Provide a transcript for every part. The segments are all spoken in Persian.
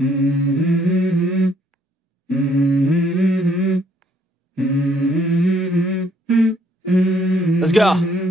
Let's go.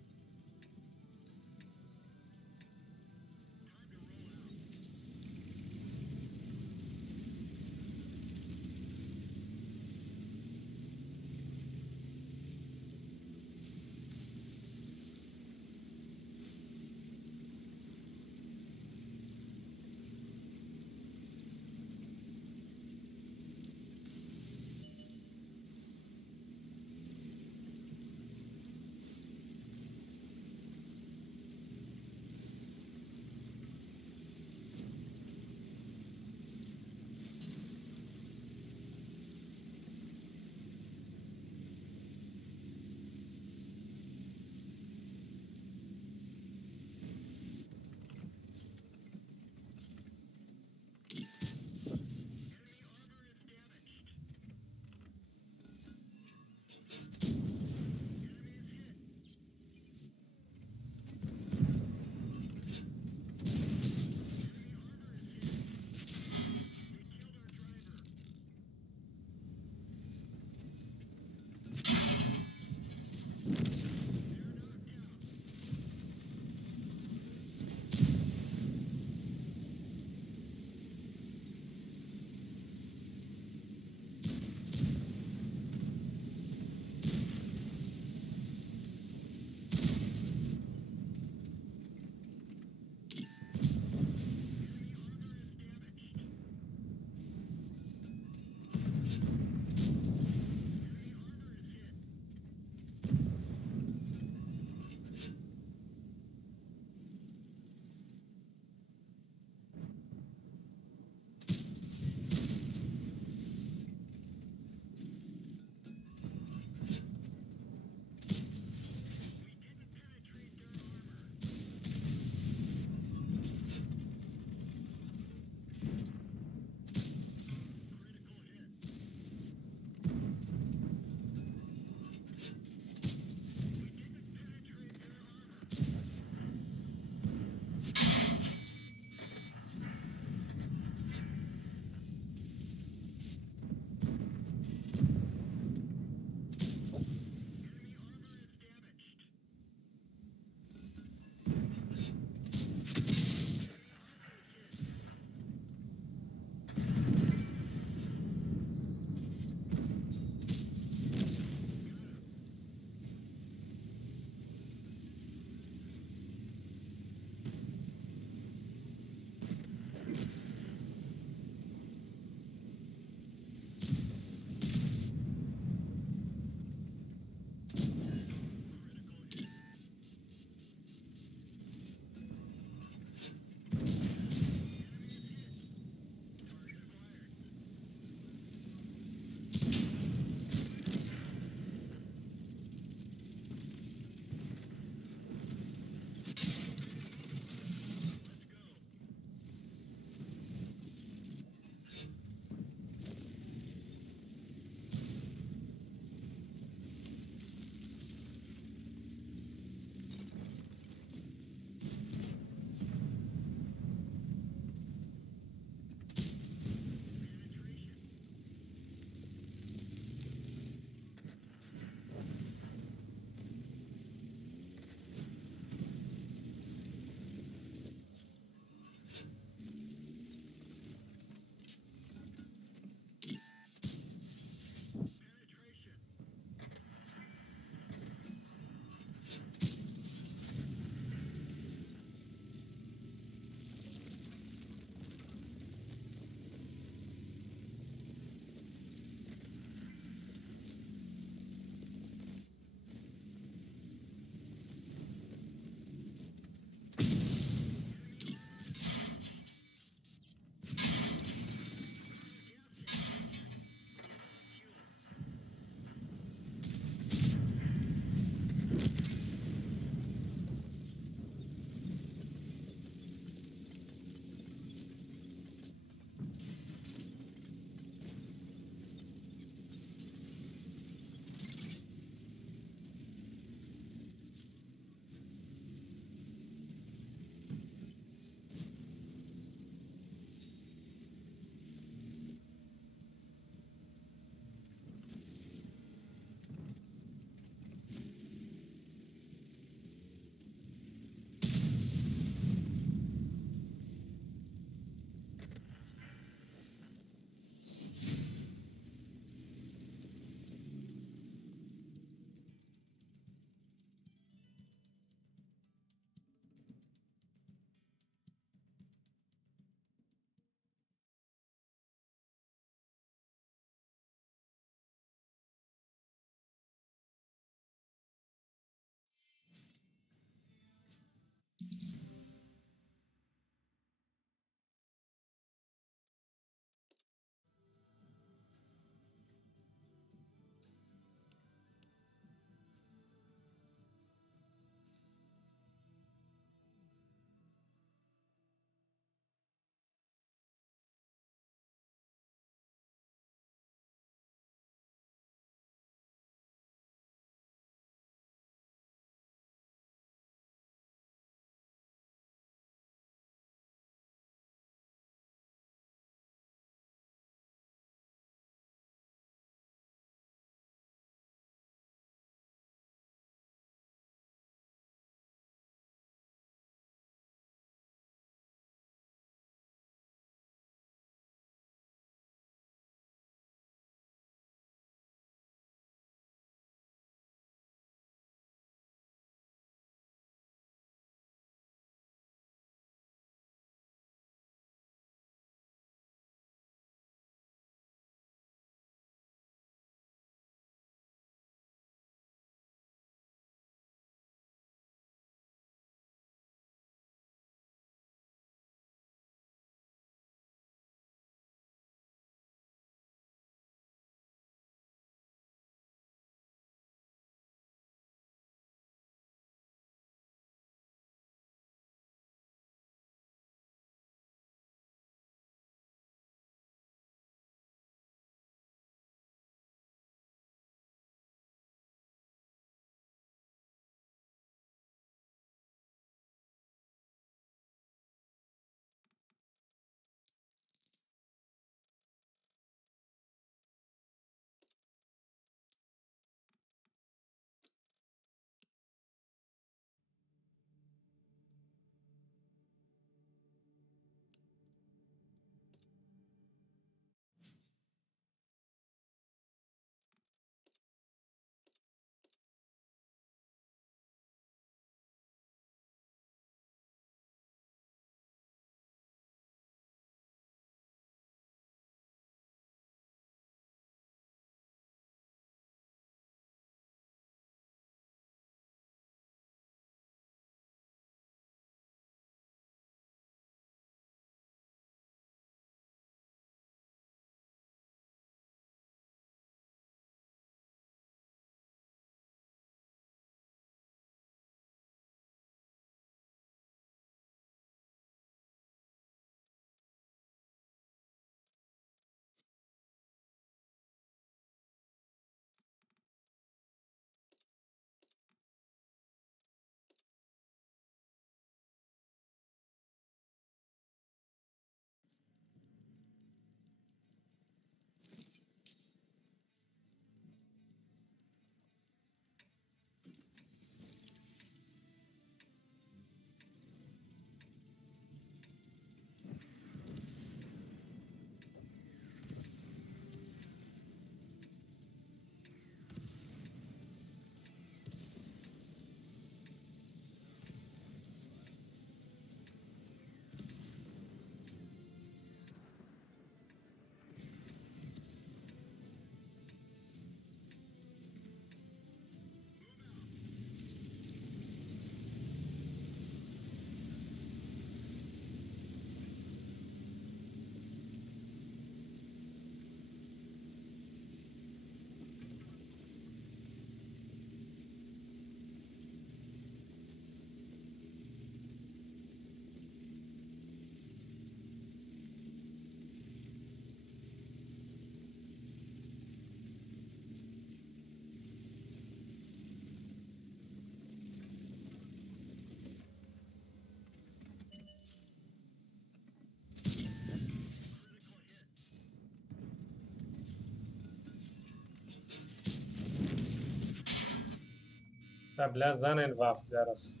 Блядь, ваф зараз.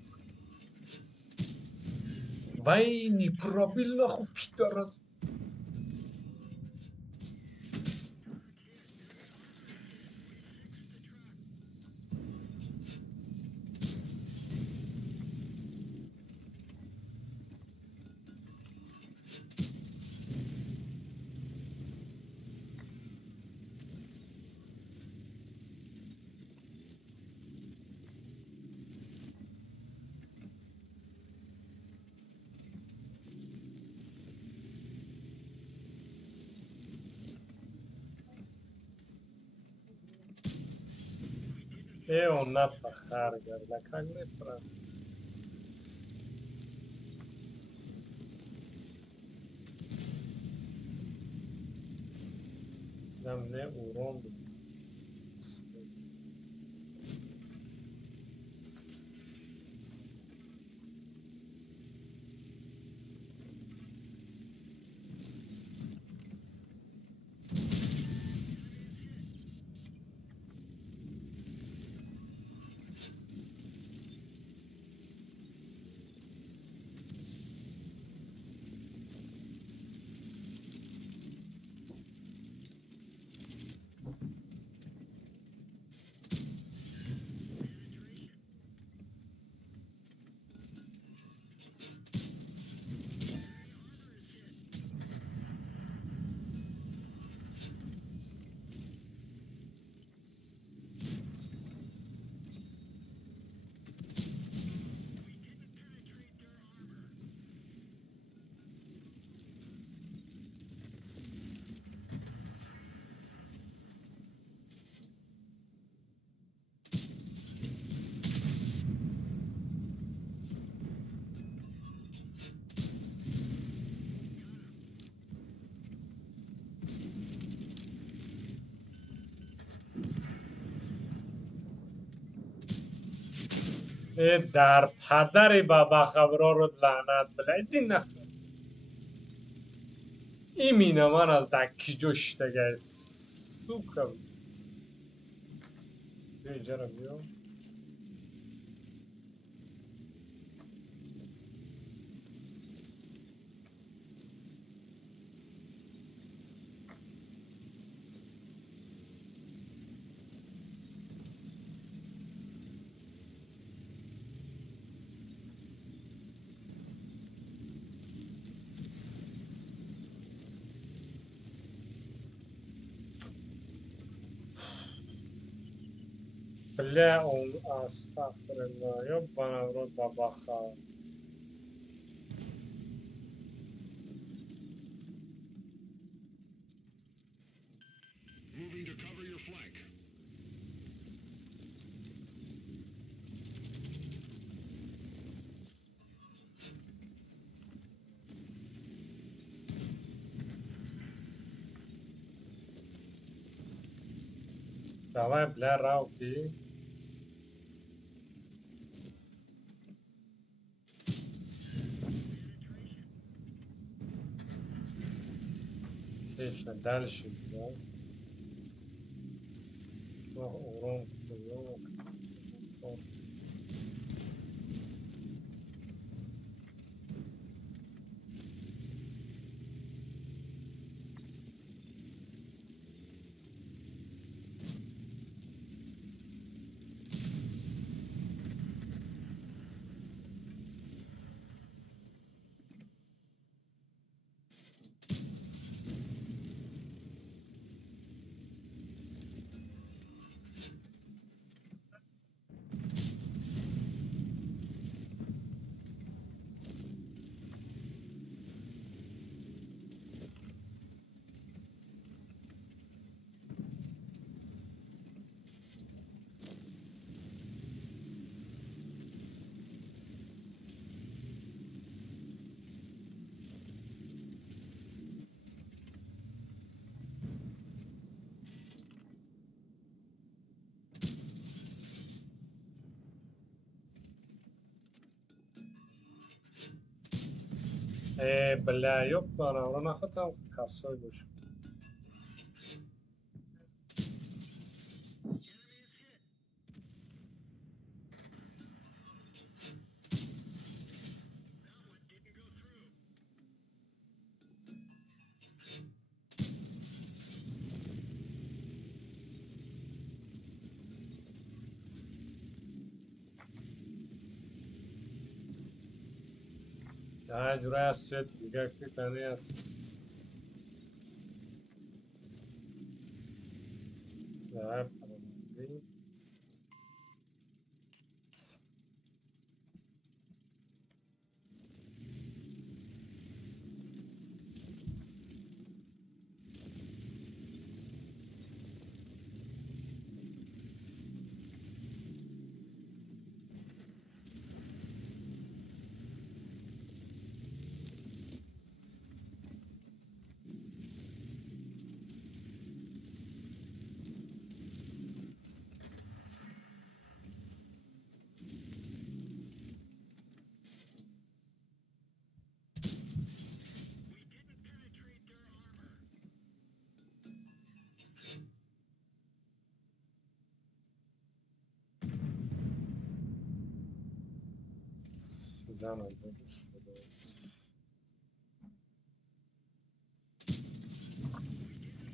Вай, не пробил нахуй, пидорас. Он надо харгар, да как не прав. Нам не урон. در پدر بابا خبرها رو لعنت بله این نخواه این مینه من از دکی جشتگه سوکم بیا اینجا رو بیا بله اون استغفرالله یا بنابرای بابا خبر Moving to cover your flank. давай бля рауки отлично дальше да урон бля ёбана ура нахотам косой буш هر جورای از ست دیگه که کنی از در پرونده زنم بگوست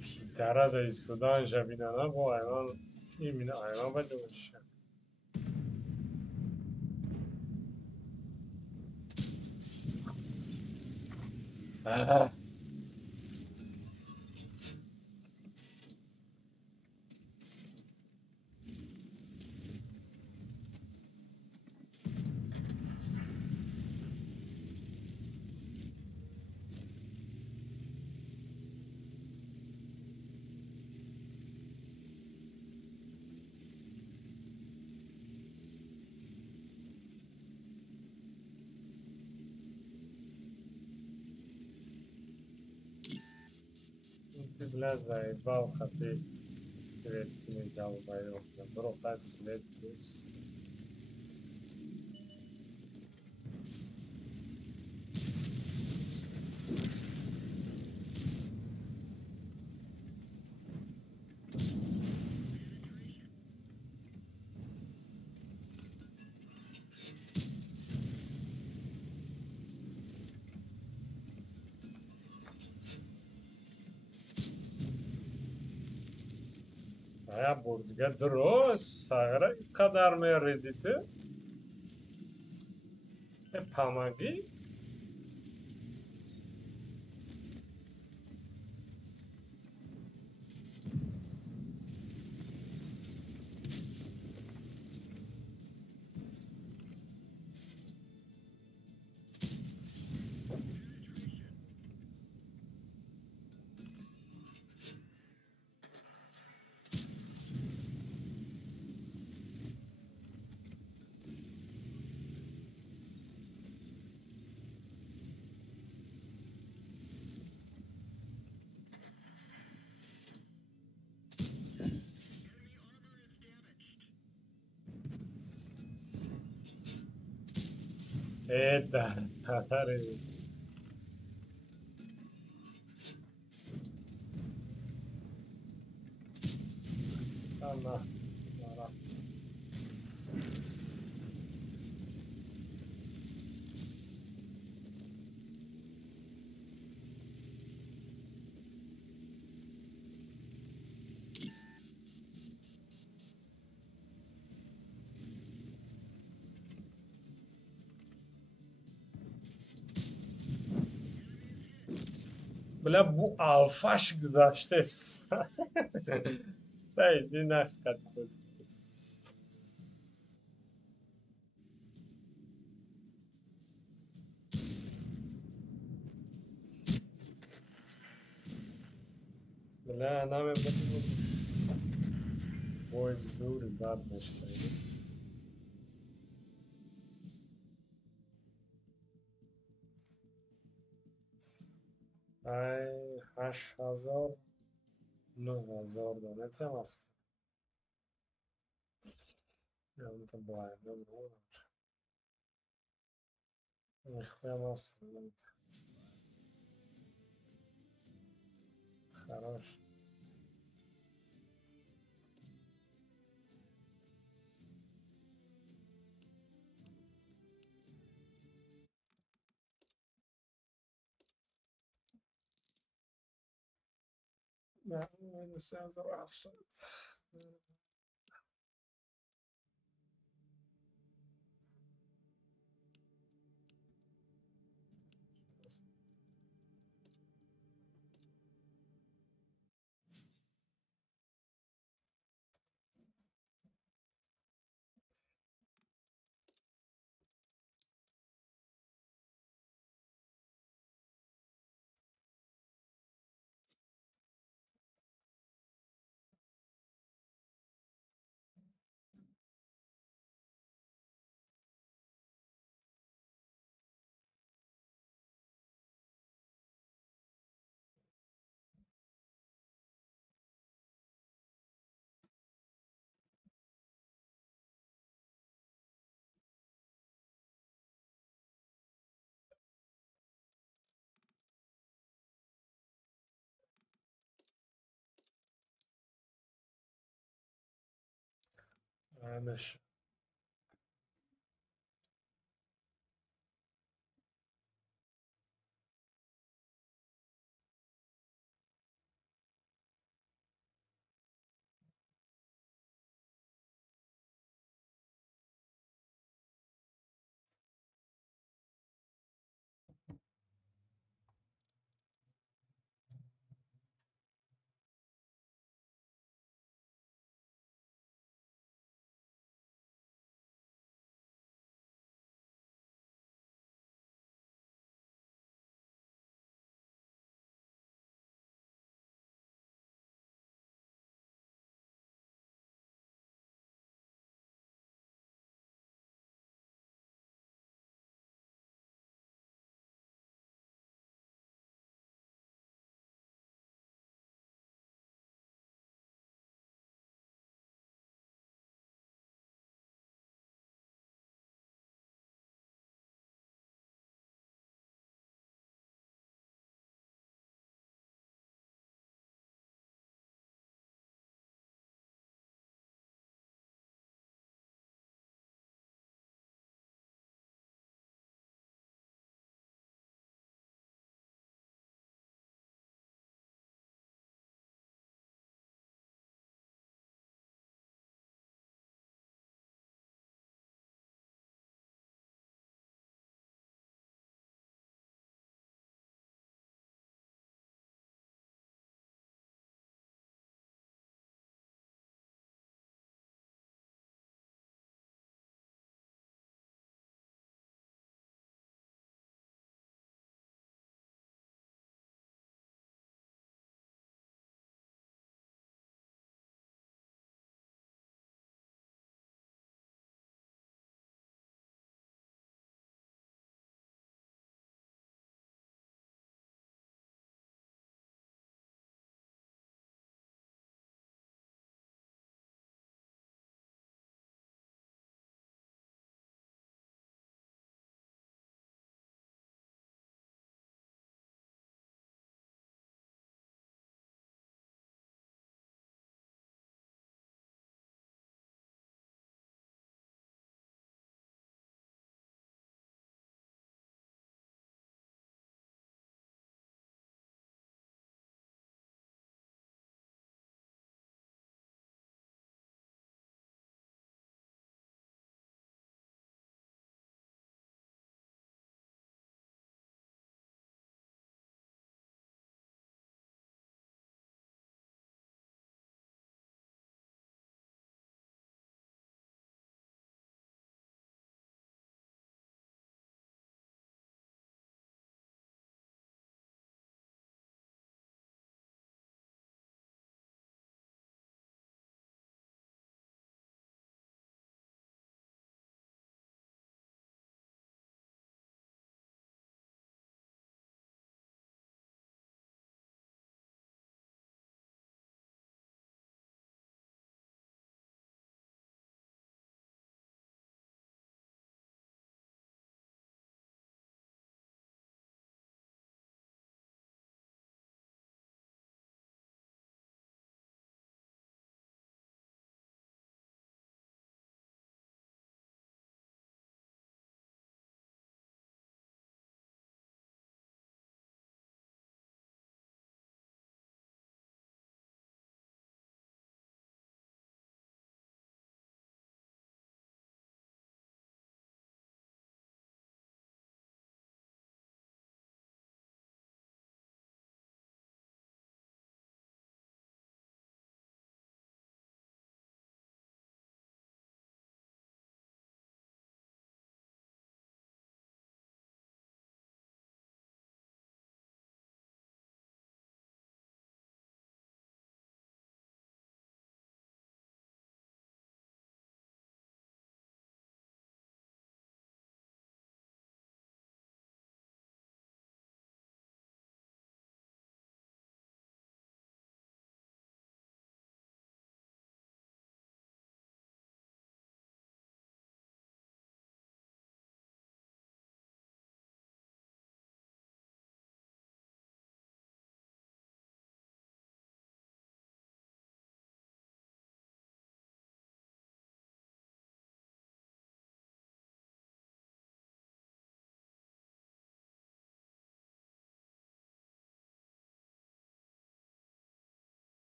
بیتر از ایستادن شبیدن با ایمان ایمینه ایمان بده باشه بلاد ضعيفة وخفيف من الجو ضعيف ظروفات بلاد بس ya buraya درست ساغره قدر میریدیتی پامگی ده خطره الله بلا bu alfaş güzaştes. Beydi nakkat. بلا نام بدو boy زور باد başlaydı. Ay 8000 9000 دانه تم است. یا تو باید نمیدونم. اختیار است. خراش. نه این سنز رو افسد. همش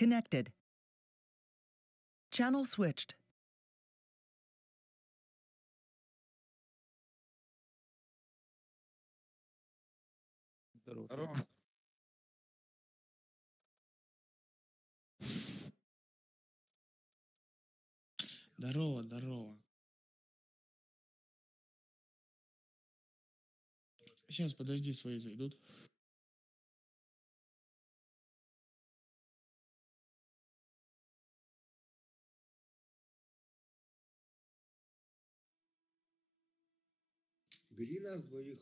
Connected. Channel switched. Здорово. Здорово. Здорово, здорово. Сейчас, подожди, свои зайдут. Бери нас двоих.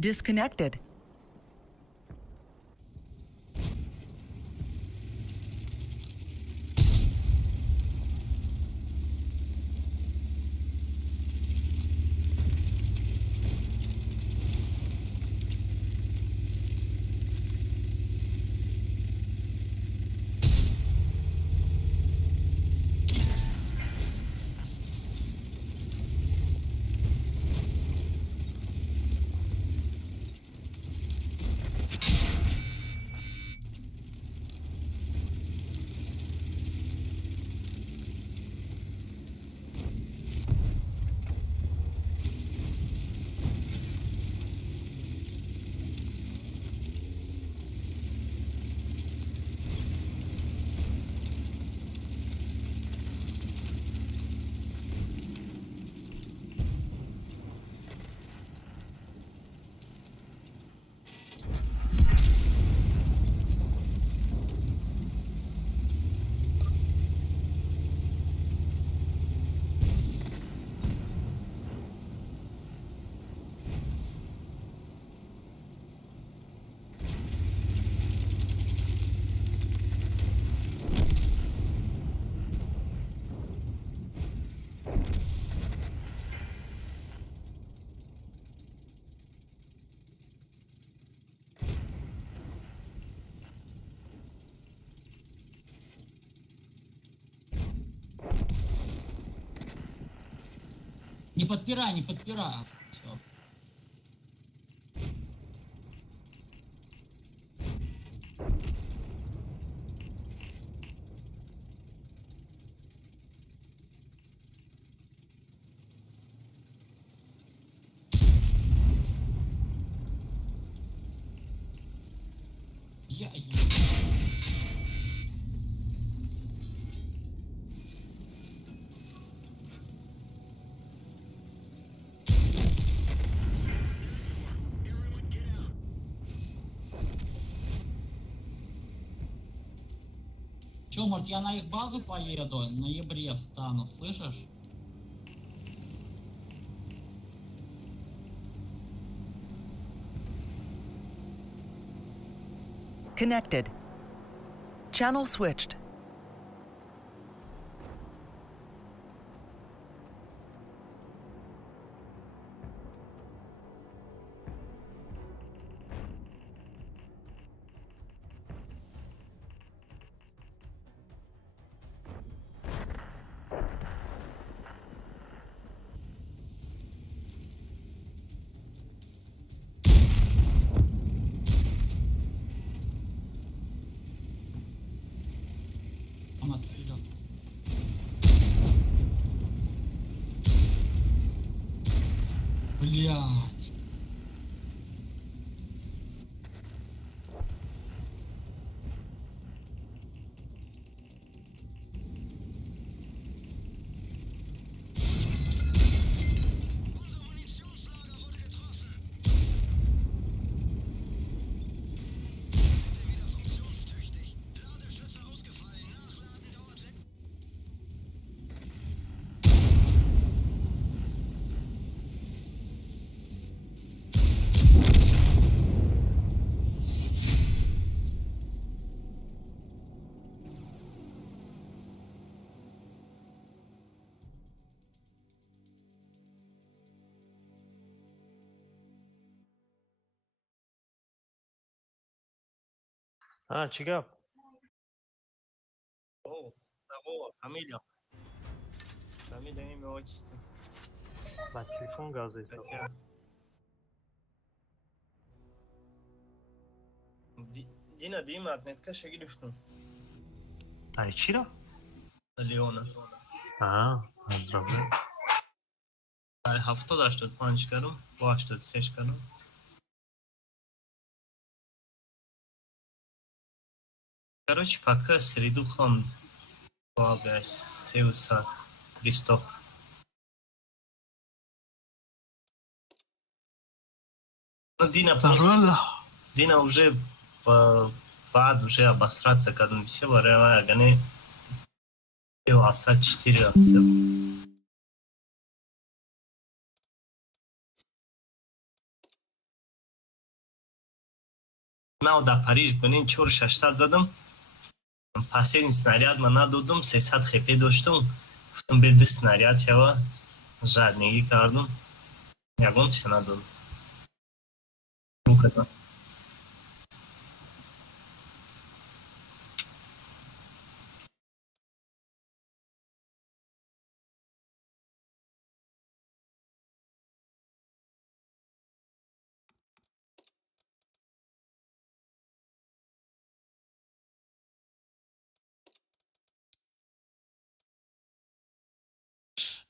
Disconnected. Не подпирай, не подпирай. Всё. Я... Чё, может, я на их базу поеду? На ебре встану, слышишь? Connected. Channel switched. Она стреляла. Блядь. Чигап. О, здорово, фамилия. Фамилия, имя, отчество. Телефон газıysa. Статья. Дина, Дима, отметка шегирифтун. Чира? Леона. Поздравляю. Hafta daştı, pançkarım, baştı, seçkarım. Короче, пока среду хон Бога Сеуса Христов. Ну, Дина уже بعد уже обосраться, когда все варианты, они аса 4 отсел. 9 در پریش کنین 400 زدم. Последний снаряд من ندادم 300 خپی داشتم. گفتم به 10 снаряд شوه. زدنگی کردم. یگان چه ندادم. بکدم.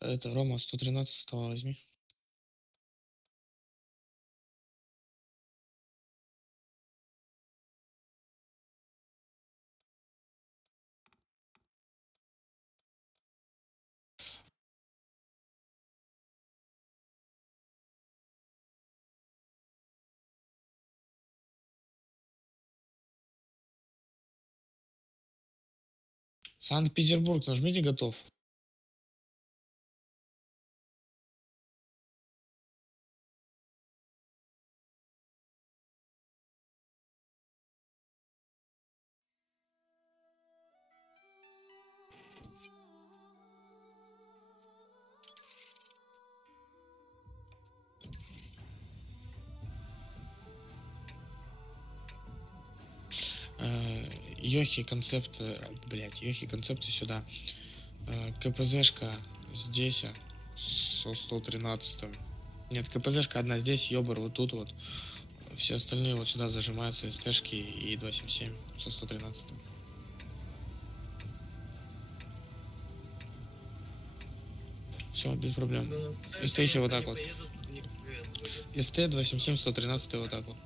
Это, Рома, 113 возьми. Санкт-Петербург, нажмите готов. Йохи концепты, блять, Йохи концепты сюда. КПЗшка здесь, со 113. Нет, КПЗшка одна здесь, ёбар вот тут вот. Все остальные вот сюда зажимаются, СТшки и 277 со 113. Все, без проблем. СТхи вот так вот. СТ 277 113 вот так вот.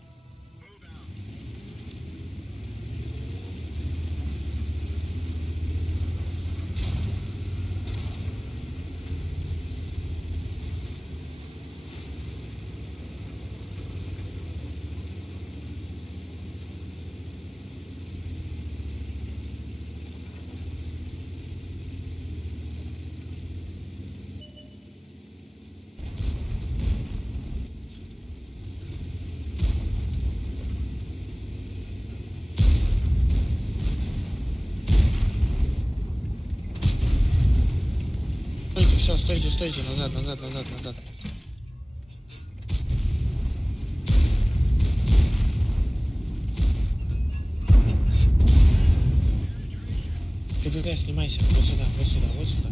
Все, стойте, стойте, назад, назад, назад, назад. КПЗ, снимайся, вот сюда, вот сюда, вот сюда.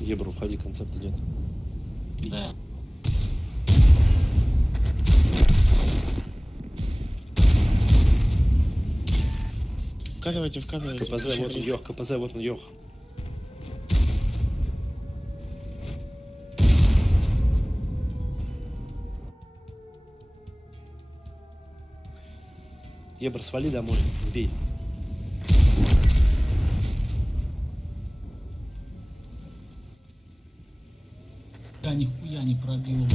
Ебра, уходи, концепт идет. Да. Вкатывайте, вкатывайте. КПЗ, вот он ёх, КПЗ, вот он ёх. Ебр, свали домой, сбей. Я нихуя не пробил его.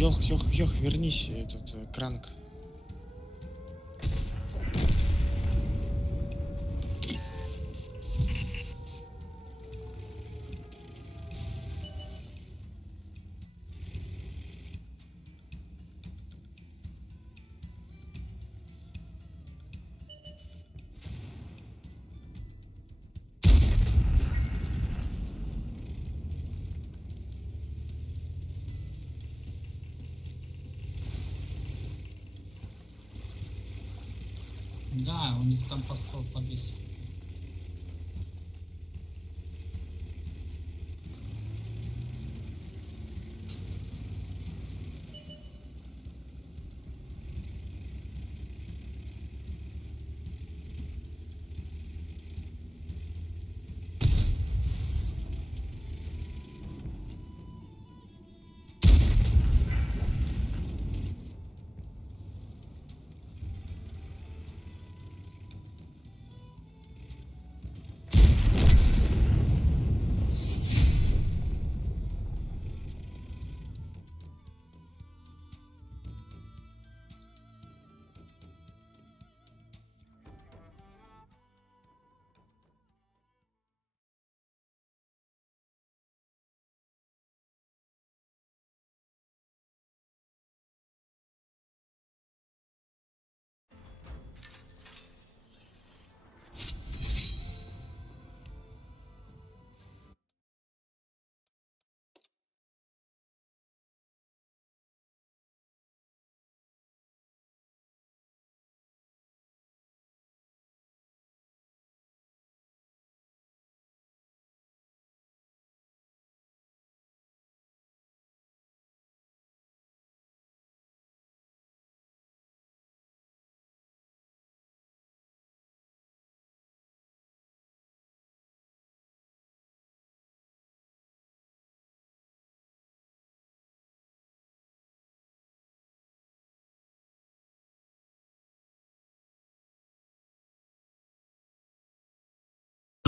Йох, вернись, этот кранк. Да, у них там по 100, по 200.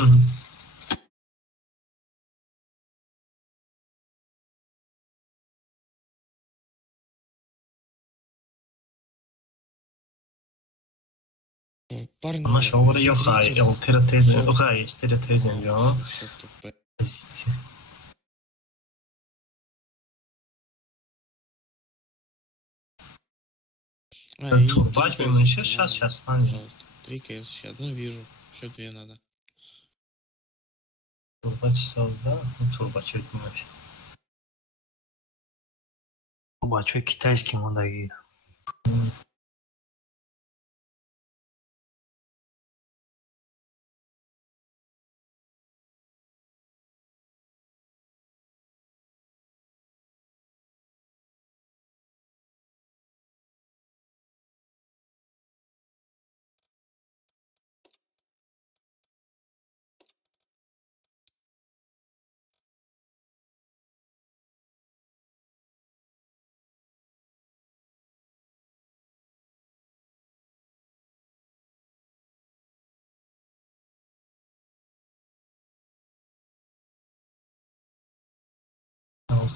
Мгм. Парни, Ama şovra yok hay. ядрите, Altera tezin. вот, Yok hay. Estera tezin diyor. 60 ТП. Позиция. И Турбач 3 мимо КС, сейчас, пани. пожалуйста. 3 КС, одну вижу. Еще 2 надо. Turbaç solda. Turbaç ötmüyor. Бачу китайский мудаги.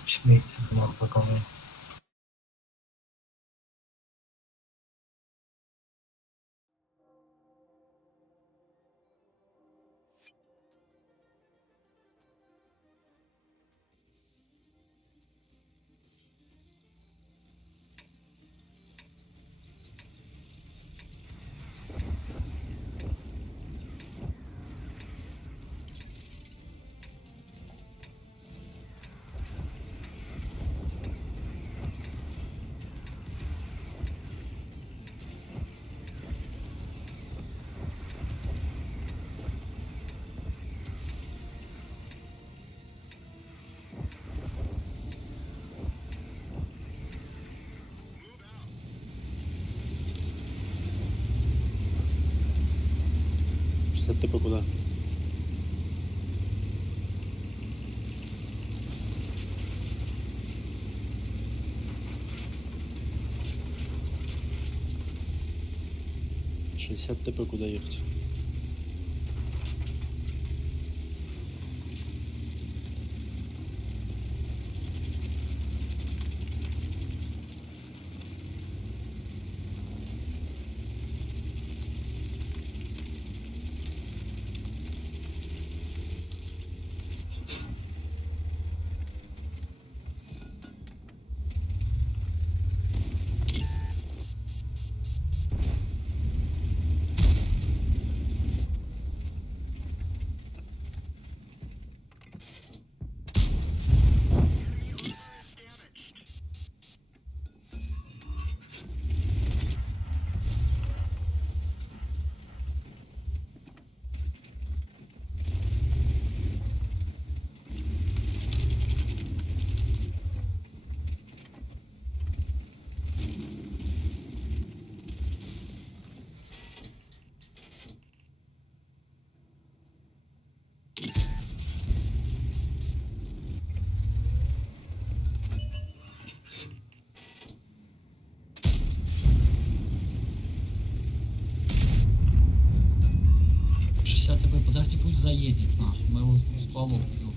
Schmidt. Нам поговорим. ТП куда? «60 ТП куда ехать?» доедет, нахуй. Мы его с полов ёбнем.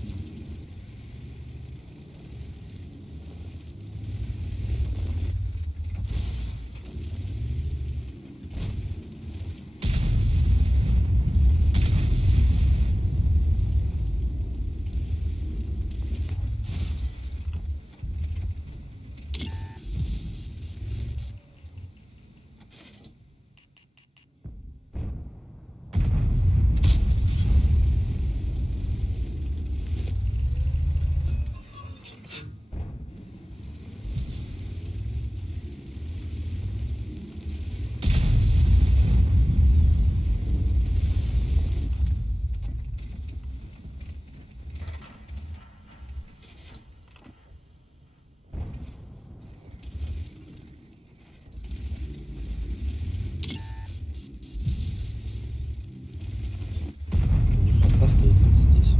У них арта стоит где-то здесь.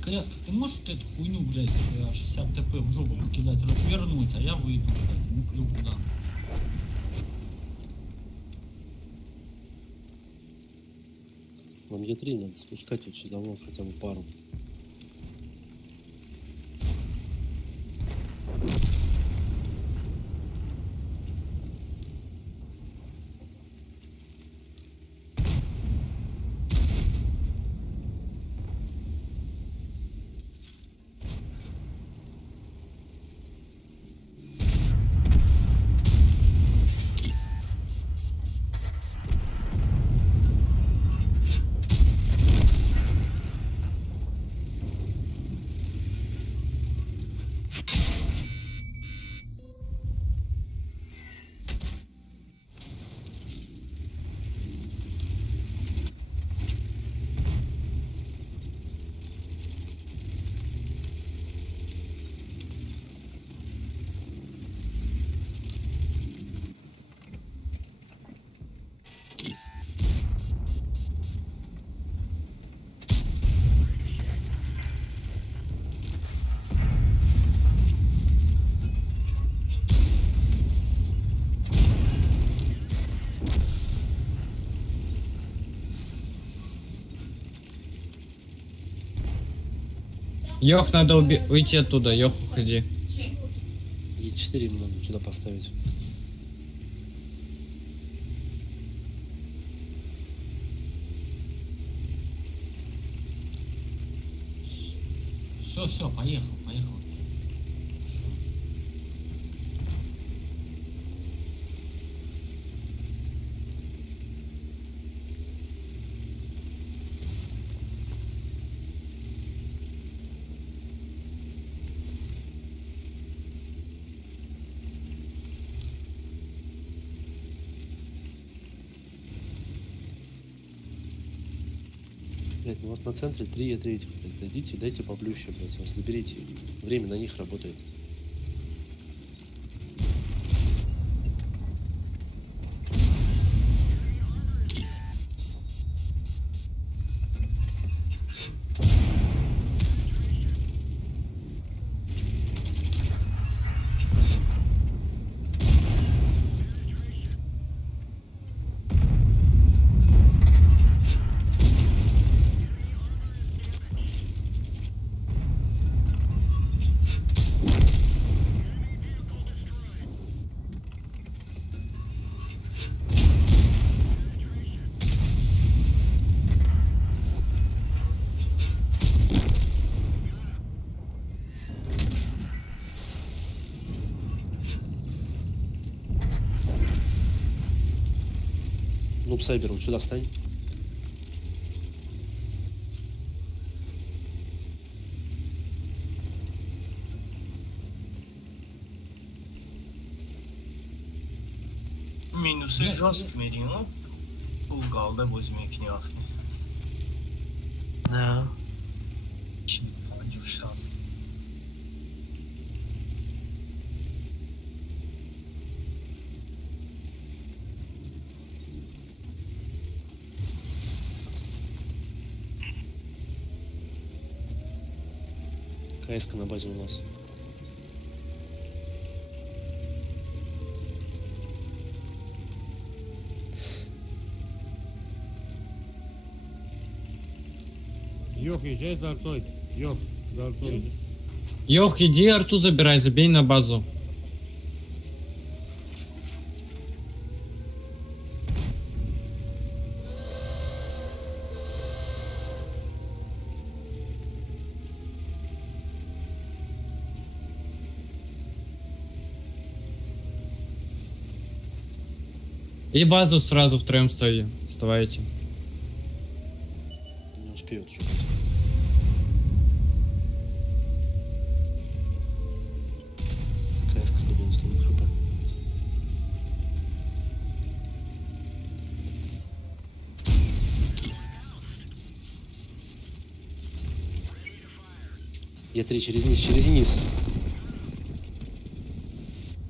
Креска, ты можешь вот эту хуйню, блядь, 60 ТП в жопу покидать, развернуть, а я выйду, блядь, ну плю куда. Нам Е3 надо спускать вот сюда, вот хотя бы пару. Йох, надо уйти оттуда, Йох, уходи. Е4 им надо сюда поставить. Все, поехал. Блять, ну у вас на центре 3 Е3 этих, блядь, зайдите, дайте поблюще, блядь, заберите их. Время на них работает. Ну, Сайбер, вот сюда встань. Минусы Нет, жестко мерим. Уголда возьми к нему. Да. Шанс. КС на базе у нас. Йох, езжай за артой. Йох, за артой. Йох, иди арту забирай, забей на базу. И базу сразу втроем вставайте. Не успеют что-то. КС, кстати, 90 хп. Е3 через низ, через низ.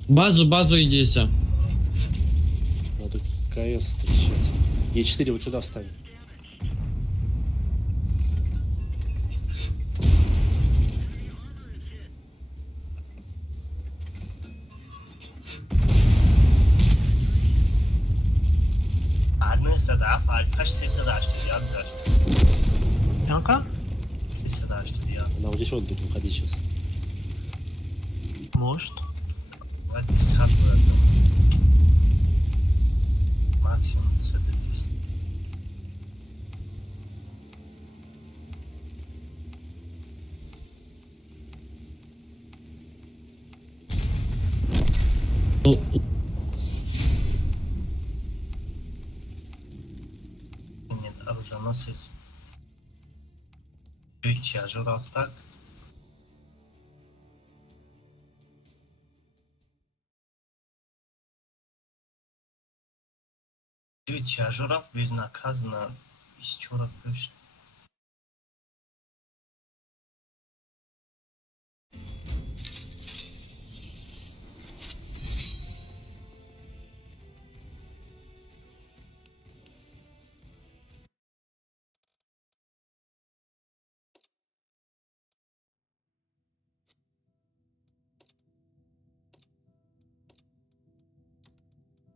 Базу идите. Надо КС встречать. Е4 вот сюда встань. صدف Альпаш сесада штудия обзор. Янка? Сесада штудия. Она вот здесь вот будет выходить сейчас. Может. Вот десят было. Максимум 10. Нет, оруженосец. Чуть ожирал так. Чуть ожирал безнаказанно из чёрта пишет.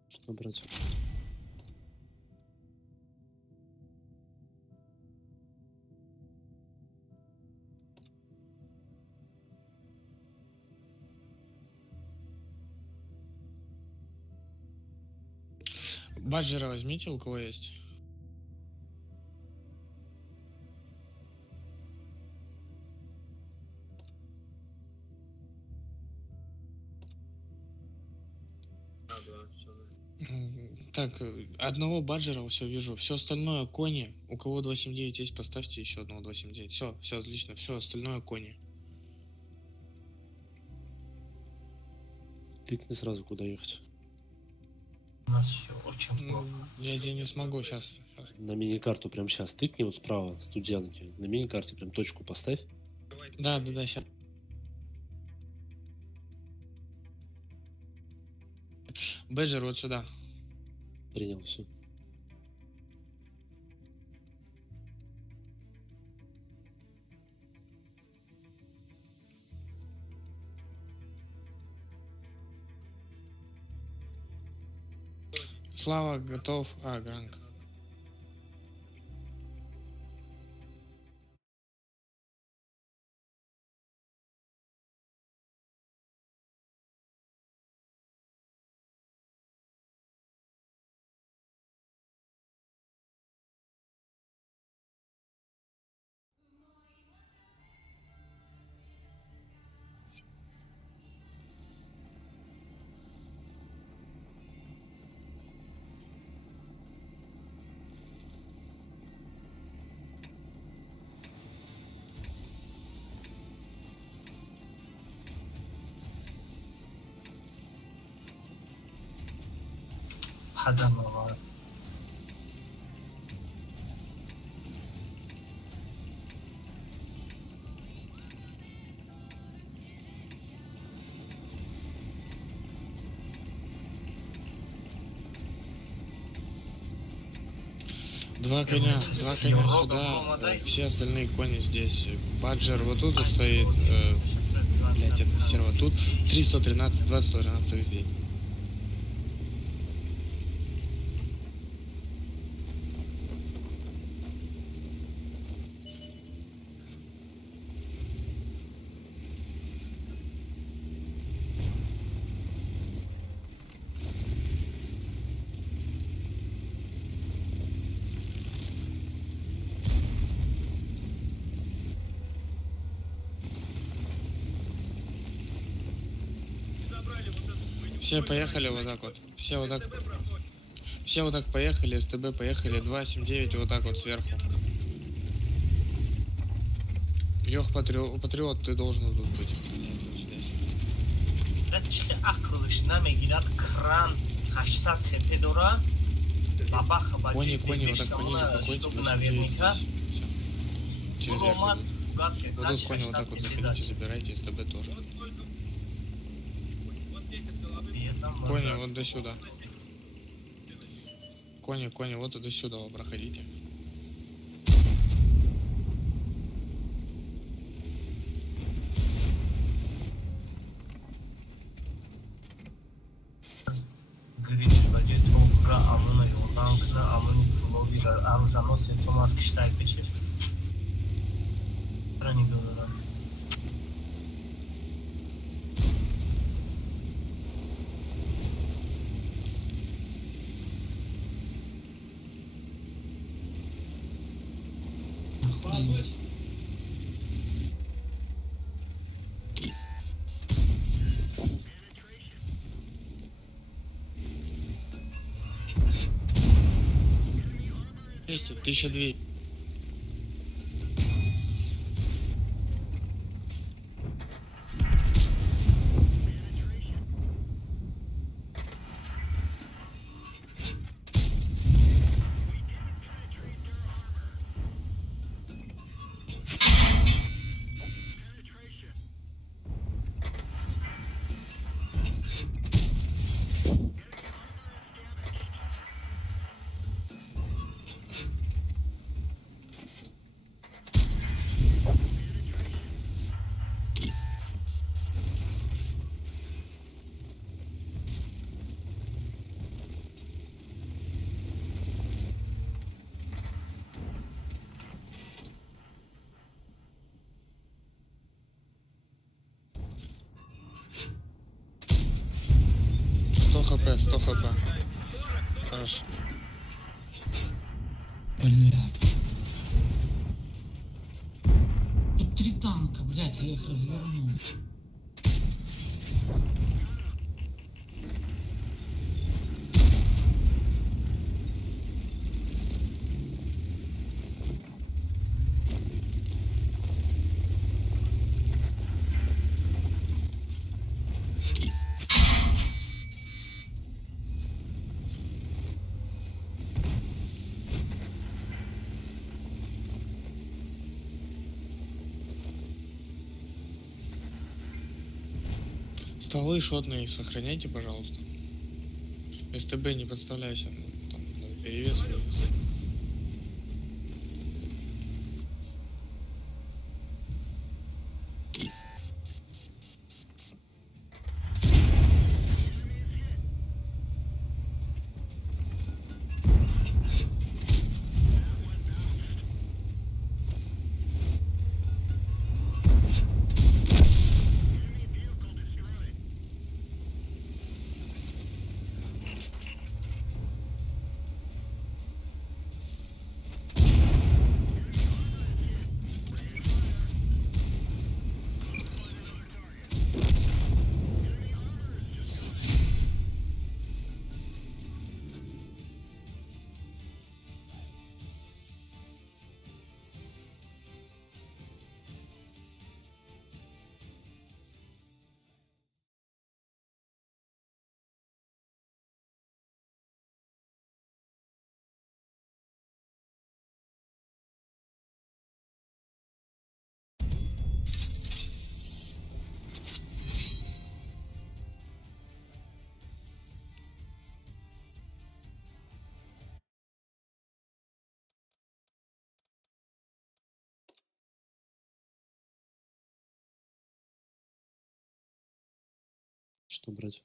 Что брать? Баджера возьмите, у кого есть. Так, одного баджера все вижу. Все остальное кони. У кого 279 есть, поставьте еще одного 279. Все отлично. Все остальное кони. Тыкни сразу, куда ехать. У нас все очень плохо. Я тебе не смогу сейчас. На мини-карту прям сейчас тыкни вот справа, студянки. На мини-карте прям точку поставь. Да, сейчас. Бэджер вот сюда. Принял все. Слава готов. Гранк. قدم آورد. Два коня сюда, все остальные кони здесь. Баджер вот тут стоит, блять, это серва тут. 313, 213 здесь. Все поехали вот так вот. Все вот так поехали, СТБ поехали, 279 вот так вот сверху. Йох, патриот, ты должен тут быть. Кони, вот так пониже покойте. Через верху. Вот тут кони вот так вот заходите, забирайте, СТБ тоже. Кони вот до сюда. Кони вот до сюда проходите. Гриш баде топра амуна йолданкна амуни пуловира аружанос сомат киштай печеш. Рани додам. Есть 1200. хп, 100 хп. Хорошо. Блядь. Тут 3 танка, блядь, я их развернул. Стволы шотные сохраняйте, пожалуйста. СТБ не подставляйся, там, перевес, вывес. Что брать?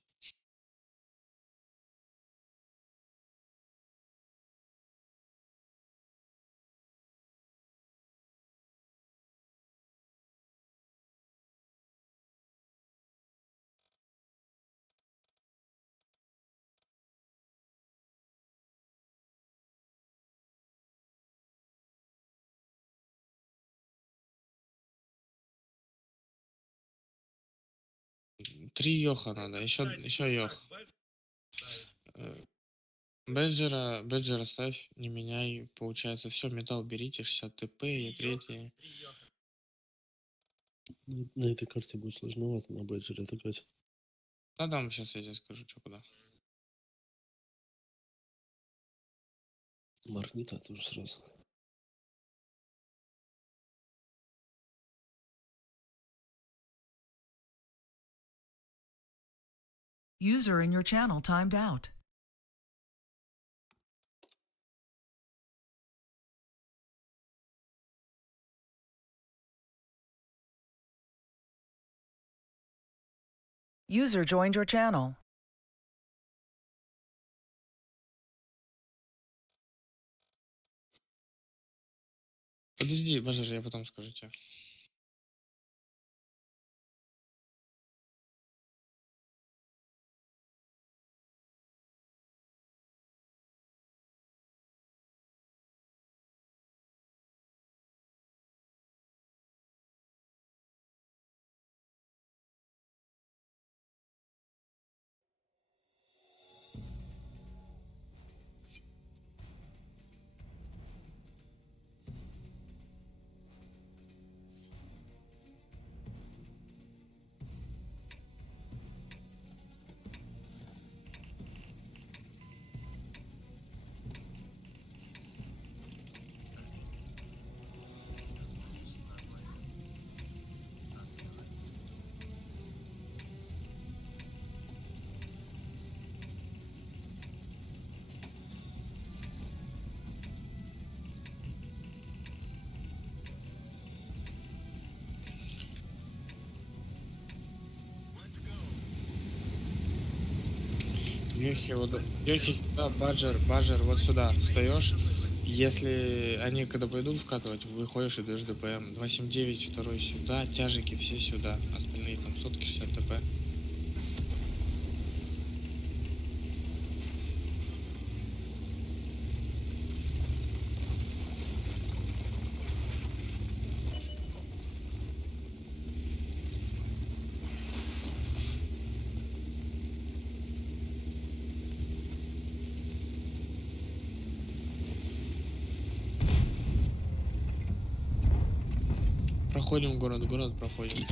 Три Йоха надо, еще Йох. Бэджера ставь, не меняй. Получается, все, металл берите, 60 ТП и третий. На этой карте будет сложновато на бэджере отыграть. Да, дам, сейчас я тебе скажу, что куда. Магнита тоже сразу. User in your channel timed out. User joined your channel. Подожди, Бажер, я потом скажу тебе. Йохи, вот, Йохи сюда, Баджер, вот сюда встаешь. Если они когда пойдут вкатывать, выходишь и даешь ДПМ. 279, второй сюда, тяжики все сюда. Остальные там сотки 60 ТП. Проходим город проходим.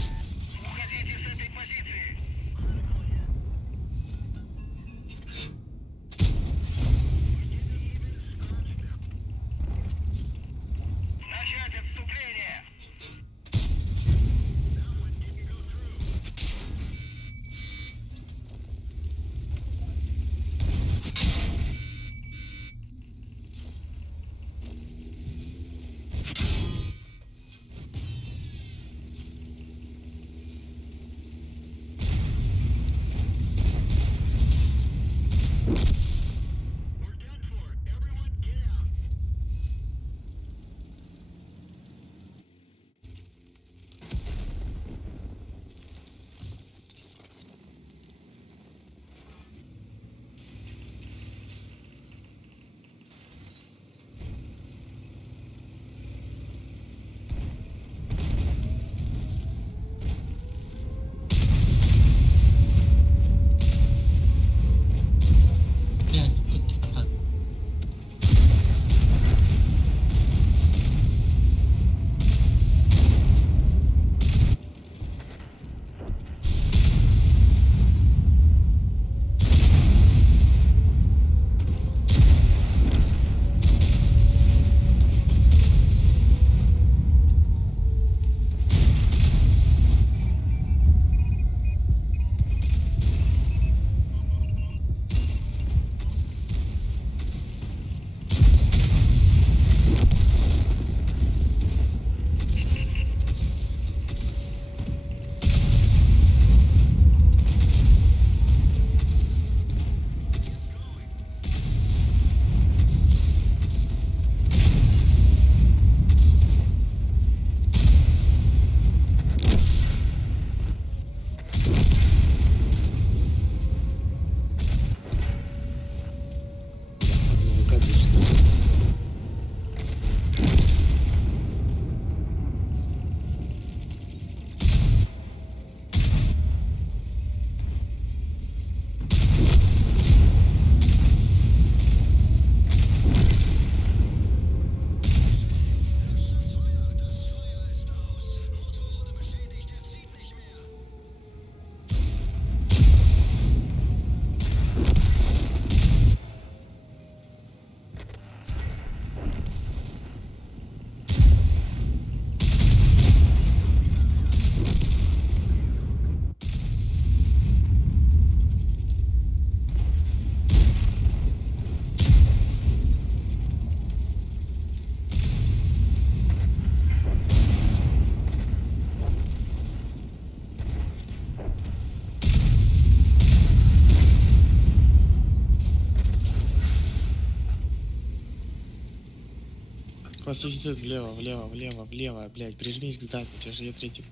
Пластицит влево, влево, влево, влево, блядь, прижмись к дату, у тебя же Е3.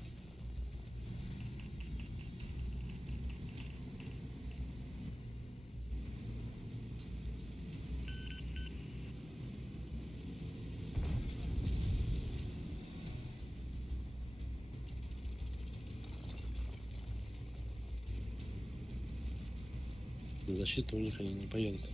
На защиту у них они не поедут.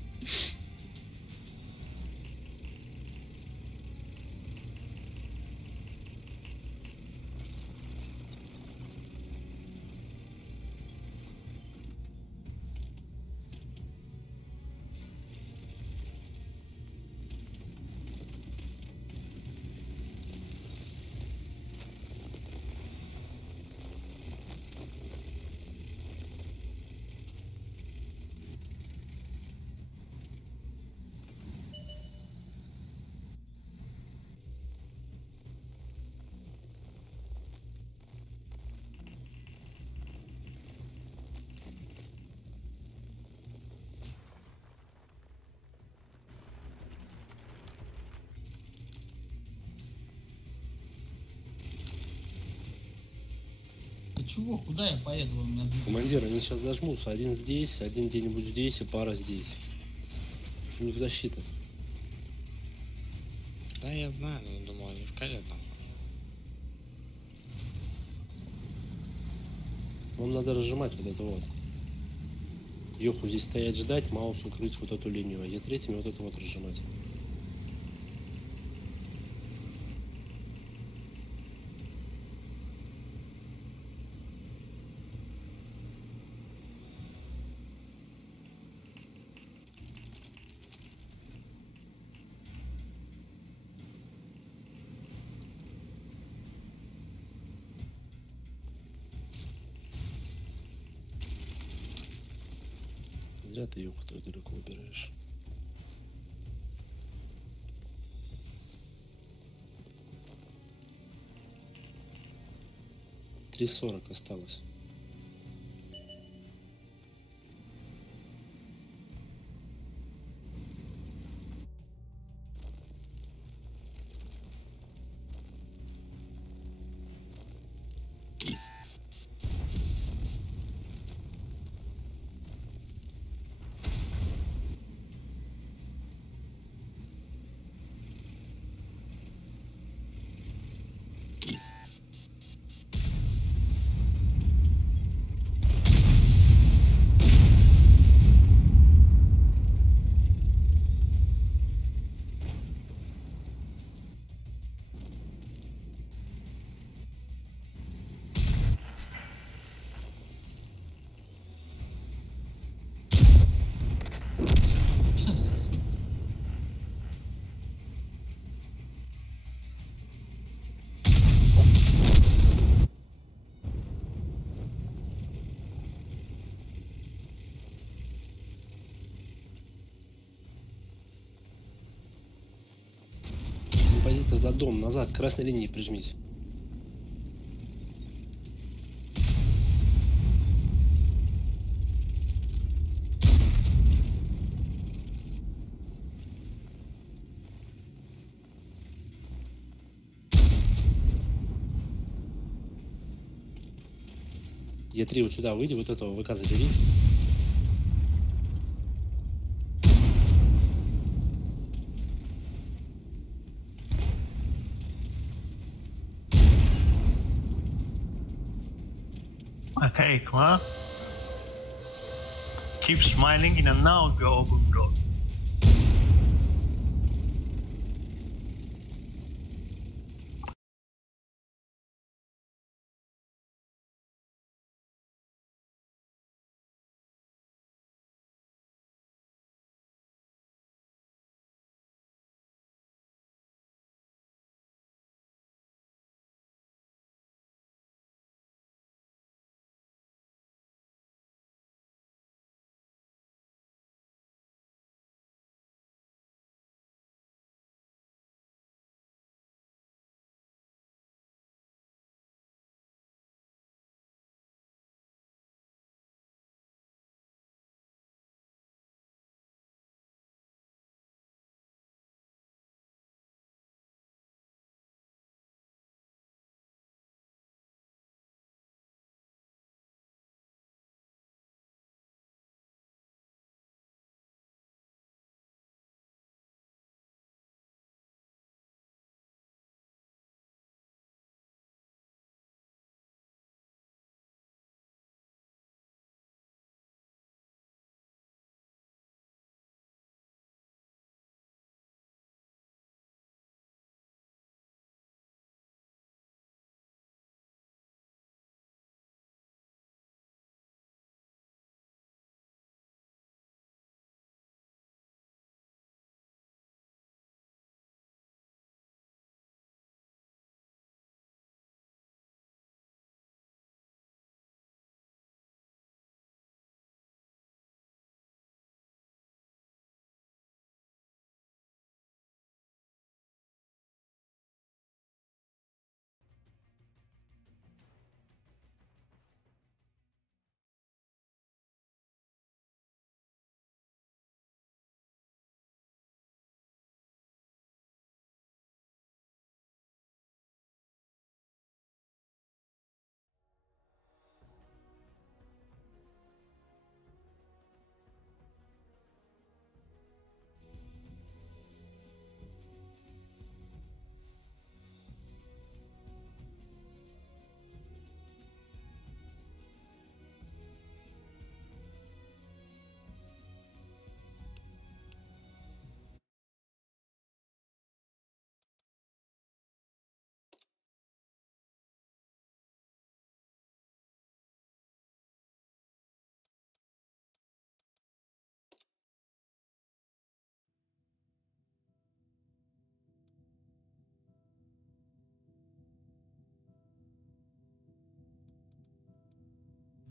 Ты чего? Куда я поеду? У меня двигатель. Командир, они сейчас зажмутся. Один здесь, один где-нибудь здесь и пара здесь. У них защита. Да, я знаю, но думал, они вкалят там. Вам надо разжимать вот это вот. Йоху здесь стоять ждать, Маус укрыть вот эту линию, а Е3 вот это вот разжимать. Зря ты Йоху так далеко убираешь. $3:40 осталось. Позиция за дом, назад, к красной линии прижмись. Е3 вот сюда выйди, вот этого ВК забери. Okay, come on. Keep smiling and now go, go, go.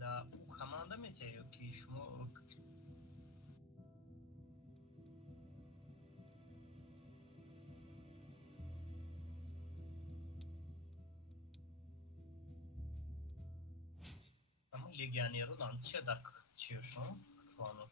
Да, команда мете, ки шумо ама легионеру нам че так че шумо фану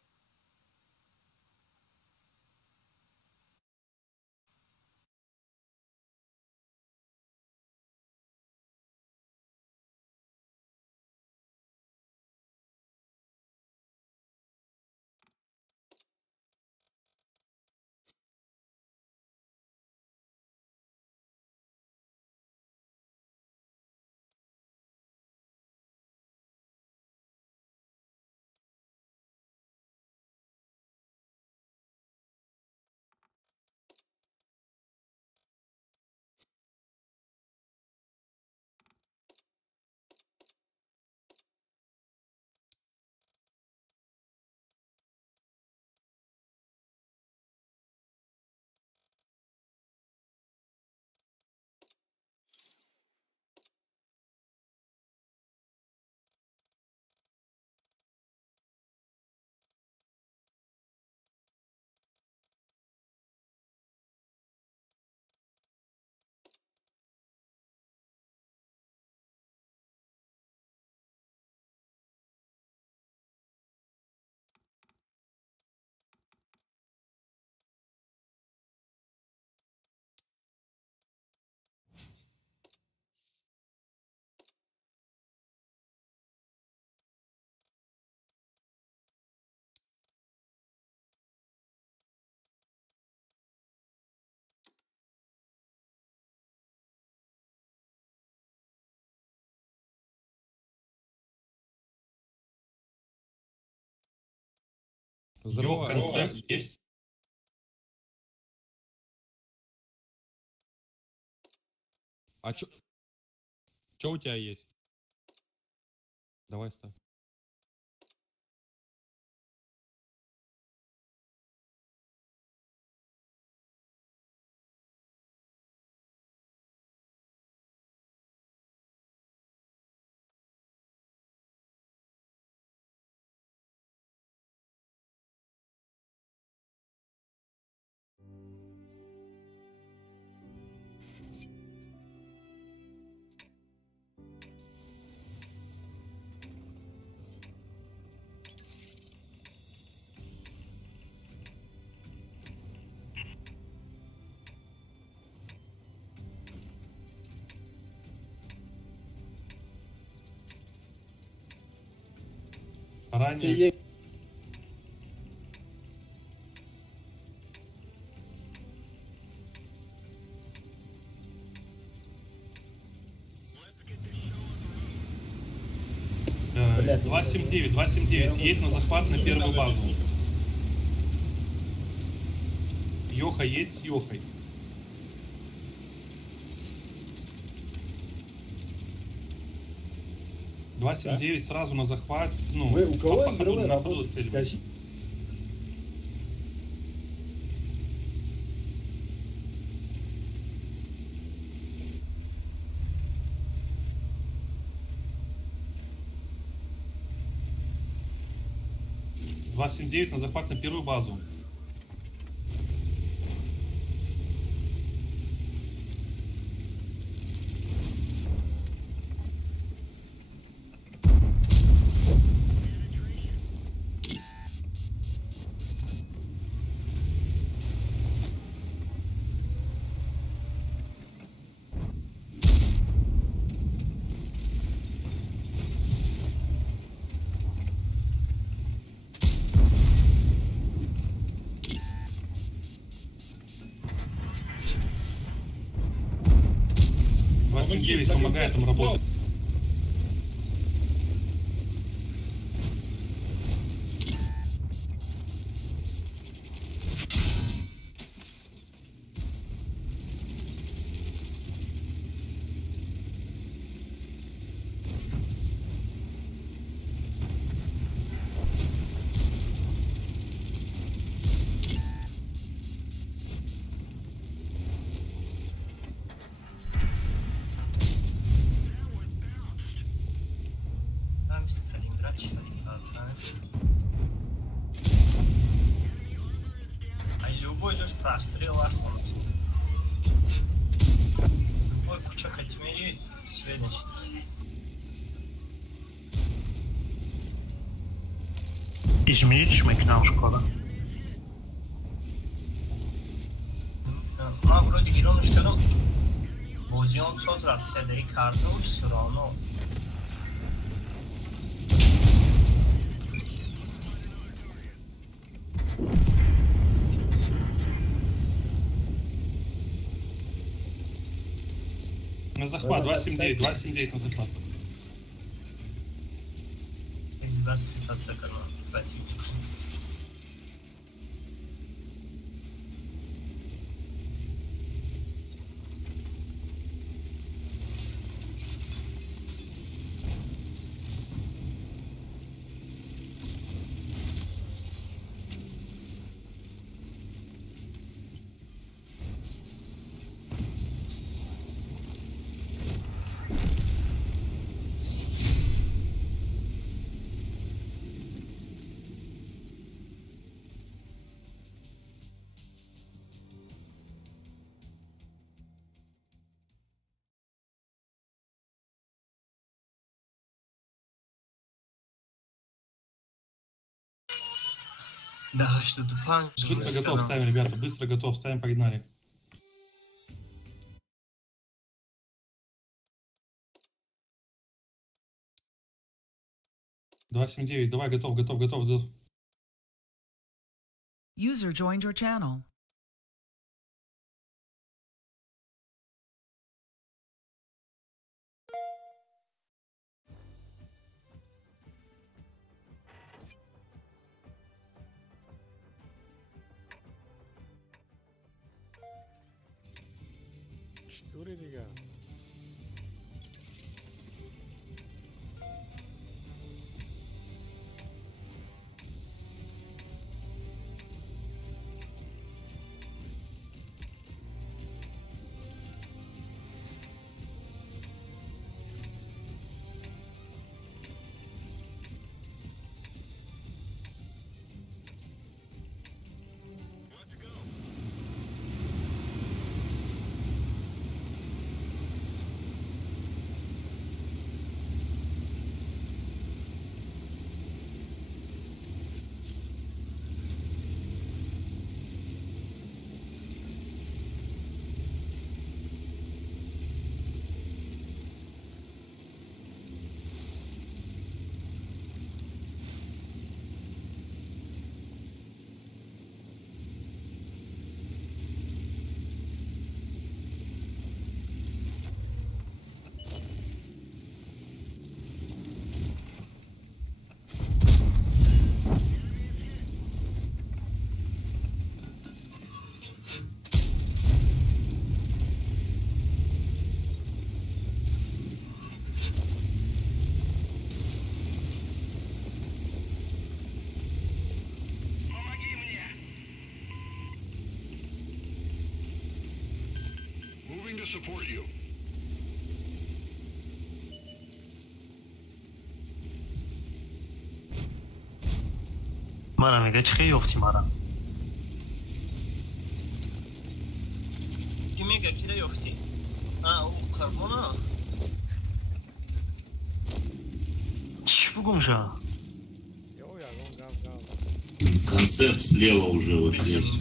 Здорово, концерт есть? А чё у тебя есть? Давай ставь. Ранее. Блядь, 279, едь на захват на первую базу. Йоха, едь с Йохой. Да? 279 сразу на захват. Ну, вы у кого по ходу игровой на работы? ходу стрельбы. Скажите. На захват на первую базу. Помогает им работать. любой идешь прострел остановится. Любой куча хоть следующий. İzmir makina школа. Man вроде героинушкарым бозион соз рақсиядагӣ карда сурано. На захват, 279, 279 на захват. Из ситуация канала противника. Да, что-то панк. Быстро готов, ставим, ребята, быстро готов, ставим, погнали. «279», давай, готов. User joined your channel. Четыре лига. Support you. منم میگه چه خیلی افتی مرم کی میگه کی یافتی؟ او کاربونا چی بگم جا Концепт слева уже вот здесь.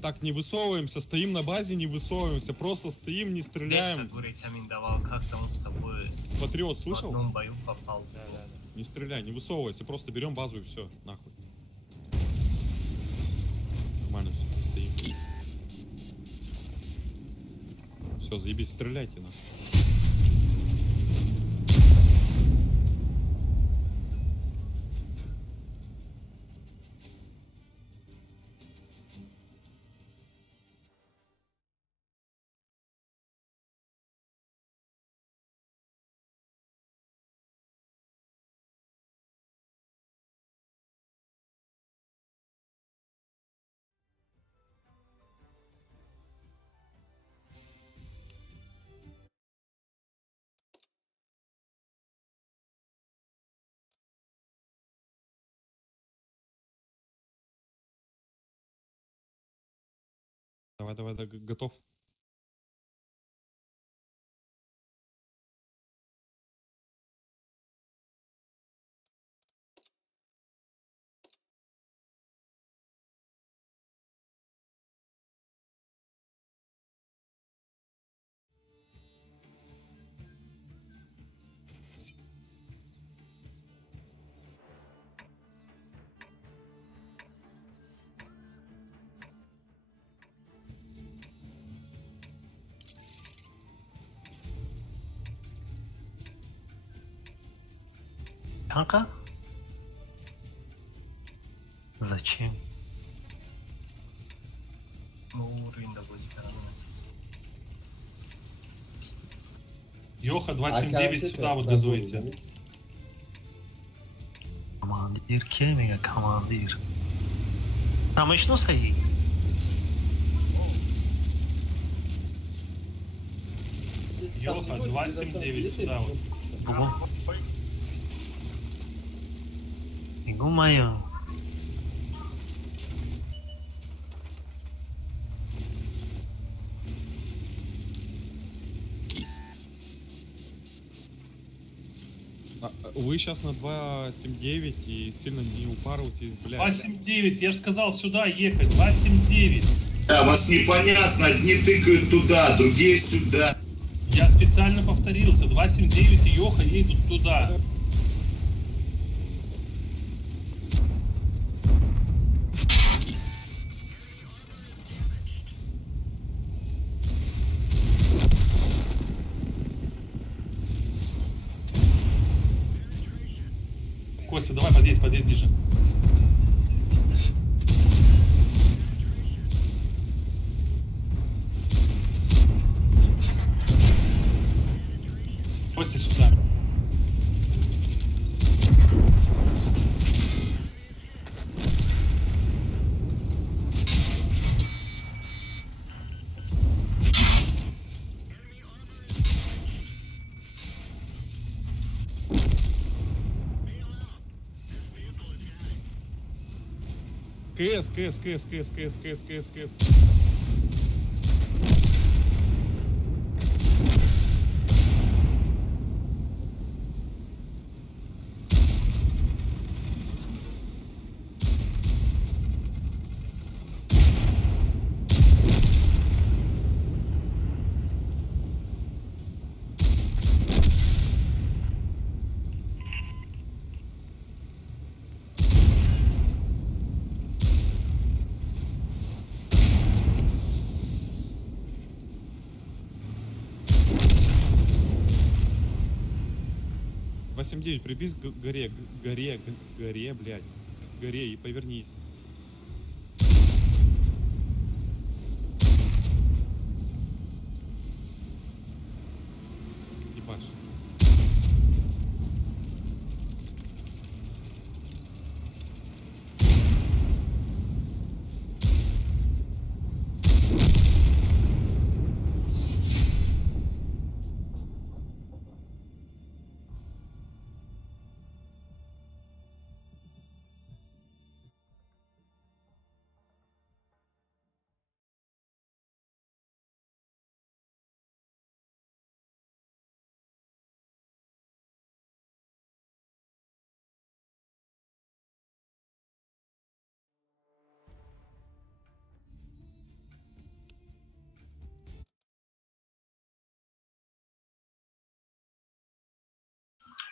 Так, не высовываемся, стоим на базе, не высовываемся, просто стоим, не стреляем. Патриот, слышал? Не стреляй, не высовывайся, просто берем базу и все, нахуй. Нормально все, стоим. Все, заебись, стреляйте, нахуй. Давай, давай, да, готов. Kanka? Зачем? Уровень доводит коронавирус. Йоха 279 сюда вот газуете. Командир, кем командир? Там еще саги. Йоха 279 сюда вот. Игумаю. Вы сейчас на 279 и сильно не упарывайтесь, блядь. 279, я же сказал сюда ехать, 279. Да, вас непонятно, одни тыкают туда, другие сюда. Я специально повторился, 279 и Йоха едут туда. Костя, давай подъедь ближе. Костя, сюда. КС. Восемь-9, прибись к горе, блядь, к горе и повернись. Ебашь.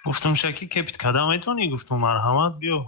گفتم شکی کپیت کدامتونی گفتم مرحمت بیو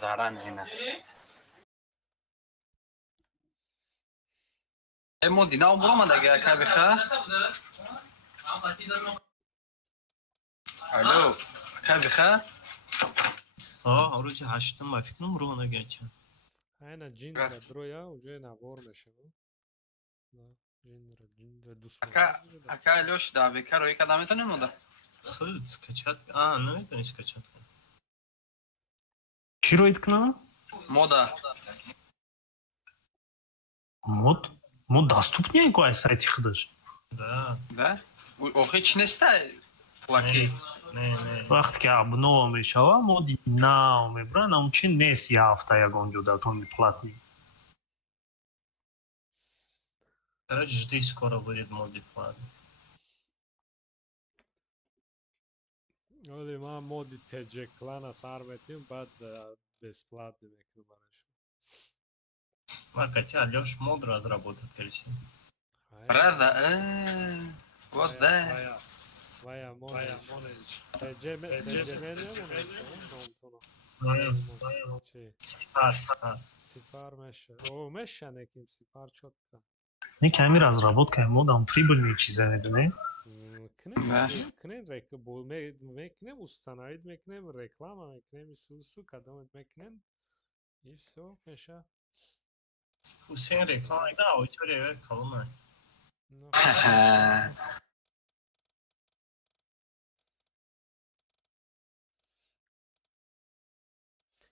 заранее. Моди, на оброма да га кабиха. Алло, кабиха? روزی هشتم ما فکر کنم رو نگیچه. Aynen Jindra Droya уже набор мешем. Да, Jindra دوست. Ака Лёш да бекар ой кадам это немода. خود скачать. نمیتونی скачать کنی. چی رو ایت کنم؟ Мода. مود доступнее какой сайт خودش. Да. Да? Охи чнеста плаки. وقتی که ابنو میشوه مودی ناو میبرن همچین نیست یه هفته یکون جدا تون платный. Короче, жди, скоро будет моди платный. Оли ма моди TG клана сарветим, бад бесплатный мекну бараш. Хотя Лёш мод разработать решил. Правда? Вот да. Vaya Monage. TC Сипар меша. О, меша неким Сипар четко. Не ками разработка мода, он прибыльные чизы, не? Кнем рекламу, мекнем установить, мекнем реклама, мекнем сусу, когда мекнем и все, меша. Hüseyin reklama da o çöre kalma.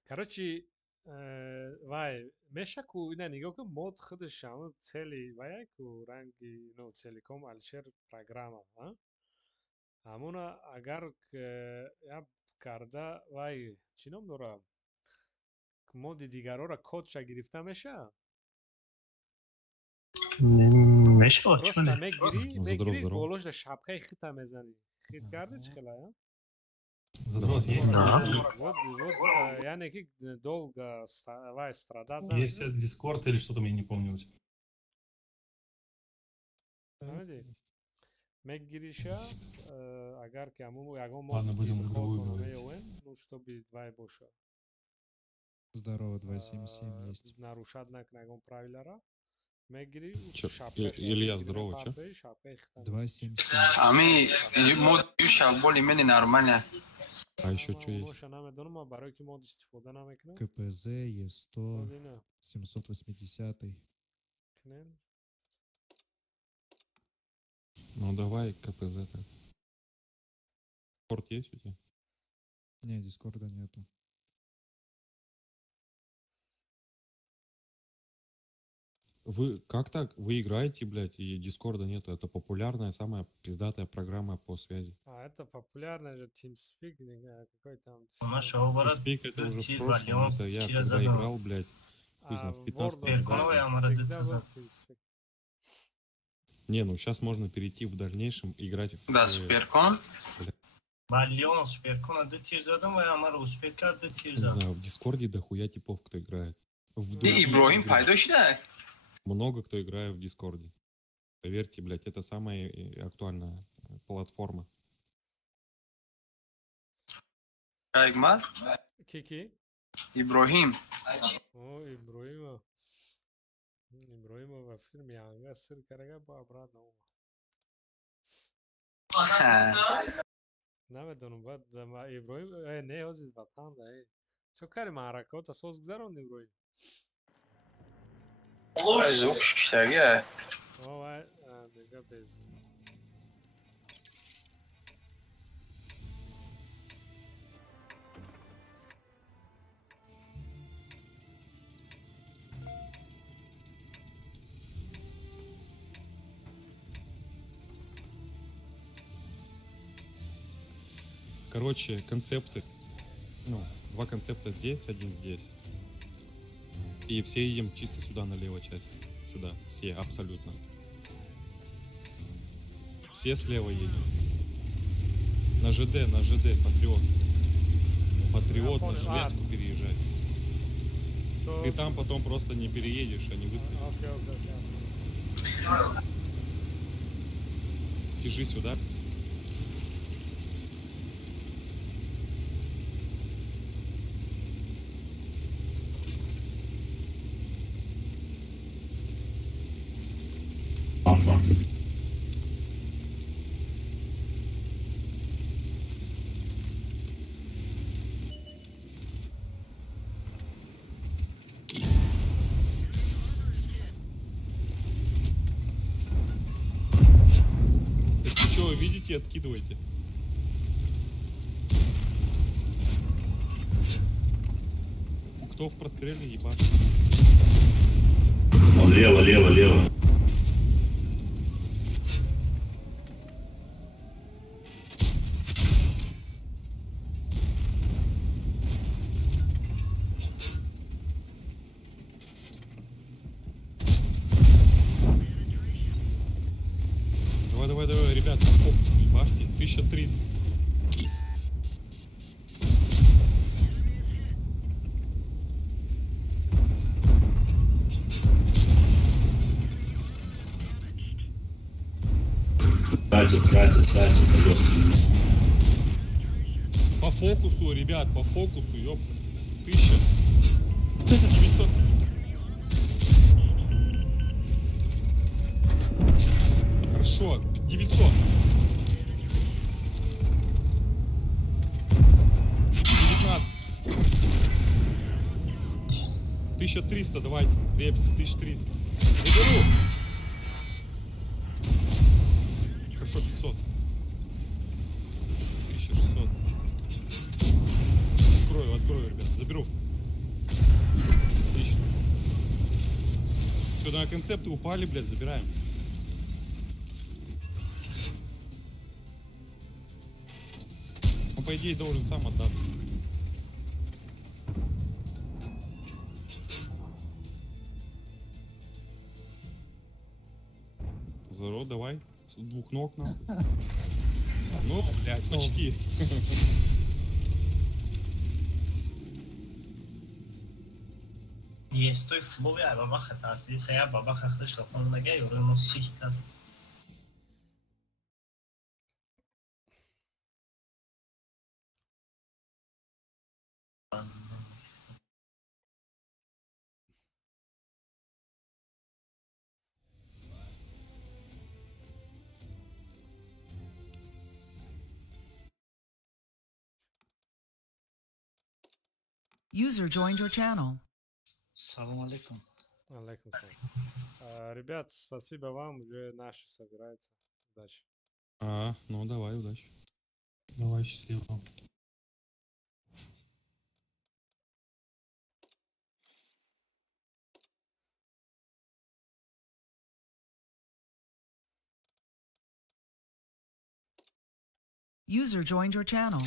Короче, вай, мешаку ина нигока мод худшам цели ваяку ранги, ну целиком алшер программа, а? Амуна агар я карда вай, чином дора моди дигарора кодша гирифта меша? меша просто мегири болош да шапкаи хита мезани. Хит карда чхела, а? Задрот есть? Да. Вот, я некий долго страдал. Есть Discord или что там, я не помню. Мегириша, агар ки аму ягон Ладно, будем игровую говорить. ну чтобы два боша. Здорово, 277 есть. Нарушать на ягон правилара. Мегири Илья, здорово, чё? 277. А мы мод юша более-менее нормально. А еще что есть? КПЗ, Е100, 780. Ну давай КПЗ-то. Дискорд есть у тебя? Не, Дискорда нету. Вы как так? Вы играете, блядь, и Дискорда нету. Это популярная, самая пиздатая программа по связи. А это популярная же TeamSpeak, какой там... TeamSpeak это уже в прошлом. Это я когда играл, блядь, хуй знает, в 15 Не, ну сейчас можно перейти в дальнейшем играть в... Да, Суперкон. Бальон, Суперкон, да тирзадом, а Амара Суперкар, да Не тирзадом. знаю, в Дискорде дохуя типов, кто играет. И Иброхим пайдошда? Много кто играет в Дискорде. Поверьте, блядь, это самая актуальная платформа. Кайгмат? Кики? Иброхим. О, Иброхима. Иброхима во фильме Янга сыр карага по обратному. Наведону бад Иброхим, не озит ватан, да, Чо кари маъракота соз гузарон Иброхим? Звук штаге. Ова дега без. Короче, концепты. Ну, два концепта здесь, один здесь. И все едем чисто сюда, налево часть. Сюда. Все, абсолютно. Все слева едем. На ЖД, Патриот. Патриот на железку переезжать. Ты там потом просто не переедешь, они выстрелят. Бежи сюда. вы видите, откидывайте. Кто в простреле, ебать? Он лево, лево, лево. Давай, ребята, фокус, ебашьте. 1300. Катит, пойдет. По фокусу, ребят, по фокусу, ёп. 1000. 900. Хорошо, 900. 19. 1300, давайте. Ребят, 1300. Заберу. Хорошо, 500. 1600. Открою, ребят. Заберу. Отлично. Все, на концепты упали, блядь, забираем. Он, по идее, должен сам отдаться. Зеро, давай. С двух ног нам. Ну, блядь, почти. Естой флови ай баба хатарсиди сая баба хахташ лафон нага ёрно сихтас. User joined your channel. Салам алейкум. Алейкум салам. Ребят, спасибо вам, уже наши собираются. Удачи. Ну давай, удачи. Давай, счастливо. User joined your channel.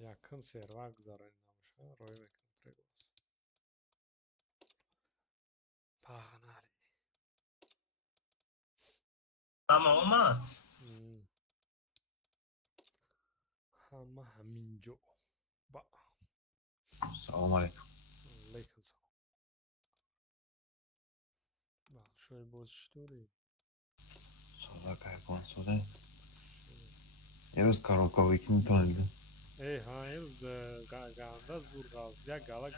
Yakın server güzarayınlamış. Roy mekan pregos. Paghnari. Ama. Hamma haminjo. Ba. Салам алейкум. Алейкум салам. Большой босс, что ли? Какая консоля? Ерус коробка выкинет он или? Ерус ганда зур галти, я гала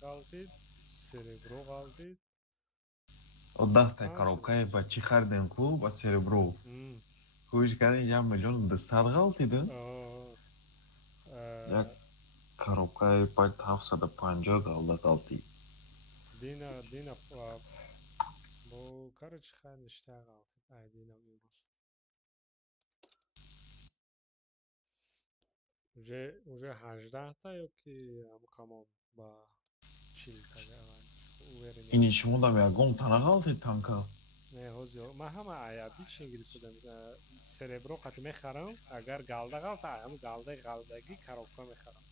галти, серебро галти. Отдахтай коробка, я бачи харден клуб, а серебро. Хуйш гаден 1 миллион десар галти да? Я коробка, я бачи 750 галти. Дина, бо короче хали штя галти. Ай, Дина вирус. Уже 18-та ёки амқамон ба 40-та уверен. И ничего там я гон танагалти танка. Не ҳозир ман ҳама аябӣ чингири шудам. Серебро қати мехарам, агар галда галта ҳам галдаги коробка мехарам.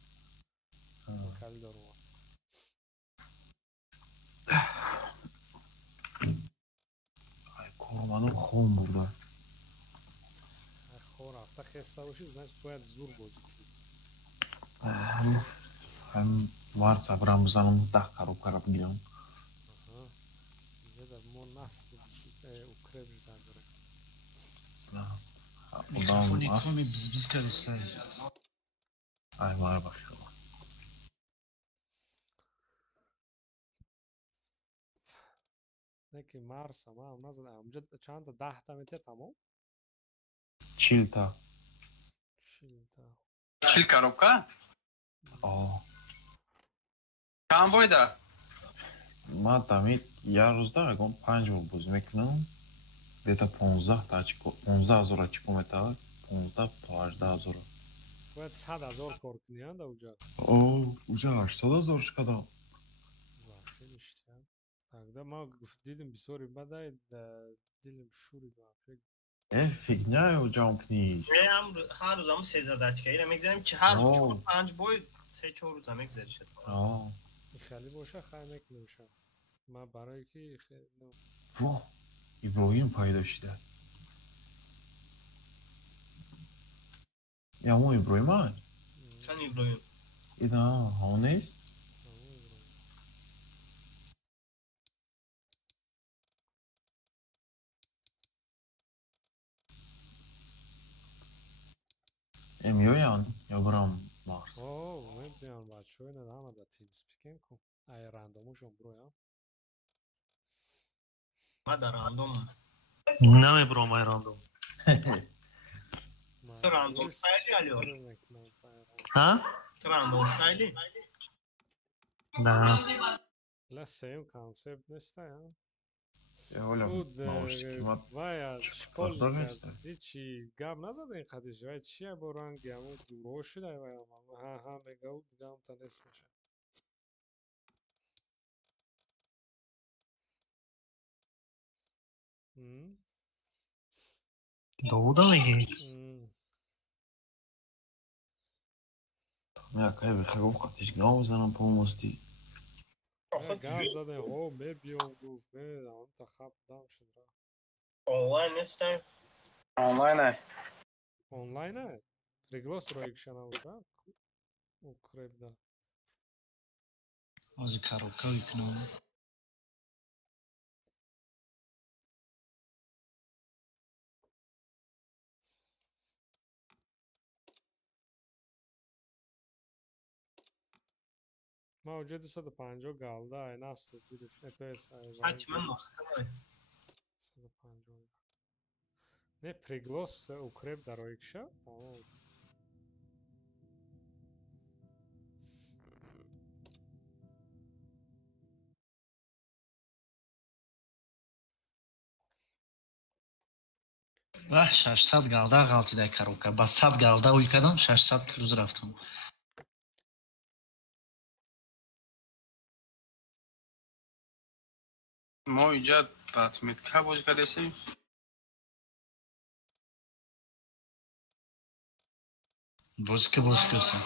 Кали дорум. Ай, корману хом бурда. Хор афта хеста боши, значит бояд зур бозӣ кунӣ. Ҳам вар сабрам бизанам дах коробка бигирам. Деда мо насли укреп жидан дора. Микрофони коми биз кардистай. Ай, мара бахшо. Неки Марса, ман назадам. Унҷа чанда 10-та метр тамом? 40-та. 40 коробка? Кам бойда? Ман тамид я рӯзда ягон 5 бор бозӣ мекунам. где-то 15,000 очко метавад, 15 то 18,000. باید 100,000 کار کنی در اونجا. اونجا 80,000 شکدم. خیلی شتر. так ما دیدیم بسیاری بده دلم شورید. فیگنه و جامپنیش. هر روز هم 13 دچکه اینا میگذاریم که هر روز 5 بای 3-4 روز هم میگذاری شد. خیلی باشه خیلی نمیشه. ما برای که خیلی واه ابراهیم پیدا شده. یا مو ابراهیم هست؟ چند ابراهیم؟ اینا همون نیست؟ میاین یا برام مارس؟ من بیان بچه های ندارم در تیم سپیکن کن. ای راندومشون برو یا؟ ما در راندوم نه برو ما راندوم. راندوم ستایلی علیو؟ ها؟ راندوم ستایلی؟ نه. لسه کانسپت نیسته یا؟ حالا نوشتی وای شکل چی گام نزده این خطیش وای چیه با رنگی همون دورو شده وای ها میگه گام تا نیست میشه دودا میگی؟ که بخیرم خطیش گام بزنم پا مستی گام زده بیام گفت هم تا خب دام شد را آنلاین نیستم؟ آنلاینه؟ ریگلاس رو یک شنم شد؟ او کریب ده از کاروکاوی کنم ما وجود 150 گالده این است دیدی اتویس هرچی من مختمه 150 نه پریگلوس او کریب در رو یک شد؟ و 600 گالده غلطی در کاروکا با 100 گالده اوی کردم 600 روز رفتم ما اینجا باتمیت که بازی کردیم بازی که سن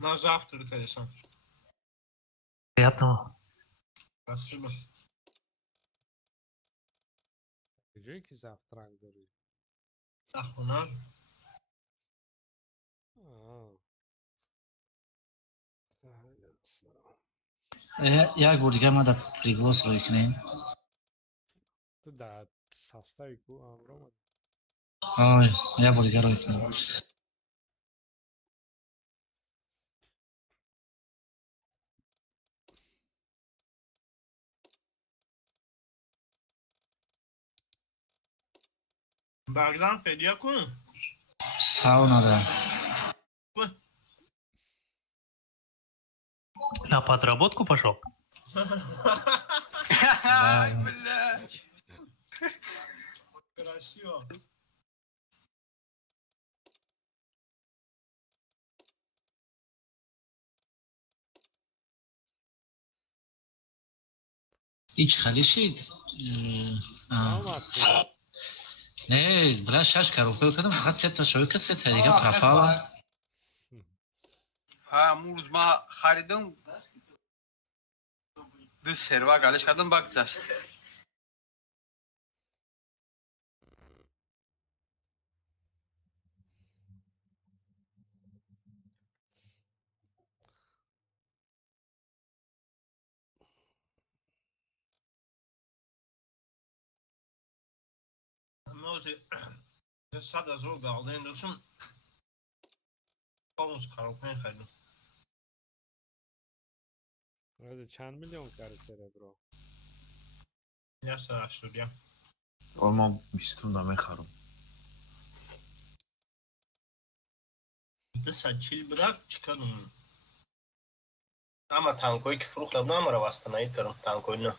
من завтра конечно. Приятного. Спасибо. کجایی که завтрак داری؟ خونه. یک بار دیگه ما در پریگلاس روی کنیم تو در سستایی کو امرو یک بار دیگه روی کنیم Богдан, федя кун? Сауна, да. На подработку пошел? Ай, блядь. Красиво. Hiç Halişi... نه بلا 6 کاروکا کردم فقط 3 تا شوی کرد 3 تا دیگه پرفالا همون روز ما خریدم 2 سرور گالش کردم بگذشت موزی 100,000 گالده این دوشم خاموش کاروکا خریدم چند میلیون کاری سربرو؟ 180 ما 20 نمیخرم 240 bırak çıkalım. اما تانکویی که فروختم نامره واسطه نهید کردم تانکوی نه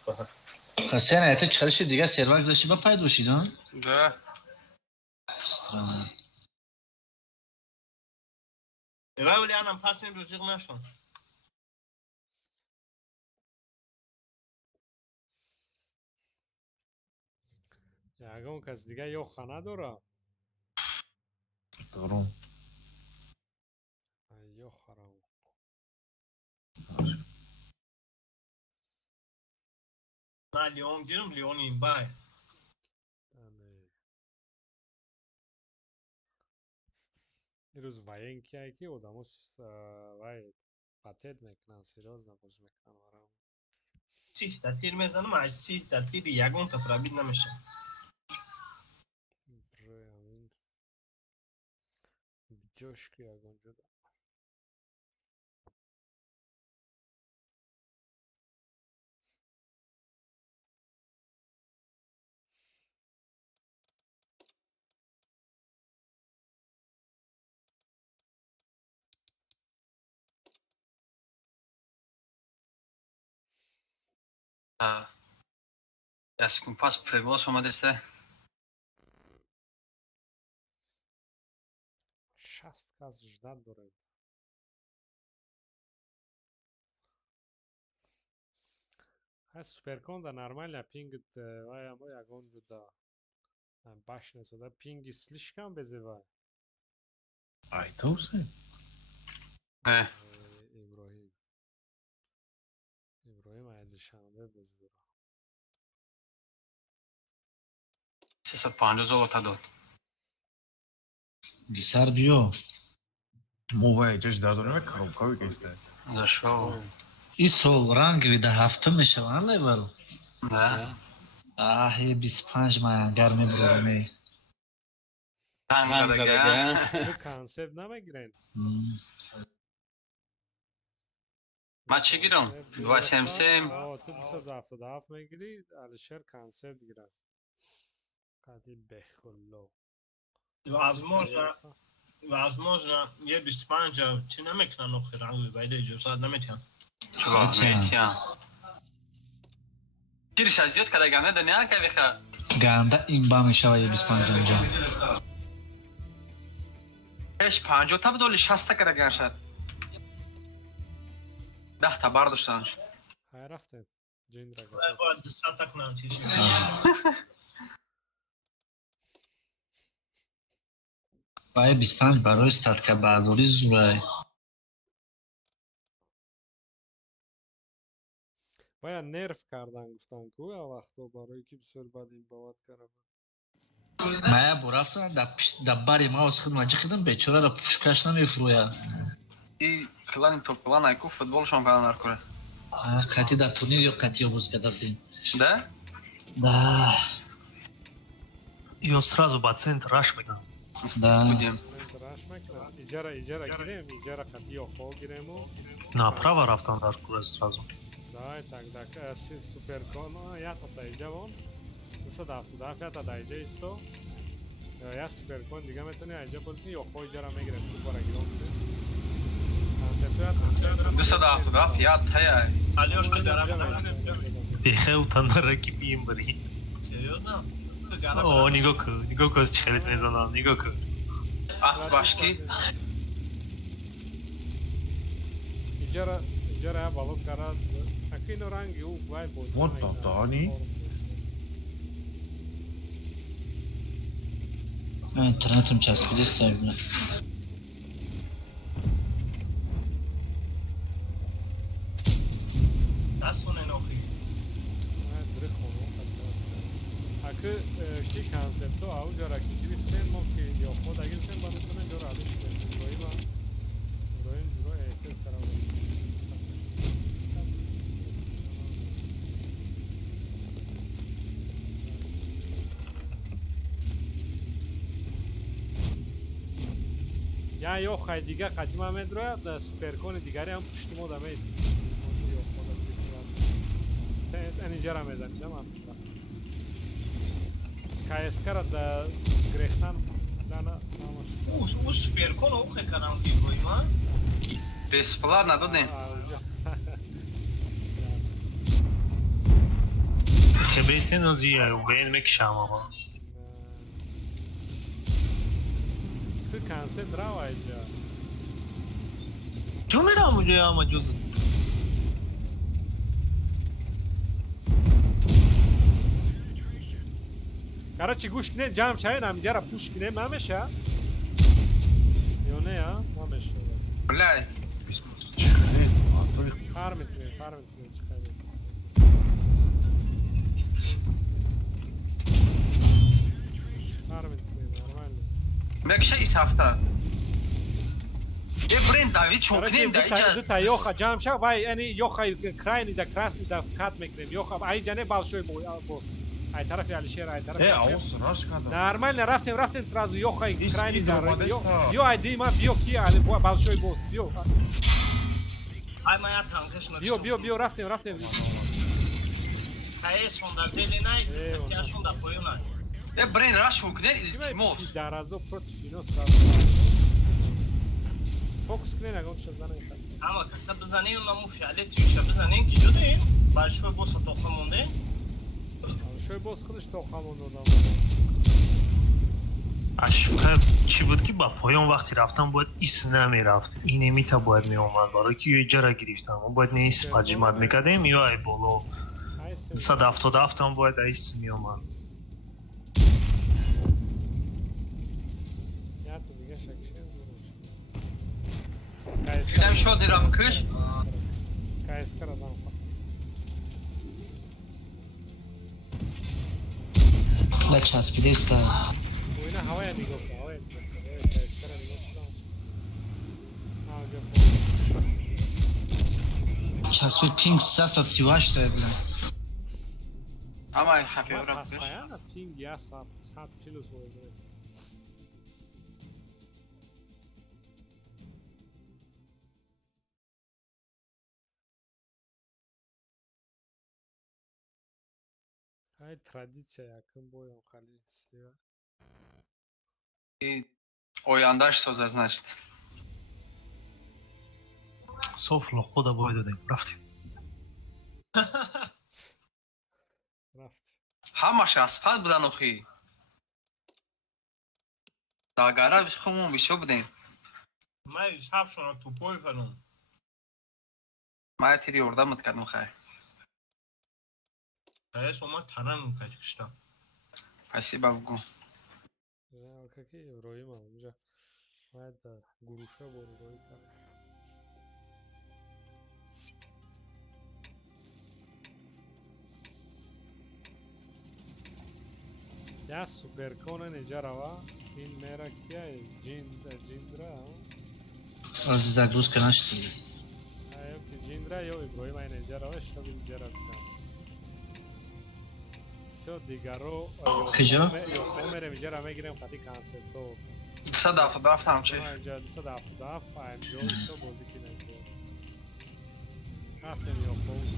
حسین ایت چالشی دیگه سرور گذاشتی با پای دوشیدن؟ Да. Странно. ولی الان پس این روزیق نشون یاگون کس دیگه یو خانه داره دارم یو خرام من لیون گیرم لیون این بای این روز واین که آدموس وای پاتید میکنن سیروز نبوز میکنن آرام 30 تا تیر میزنم از 30 تا تیر یگون تا پرابید نمیشه جوش که یگون جدا Я секунд пас превоз омадесте. 60 кас ждать дорог. А суперкон да нормально пингет вая ягон жуда. Башня сюда пинги слишком безевай. Айтовсың? Иброим айдишанбе бездура. 350 золота дод. Гисар биё. Мова эҷаш дадонаме коробкави кесте. За шо? И сол ранг вида 7 мешаванд левел. Да. Аҳ 25 ман гарми бураме. Танк задага. Концепт намегирен. Ма чӣ гирам? 277. О, ту 277 мегири, Алишер концепт гирад. Қади бехулло. Возможно, я без панча, чи намекна нохи рангу байда иҷозат наметиҳам. Чула метиҳам. Тирша зиёд када ганда даниа кавиха. Ганда имба мешава я 25 онҷа. Эш 50 та бидоли 60 када ганшад. 10 та бардоштанш. Хай рафтем. Ҷиндрага. Бо 200 так намчиш. Бай 25 барои статка бардорӣ зурай. Бая нерв кардан гуфтан ку я вақто барои ки бисёр бад ин боват карам. Мая бо рафтан да бари маус хидматчи хидам бечораро пушкаш намефурӯяд. И клани топлан айку футболшон кадан аркуре. Қати да турнир ё қати обоз кардем. Да? Да. Её сразу по центр раш мекунам. Да. Будем. Иҷара гирем, иҷара қати ё хо гирему. Направо рафтан аркуре сразу. Дай так суперкон ятата иҷавон 277 ятата иҷа исто я суперкон дига метони иҷа бозни ё хо иҷара мегирем ту бора гиром концептуят 277 ятая. Алёшка дарафта. Бехел танраки бимбри. Серьёзно? О, Нигоку челит мезанам, Нигоку. Ахт башки. Иҷара балок карад акино ранги у вай боз. Вот Дани. Интернетом часпиди ставим. Дасоне нохи. Акы шти концепту ауҷара ки гирифтем мо ки ё хода гирифтем ба метонем ҷора алиш роиба роим ҷуро эҳтиёт карам. Я ё хай дига қатима медрояд суперкони дигаре ҳам пушти мо дамест. Ё хода гирифтем. Ани ҷара мезанидам ам. КСК-ро да грехтан дана намаш. У суперкон охе канал ки гойма. Бесплатно додем. Gebesen az iyi o ben mekşam ama. Tu kanser dravayca. Cumera mujhe ama juz. Короче, гушкне jam шай нам jara push kine mameша. Yo ne ya? Mameша. Блядь. Farmit çıkayım. Farmit нормально. Mekşe is hafta. Brend David çoknen da icaz. Duta yoxa jam şa vay yani yoxa krayni da krasni da kat meknem. Yoxa ay jane balshoy boss. Ай тарaf Алишер, ай тарaf. Нормально, рафтем сразу yoxa krayni da. Yo ay дима био ки али balshoy boss. Био. Ай моя танкашна. Био рафтем. Ай сонда зеленай, тяшонда поюна. Брен раш укнен илтимос. Даразо против него сразу. Фокус кне нагон шазане хат. Ама каса бзанин наму фиалет юша бзанин ки жудин. Большой босс тохамонде. Большой босс худиш тохамонде дам. Ашка чӣ буд ки ба поён вақте рафтам бояд ис намерафт. Ин метабояд меомад барои ки ё ҷара гирифтам. Мо бояд не ис паҷимат мекардем ё ай боло. 177 бояд ис меомад. Sen şu diram kış. KSK razam. La çaspidesta. Oyuna havaya bir gokta, havaya. KSK razam. Çaspid ping 138 bile. Ama şapıyor bırak. Ping ya 100 kilos vaziyet. Ай традиция якын боем хали слева. И oyanda что за значит? Софло хода бојде да правти. Правти. Хамаш асфальт будан охи. Да гараж хумун бишо будем. Май шапшона тупой фанум. Май тири орда муткадам хай. Я сома таран качкишта. Спасибо, Гу. Какие еврои мал, уже. Это груша борой. Я суперкона не жарава. Ин мера кия е джиндра. Az загрузка нашла. Ай, джиндра ё еврои май не жарава, что бил жарат. Все дигаро Кыжо? Омере мижара мегирем хати концерт то. Садаф там чи. Садаф айм ҷои шо бозӣ ки наҷо. Рафтем ё хоус.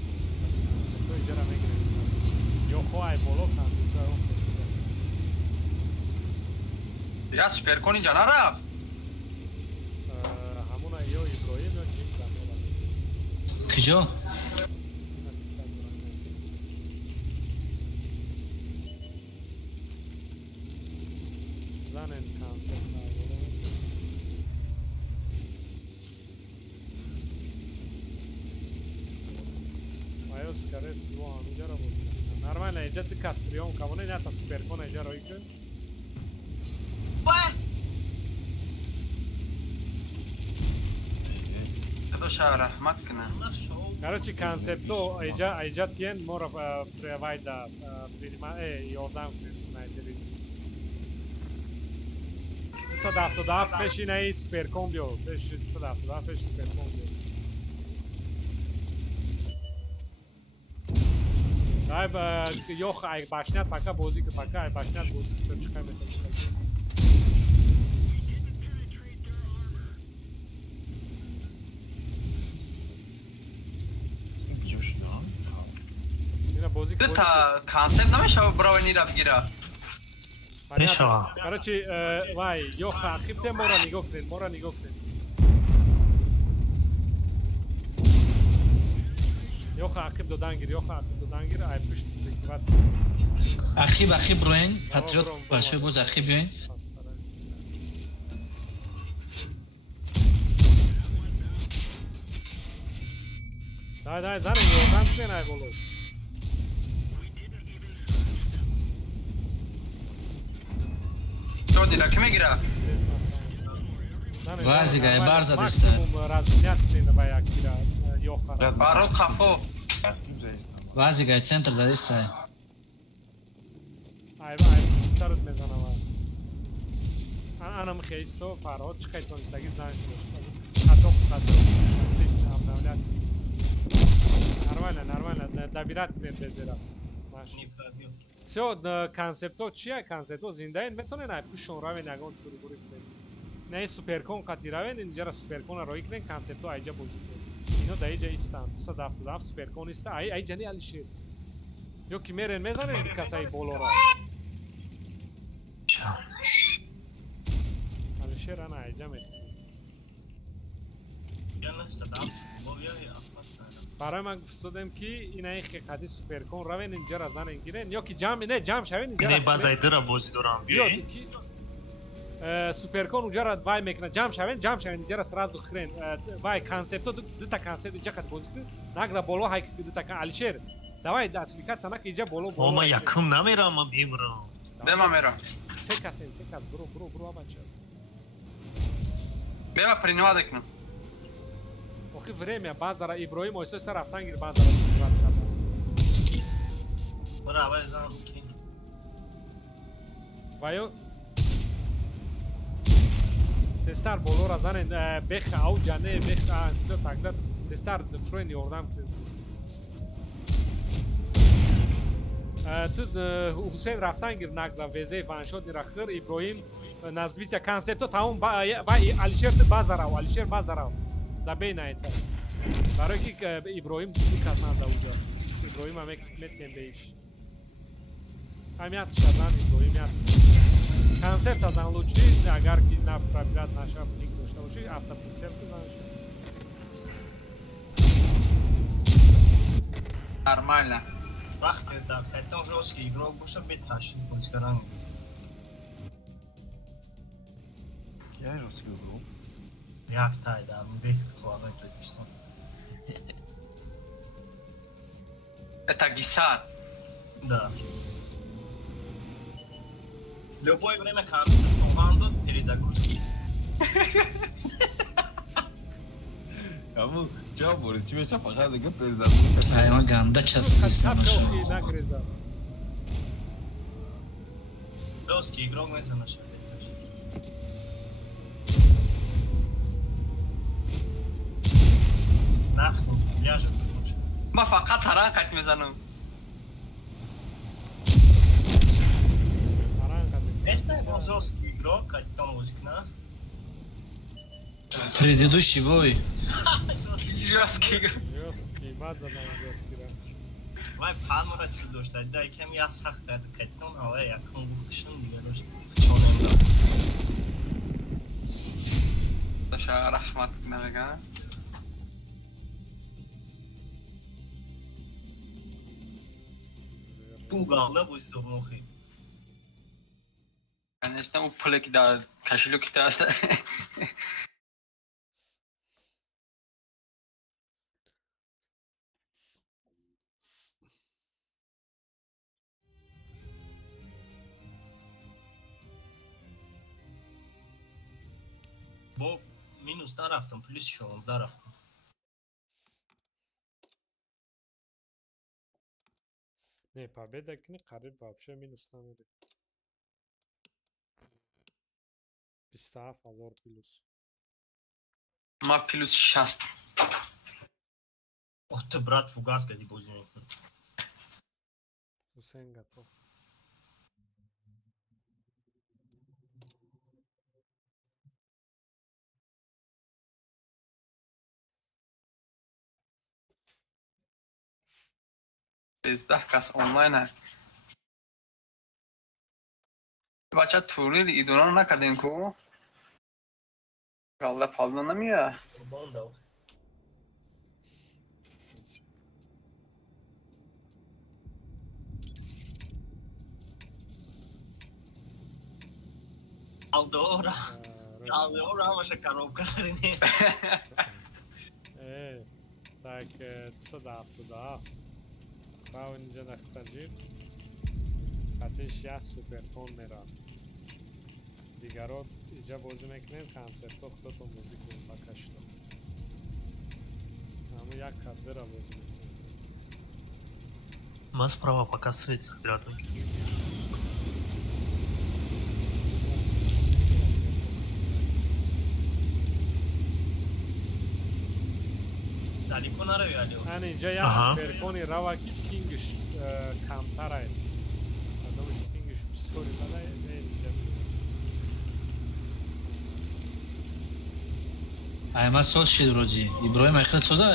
То иҷара мегирем. Ё хо ай боло концерт то. Я суперкони ҷанара. Ҳамуна ё Иброҳим ё ҷим камера. Кыжо? Занен концерт навора. Аё скорее всего ҳаминҷаро бозӣ мекунад. Нормально инҷа дикас приёмка вона ята суперкон инҷа роӣ кун. Худоша раҳмат кунад. Короче концепто инҷа тиен моро вайда ёрдам кунед снайпери. 277 пешинаи суперкон биё. Пеш 277 пеш суперкон биё. Ай ёх ай башнят пока бозӣ ки пока ай башнят бозӣ ки чиқай метависта. Ина бозӣ ки Та концерт намешава бравани рафгира. Мешава. Короче, вай, ёха, хипте мора нигоҳ кунед. Yox aqib dodangir, yox aqib dodangir, ay püşt dikkat. Aqib ro'yin, patriot boshqa bo'z aqib yo'yin. Day, zanen yordam qiling ay bo'lib. Rodina, kimga gira? Vaziga barza desta. Razmiyat qiling va yakira yo'q. Barot xafo. Vaziga center zadesta. Ay, starut mezanava. Ana mxeisto Farod chiqayton istagi zanshlo. Xato. Нормально. Добирать клиент без этого. Все, концепто чия? Концепто зиндаин метоне на пушон равен агон шуруй бурик. Не суперкон катиравен инҷара суперкона рои клиент концепто айҷа бозӣ кунед. Ино да иҷа истанд. Садафтудаф суперкон иста. Ай ҷани Алишер. Ё ки мерен мезанен касаи болора. Алишер ана айҷа мехтӣ. برای من گفتم که این حقیقتی سوپرکون روین اینجا را زنن گیرن یا که جمع شوین اینجا نه بازایده را بازی دارم بیایی سوپرکون اونجا را وای میکنه جمع شوین اینجا را سرازو خرین وای کانسپتو دو تا کانسپت اینجا خط بازی کن نگلا بالا های دو تا کان الشیر دوای اپلیکیشن سنا که اینجا بالا ما یکم نمیرم من بیمرم بما میرم سه کاس برو بچه بما پرینواد کنم Охи время базара Иброим ойсоста рафтан гир базара курат карда. Бара авай зам ки. Вайо. Тестар болора занен беха ау ҷане беха sto тагдар тестар френ ёрдам кирд. Ту Ҳусейн рафтан гир нагла везе ваншод нирахир Иброим назбита концепто тамом ба Алишер базара забейна это. Барои ки Иброим дикасанда уҷа. Иброим ам метем беш. Амят шазан Иброим ят. Концепт азан лучи агар ки на пробират наша ник дошта боши автоприцел занаш. Нормально. Вақте да кайтон жёсткий игрок боша беташид боз каран. Я жёсткий игрок. Як тайда, беск хвалай точно. Это Гисар. Да. Любое время команду перезагрузки. Кому? Чё будет? Тебе все показывает, как перезагрузка. Ай, он ганда часто нагрыза. Доски игрок не занашал. Нахрен ляжет. ما فقط حرکت میزنم. Это был жесткий игрок, как там музыка. Предыдущий бой. Жесткий игрок. Жесткий, база на жесткий раз. Вай палмара чудо, что да, кем я сах это кайтон, а я кому бухшин дигалош. Таша рахмат намега. Пугала будет домохи. Конечно, у пулеки да кошелёки да аст. Бо минус тарафтам, плюс еще он тарафтам. Не, победа не қариб вообще минус намере. 27,000 плюс. Ма плюс 6. Вот ты, брат, фугас, когда будешь. Хусейн готов. کس آنلاین بچه توریر ایدونان نکردین کو گالده پالدون نمیه Алдора ваша коробка. Так, садав туда. Правильно инжа нахтаджир. Хатиш я суперкон мерам. Дигарот инжа бозӣ мекунем концертҳо худото музику бакашто. Аммо як кадра бозӣ мекунем. Ман справа пока свет собирать. Далеко нарави, Алио. Ани инҷа як суперкони рава ки пингиш камтар аст. Адамш пингиш бисёри бада инҷа. Айман соз шид роҷи. Иброҳим айхел соза?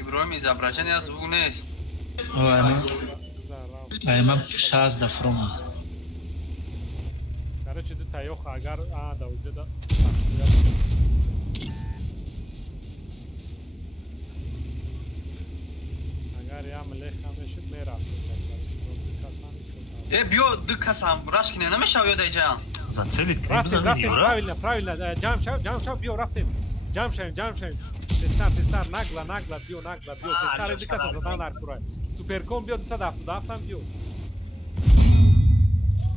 Иброҳим изображение звук нест. Айман 6 дафрома. Короче, ду таёха агар да уҷуда бё ду касам рашкине намешав ёдаҷа. Зацелит рафтем, правильно, правильно. Ҷамъ бё рафтем. Ҷамъ шавем. Тестар, нагла, бё, тестар ду каса задан дар курай. Суперкон бё 277 бё.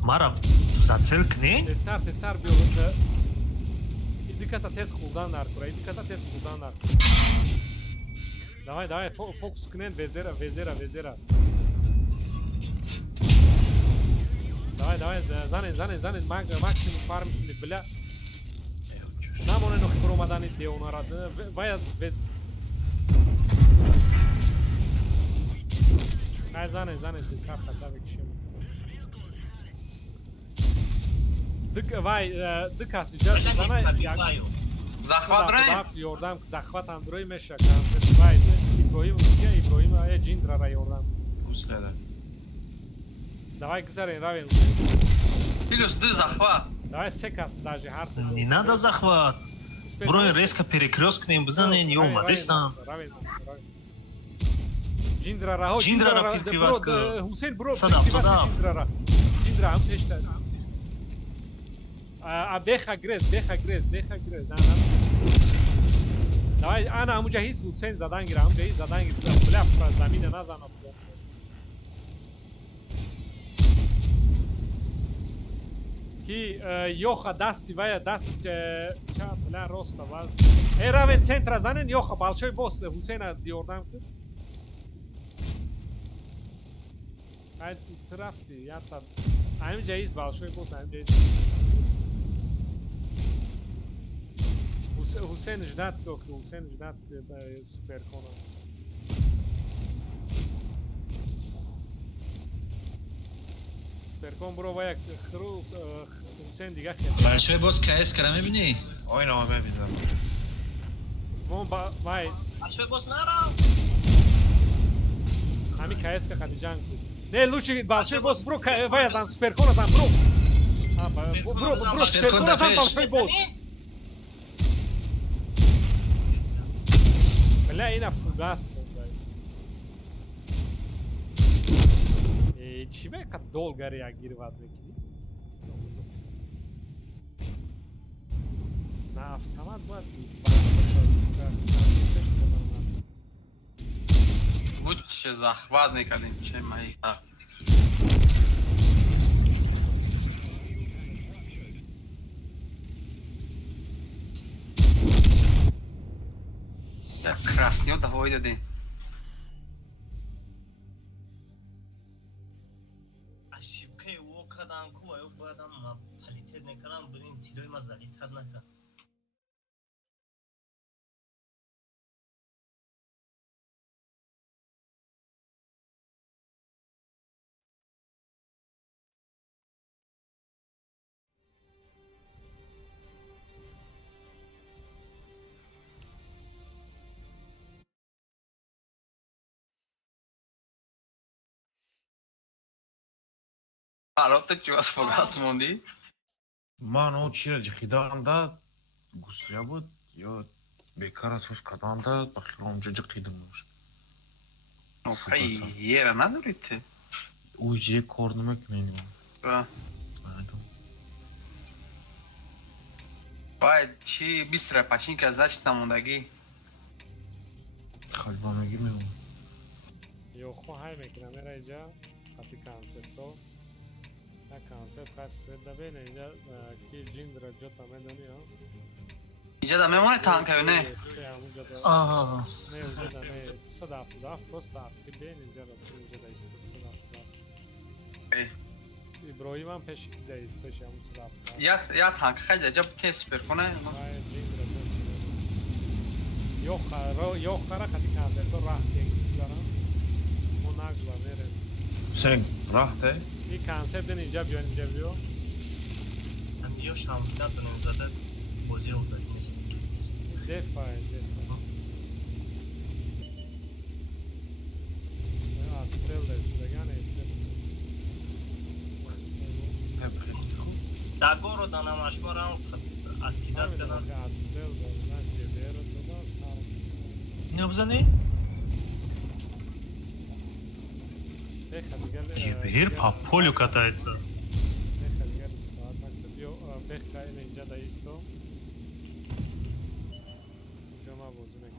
Мара зацел кне? Тестар бё. Ду каса тест хурдан дар курай. Давай, фокус кунен, везера. Давай, занен, максимум фарм кунед, бля. Намонен охи промадани деонара. Ай, занен, тестар хата бекишем. Ду каси занай. Захват раем? Ёрдам, захват андрои меша. Концерт вайз. Иброҳим, ҷиндрара ёрдам. Гуслада. Давай гзарен, равен. Плюс ды захват. Давай се кас даже ҳар се. Не надо захват. Броин резко перекрёсткнем бизанен, ё мадестам. Ҷиндрара, Ҳусейн бро, ҷиндрара. Ҷиндрара, пешта. Беха грез. Давай, ана ҳамуҷа ҳис Ҳусейн задан гир, бля, пура замина назан афто. Ки ёха дасти вая, дасти чап, бля, роста, вал. Равен центра занен, ёха, балшой бос, Ҳусейна ёрдам куд. Ай, ту рафти, ята. Ҳаминҷа ҳис балшой бос, ҳаминҷа ҳис. Ҳусейн ждат суперкона. Суперкон бро вая Ҳусейн дига хел. Большой босс КС кара мебини? Ойно мебинам. Мон вай. Большой босс нарав. Ами КС ка хадиҷан куд. Не, лучше большой босс бро вая зан суперкона зан бро. Бро суперкона зан большой босс. Бля, ина фугас мондай. Чӣ века долго реагировать мекунӣ? На автомат бояд лучше захват мекардем, чем айта. Так, краснё давай дадим. Ошибкаи о кадан ку аю боядам палитет мекунам, бирин тилои ма залитар накард. Арата чуас фогас монди? Ман о чира ҷиқидам да густрия буд ё бекара сос кардам да ба хилом ҷиқидам мошад. Ера надорид те? Уж як кор намекунем. Ба. باید چی 20 را پچینک از دست نموندگی خالبانگی میمون یو خو های میکنم میره اینجا خطی کانسپتو نه کانسپت هست دبین اینجا کی جین را جوتا میدونی ها اینجا دا میمونه تانکه نه آها نه اونجا دا نه صداف پست که بین اینجا را اینجا دا است صداف ابراهیم هم پیش که دا است پیش همون صداف یا تانک خیلی عجب تست برکنه یو خرا خطی کانسپتو راه دیگه زارم اون نگلا میره حسین راه ده این کانسپت اینجا بیان اینجا بیو هم بیو شامپیون تو نمیزده بازی رو داریم دفعه آسپرل دست بگانه دگو رو دانم اشما رو هم اتکیدت کنن آسپرل دارم که بیرون تو داست اینو بزنی؟ Теперь по полю катается. اینجا دایستو جمع بازونه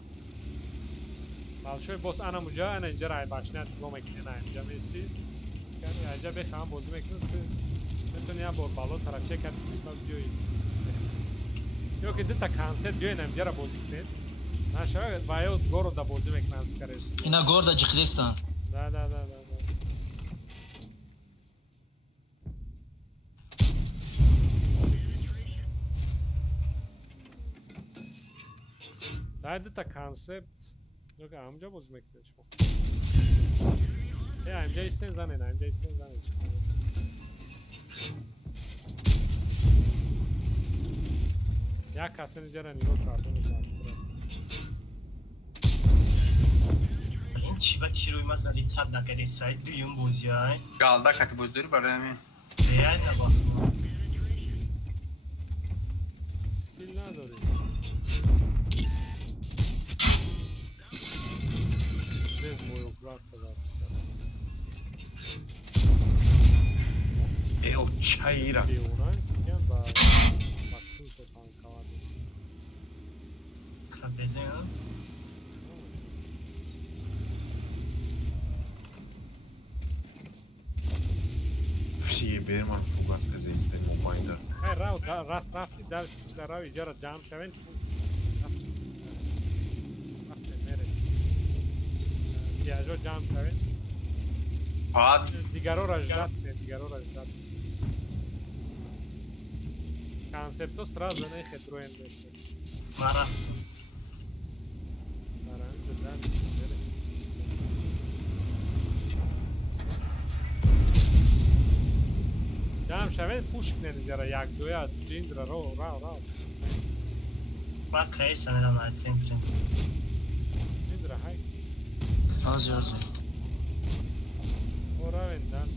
بالشوی باز انا مجا انا اینجا رای باشنت گم کنه نه اینجا میستی یعنی اینجا بخوام بازی میکنم تو میتونی یا بار بالو طرف چک کنی بیوی یا که دتا کانسپت بیوی اینجا را بازی کنید نه شاید وایو گورو دا بازی میکنن سکرش اینا گور دا جخلیستان نه Dajde ta koncept. Yok amca bozmak da çok. Ya amca isten zanen, amca isten zanen çıkıyor. Ya kasını jara nilo kardonu zaten biraz. این چی با چی روی مسئله تب نکردی سایت دویم بوزی های؟ گالده کتی بوزداری برای همین بیای نبا Skill نداری Bez moju kratko da Evo čajira onaj, jedan da tu se tankavati Krabeze ha? Všichni běrman fugas ke zjisté mobinder. Hey, raz trafti dar ravi jara jam shaven. Trafti mere. Ya jo jam shaven. Ad digaro rajdat. Koncepto strazo ne khetroen deste. Mara. Jdan. جام شوید پوش کنید جرا یک جویا جیند رو ما کی سنم از سنتر جیند را های آزی اورا وندان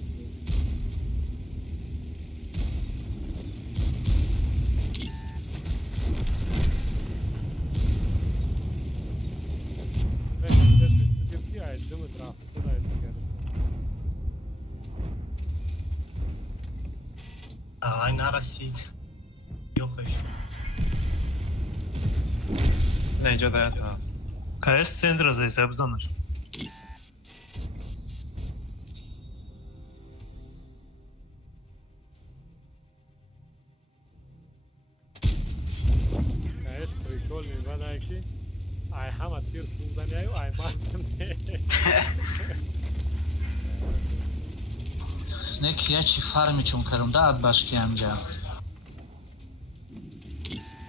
آی نرسید یا خوش نه اینجا دایت هست КС центра здесь обзаночно. КС прикольный банайки ай хама тир фунданяю ай мартане Nek ya çi farmiçum karım da ad başki amca.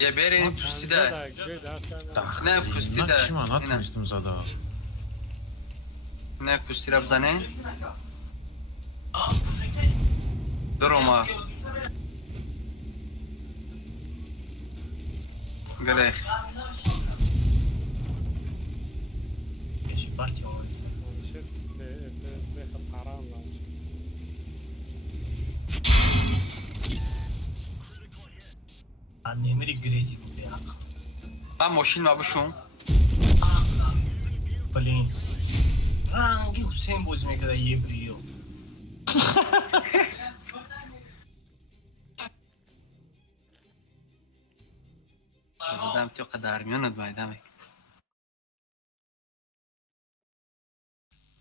Ya berin pustida. Ne pustida? Nakşiman atmıştım zada. Ne pustira bzane? Durma. Gerek. Eşi batıyor. نمیری گریزی بوده من ماشین نباشم بلین رنگی حسین بوز میکرده یه بریو آدم تو قدر میوند باید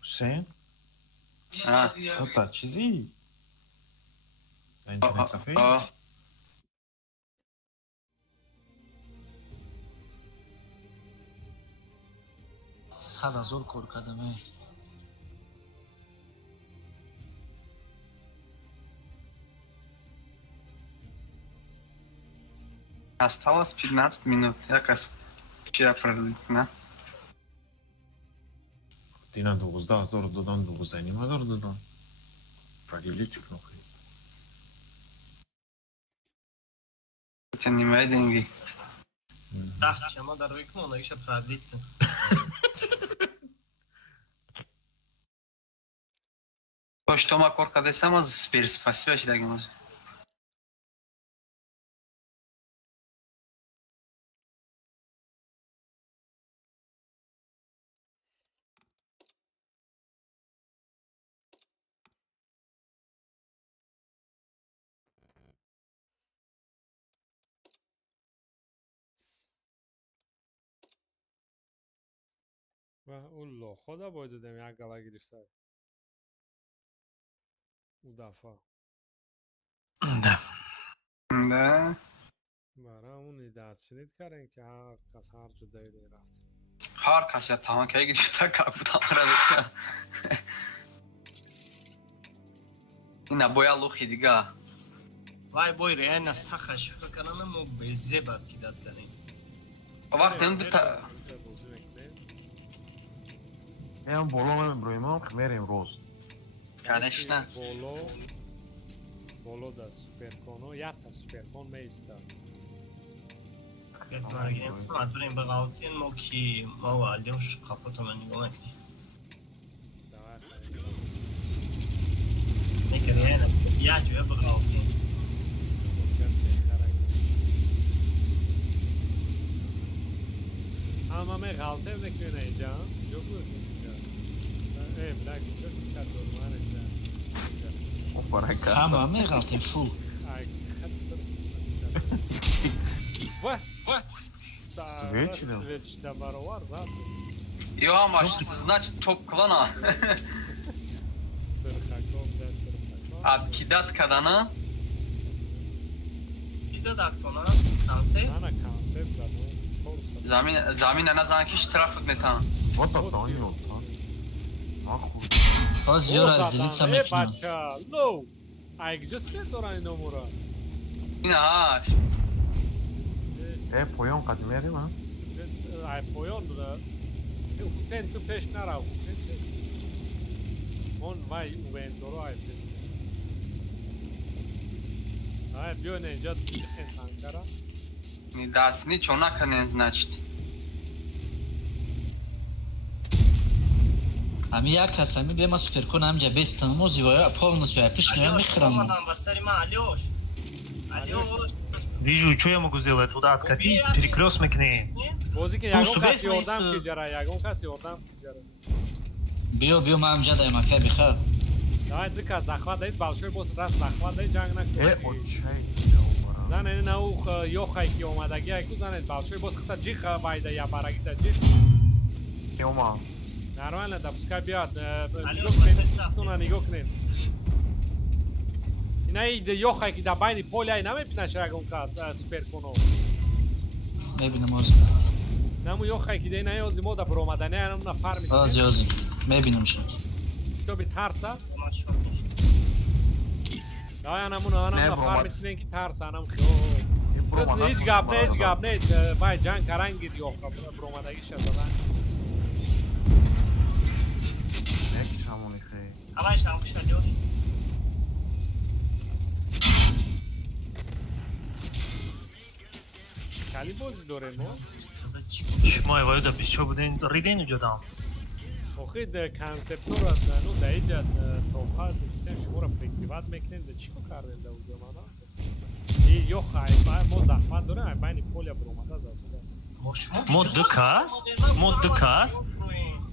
حسین؟ تو تا چیزی؟ اینترنت کافه؟ 100,000 کار کردم. Осталось 15 минут. Якось ще пролить, не? Ти на 12,000 додан, 12,500 додан. Пролиличек, ну хай. Це немає деньги. Так, чема дар вікно, навіщо пролить? То, що ма корка десама, спір спасибо, що дагимоз. والله خدا باید دادم یک گله گرفته اون دفعه نه برای اون دستشنید کردن که هر کس هر جدایی دی رفت هر کس یا تمام که گرفته که بودم را بچه اینا باید لوخی دیگه وای بای ریان سخش فکرانه مو به زبط که داد کنیم وقت این دوتا این بالا نمیبرویم هم خمیریم روز یعنیش نه بالا دا سوپرکانو یا تا سوپرکان میسته ما داریم به غلطین ما که ما و علیوش خفت من نگاه نکنیم نکنی اینه یا جوه به غلطین اما من غلطه نکنه اینجا جو بود ای بلک جو کرد دورمان اینجا همه غلطه فول Свечи да баровар зад. Йома, значит топ клана. Сырхаков да сырхаков. Абкидат кадана? Bize daktona kanser. Ana kanser zaten. Zamin ana zanki штраф метан. Вот это он ёлка. Нахуй. باز یه را زلیتسا میکنم بچه لو ای کجا سه دارن این امورا این هاش پایان قدیمه ما ای پایان داره حسین تو پیش نرو حسین پیش من وای اوین دارو ای پیش ای بیو اینجا بخین تنکره не дать ничего наконец значит Ами як кас, ами бема суперкон амҷа бестамо зивоя полностью я пишноя мехрам. Вижу, что я могу сделать? Туда откатить, перекрест мекни. Био ма амҷа дай мака бихар. Давай дика захват дайс балшой бос раз захват дай ҷанг накунӣ. Зан ин наух ёхай ки омадаги айку занед балшой бос хата ҷиха байда я барагита ҷих. Ёма. Нормально, да, пускай биад. Нигоҳ кунем. Инай ёхай ки дар байни поля намебинаш ягон кас суперконо. Мебинам оз. Наму ёхай ки инай ози мо да биромадани анамуна фар мекунем. Ози. Мебинам ша. Што би тарса? Давай анамуна фар мекунем ки тарса анам хиё. Ҳеҷ гап не, бай ҷанг каранг гир ёха биромадагиша задан. Шамони хей. Авай шам кушадёш. Кали бози дорем мо? Шумо евоюда бисчо будин риден уҷодам. Охи концептора ну да иҷа тофа дикитен шуморо прикриват мекунем да чико кардем да уҷомана. И ёхай мо захмат дорем ай байни поля биромада засуда.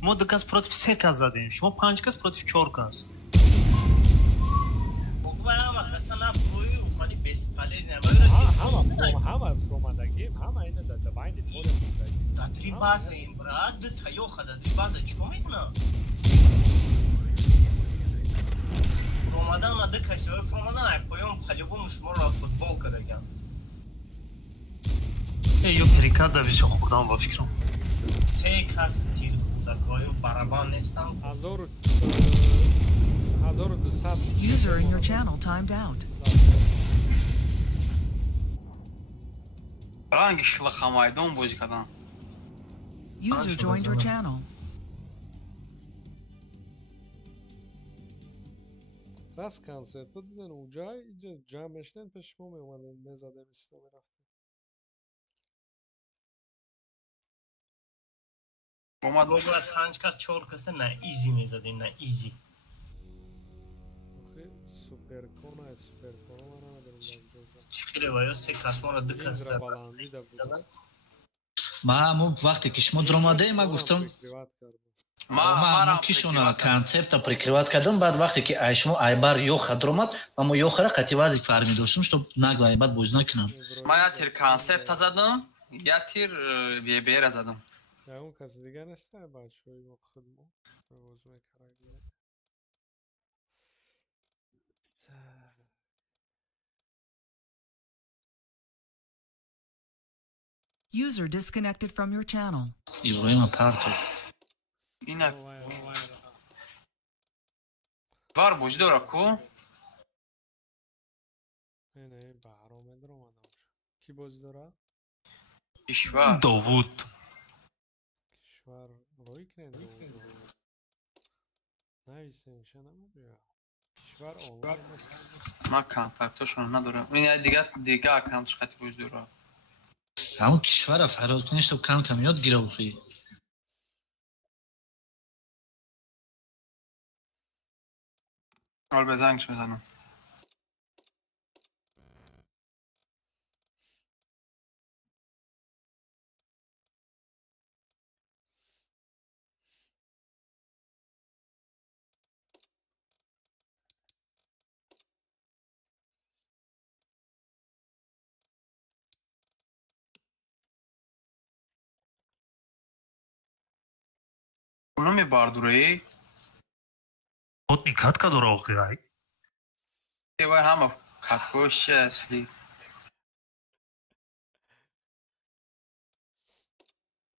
Мо ду кас против се кас задем, шумо 5 кас против 4 кас. бесполезная. Хама фромадагим, хама ина да давайни торе будагим. Да три базы им, брат, да Тойоха, да три базы, чего митна? Фромадан надо касевой фромадан, а поем по-любому шмора футболка дагим. ё перекат да висо хурдам ба фикрам. Се кас тир такой барабан нестам. 1200. User in your channel timed out. Ранги шлахамайдон бози кадан. User joined your channel. Раз концерт диден уҷа иҷа ҷамъ пеши мо меомадем мезадем исто мерафтем. Омад богла танчкас 4 каса на изи мезадем, на изи. Суперкона мана надорам ҷо. Чиқиле ва ё се касмора ду каса. Мо вақте ки шумо дромаде ма гуфтам ма кишона концепта прикрывать кардам, баъд вақте ки шумо айбар ёха дромад ва мо ёхара қати вазик фарми доштам, чтоб нагла айбат боз накунам. Ма я тир концепта задам, я тир вебера задам. Я он каси дига неста бачаҳои мо худмо мавоз мекарайм. User disconnected from your channel. Иброҳима парту. Ина вар боҷ дора ку? Не, Баҳром медромад наша. Ки боз дора? Кишвар. Довуд. Кишвар ройкнен. Нависен шанамудя. Кишвар онлайн нест. Ма контактошон надорам. Ин дига аккаунтш қати боҷ дора. ҳамон кишвара фарод кунӣ, чтоб кам ёд гира ухӣ. ҳол безангш мезанам. Уно мебардураи? Хотни катка дора охирай. Вай ҳама каткош асли.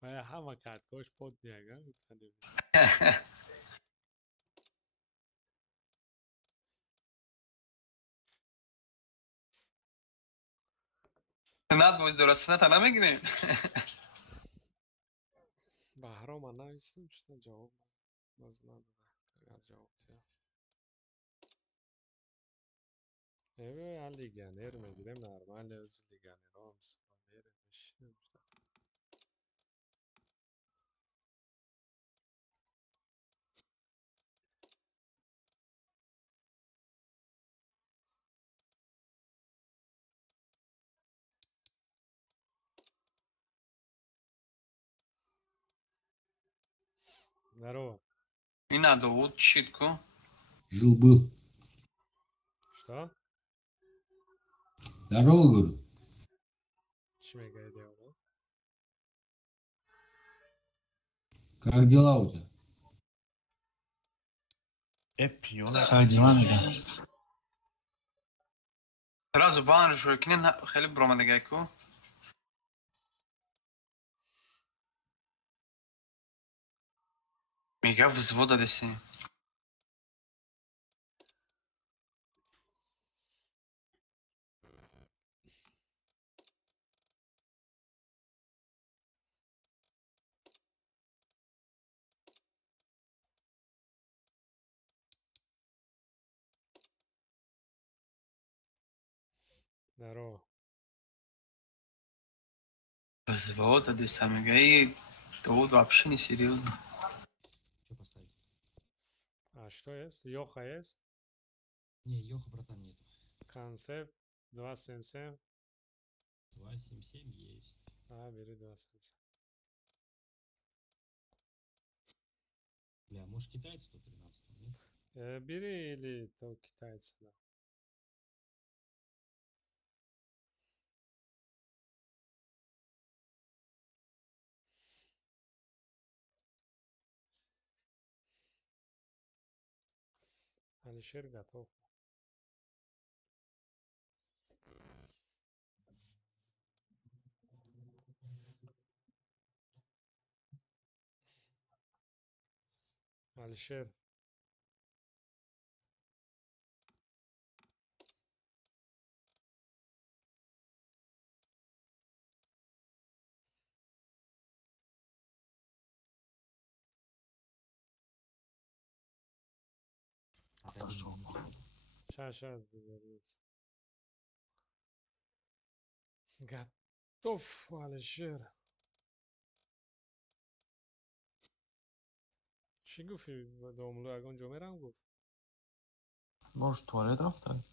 Вай ҳама каткош под диага гуфтадем. Синат боз дора, сината намегирем. Баҳрома навистам чита ҷавоб боз надода. Агар ҷавоб тия. Я легионер мегирем нормально аз легионерам мерем мешинем. Здорово. И надо вот щитку. Жил-был. Что? Здорово, говорю. Чмекай делал. Как дела у тебя? Как дела, мега? Сразу бан шойкинен хели бромадагайку. Мега взвода десен. Здорово. Взвода десен, мега и тут вообще не серьезно. А что есть? Йоха есть? Не, Йоха, братан, нету. Концепт 277. 277 есть. Бери 277. Бля, может китаец 113, нет? Бери или то китайцы, да. Алишер готов. Алишер. Сейчас довернется. Готов, Алишер. چی گفتی دوملو اگه جمعه هم گفت باش توالت رفتن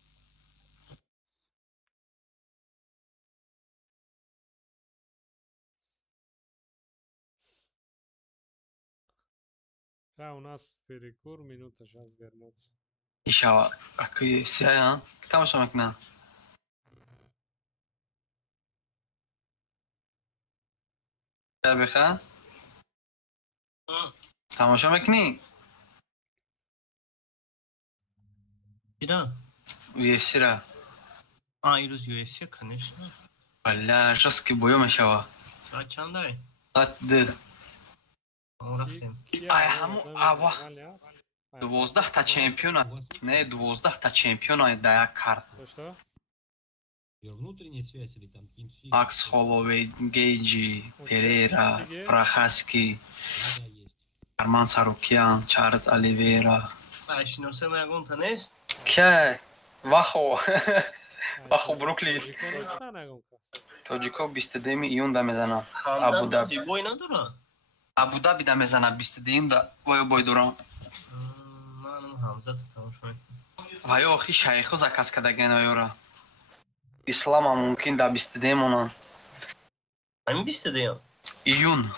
у нас перекур минута сейчас вернется Ишава, акы сяя, тамаша макна. بخا تماشا میکنی؟ چرا؟ UFC را این روز UFC کنش والا راست که بویا میشوا ساعت چند داری؟ ساعت 2 رفتیم ای همو اوا 12 تا چمپیون نه 12 تا چمپیون در یک کارت Внутренняя связь или там TeamSpeak? Макс Холлоуэй, Гейджи, Перейра, Прохаски, Арман Сарукян, Чарльз Оливейра. اشناسه مگون تنست؟ که وخو وخو بروکلی تاجیکا 22 ایون دا میزنن ابودابی بوی نداره؟ ابودابی دا میزنن 22 دا بای دوران من حمزه تمام شد وای آخی شیخو زکاس کدگن آیورا اسلام هم ممکن دا 22 مونن همین 22 ایون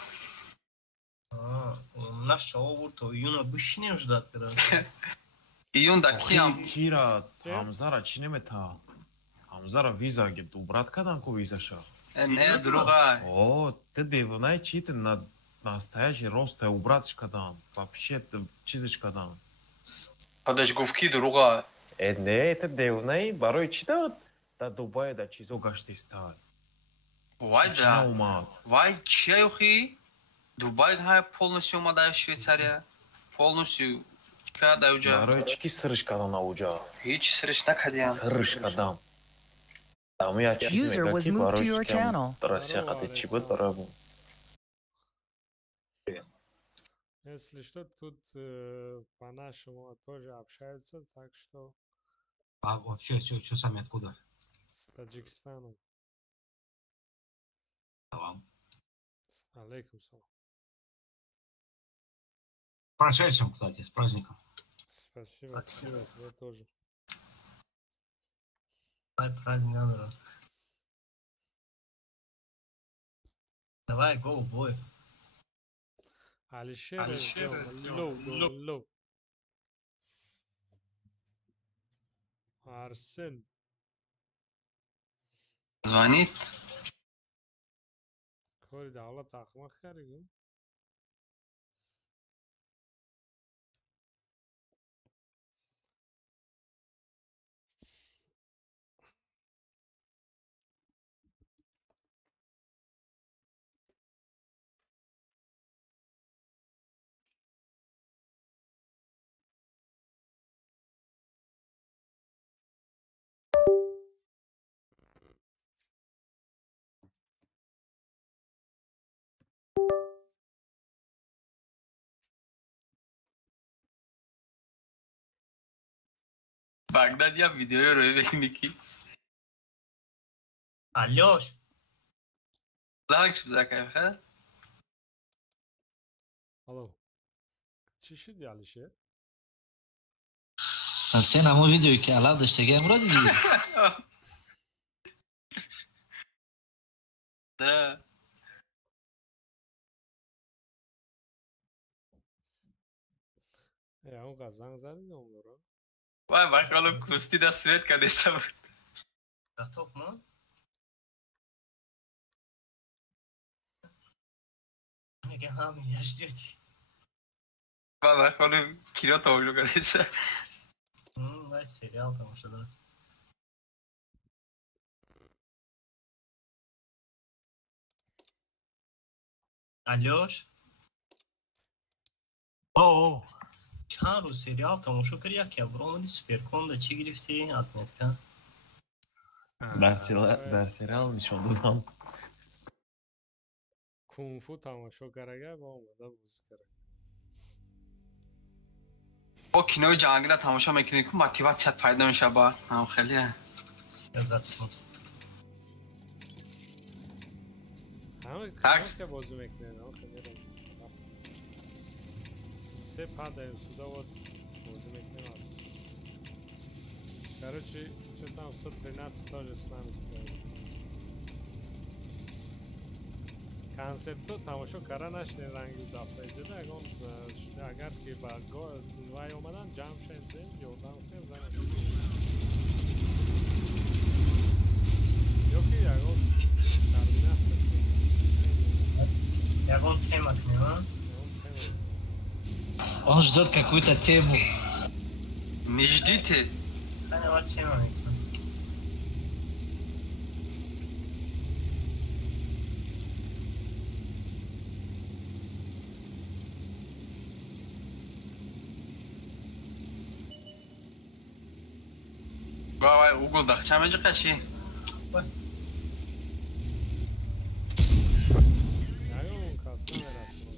نشه آورد تو ایون بشینیم جداد کرد ایون دا کیم کیرا حمزه را چی نمیتا حمزه را ویزا گه دوبرات کدن کو ویزا شا نه دروغه о ты девнай чит на настоящий рост убрать кадан вообще чизиш кадан подаж гуфки дروغه не ты девнай барой чита да дубай да чизо гаштиста вай да вай чай охи дубай ха полностью умада в Швейцария полностью када уджа барой чики срыш кадан аужа هیچ срыш накадям срыш кадан User was moved to your channel. Если что, тут по-нашему тоже общаются, так что... А что сами откуда? С Таджикистана. Салам. Алейкум салам. Прошедшим, кстати, с праздником. Спасибо, тебе тоже. праздник надо. Давай, go, boy. Алишер, лоу. Арсен. Звонит. Кори давлат ахмақ каригу. Bagdad ya videoyu bebekini ki. Alyosh. Zakaj, Алло. چی شدی علیشه؟ sen همون ویدیویی که الان داشته گیم را دیدی؟ نه. اون قزنگ زدی اون برو. وای بخالم کوستی دا سویت که دسته بود. Готов, mu? Nega hamil yaşıyordu. Vay bخالم کیلو تاویلو که دسته. باید سریال تماشا دارم. علیوش چند روز سریال تماشا کردی یکی برو اومدی سوپرکن چی گرفتی؟ اتمت کن در سریال نشون دادم کونفو تماشا کرده با اومده بوز کرده او کینوی جهانگیر را تماشا میکنی که موتیواسیت پیدا میشه با هم خیلی سیازت نیست همه که بازی میکنه همه خیلی رو سه پنده این سودا بود بازی میکنه هست короче что там 113 тоже с нами стоит концепту тамошо кара нашли ранги дафта иде агон агар ки ба вай омадан ҷамъ шудем ёрдам кунем занам ёки агон координат ягон тема кунем Он ждет какую-то тему. Не ждите. Вот тема. Vay Google daqçamıcı qaşı. Ayol kastan verasın.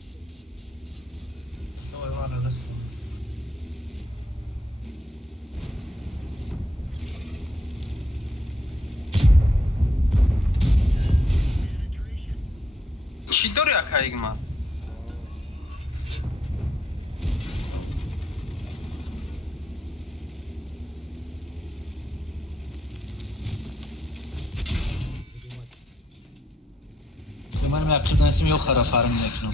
چی داری اکایگ ما؟ من معقد نسیم یو خرا فارم میکنم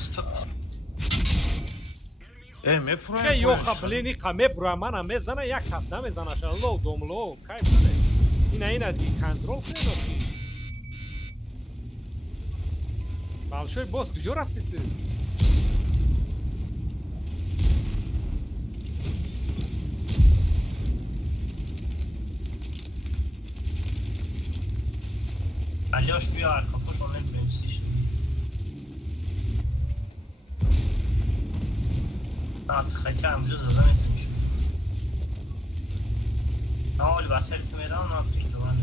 مفرم که یو خبلینی قمه برای من هم میزنه یک کس نمیزنه شلو دوملو کای بله اینا دی کنترل کنه نوکی بالشوی باز کجا رفتی تو؟ علیاش بیا ارکا خوش آمد بنسیش خیلی همجا زده میتونیش ناولی بسر تو میرم ناولی دوان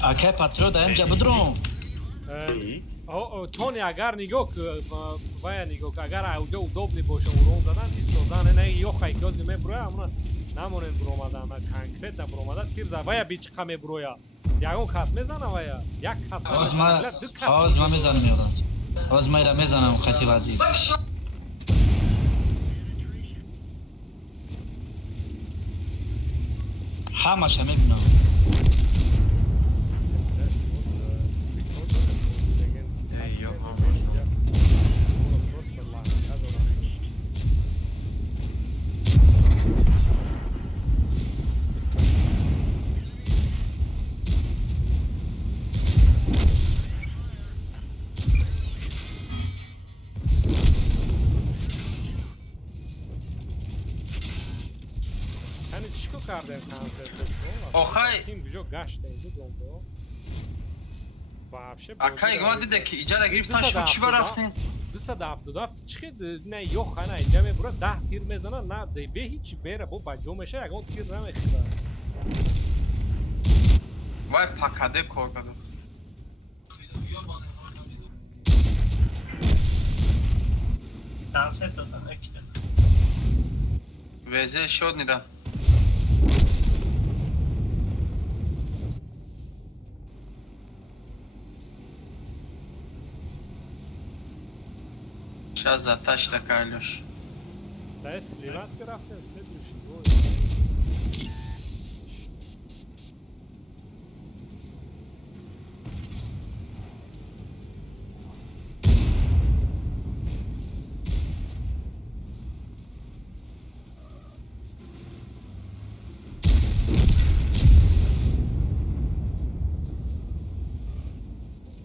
Акай патрё даем ҷа будрум. Тони агар нигоҳ вая нигоҳ агар аҷо удобни боша урон задан истозане не ёхай кози мебуроя амна намонен буромадан конкретна буромада тир за вая бичқа мебуроя ягон кас мезана вая як кас ду кас ҳоз ма мезанам ёрам ҳоз майра мезанам қати вазир ҳамаша мебинам آخای اکای گما دیده که ایجاد گرفتن شد چی برفتین؟ 277 چی نه یو خانه اینجا میبره 10 تیر میزنه نه به هیچی بره با بجو میشه یکون تیر نمیخوره وای پاکاده کار کرده کنسرت دادن اکیده وزه شد نیده Сейчас затащит такая, Леш. Да я сливать крафтим следующий бой.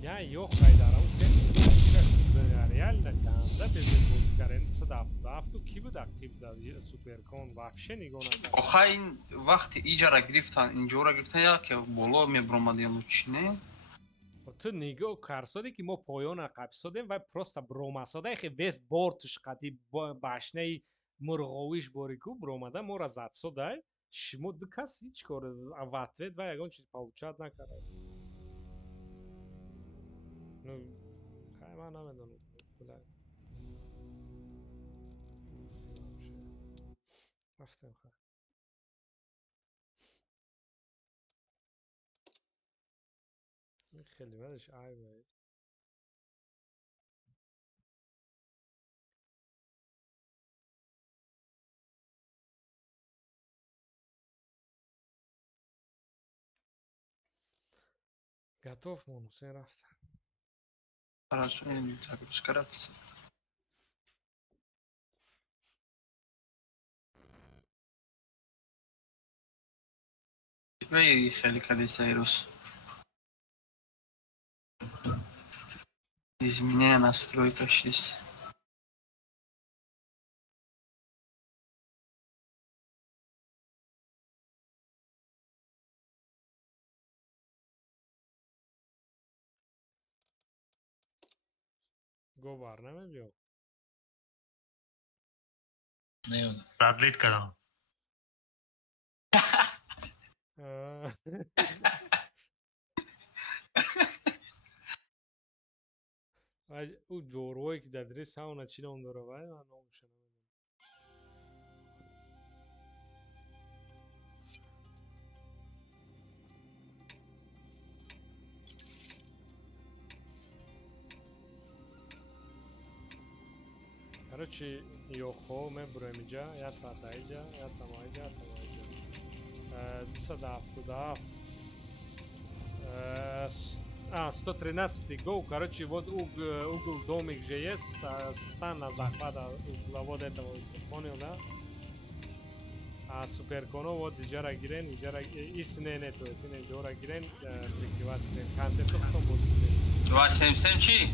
Я ёхай дарам центр. нормально канда безен бозӣ кардем 177 ки буд актив дар суперкон вообще нигоҳ накардем. Оха ин вақти иҷара гирифтан инҷора гирифтан яке боло мебромадем чи не? ту нигоҳ карсоде ки мо поёна қапсодем ва просто бромасода хе вес бортш қати башнаи мурғовиш борику бромада мора задсодай шумо ду кас ҳеҷ кор в ответ ва ягон чиз получат накарда. Ну хай ман намедонам рафтем хай خیلی بدش ای باید готов мон Хусейн рафт Хорошо, я так скараться. Вей хели кадисайрус. Изменяя настройка 6. Говор намебиё. Не, продлить канал. او جوروی که در دری ساونا چی نام داره وای من نامش نمیدونم. Короче, йохо ми броем اینجا یا تا дайджа یا تا майджа تا майджа. 113 гол, короче, вот угол домик же есть, стан на захвата угла вот этого, понял, да? А суперконо вот иджара гирен, исне не то есть, иджара гирен, прикрывать концерт в том будет. 277 чи?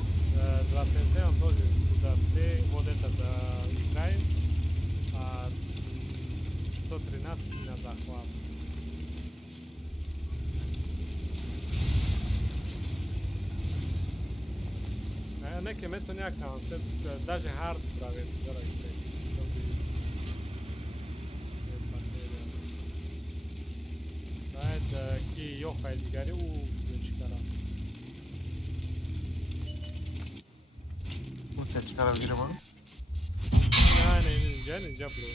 277 тоже туда, вот этот играем, а 113 на захват. Neke meto neka koncept, daže hard pravim, džarajte. Ajde, ki yoha ilgari u çıkara. Bu çıkarabilirim onu. Yani ninja bro,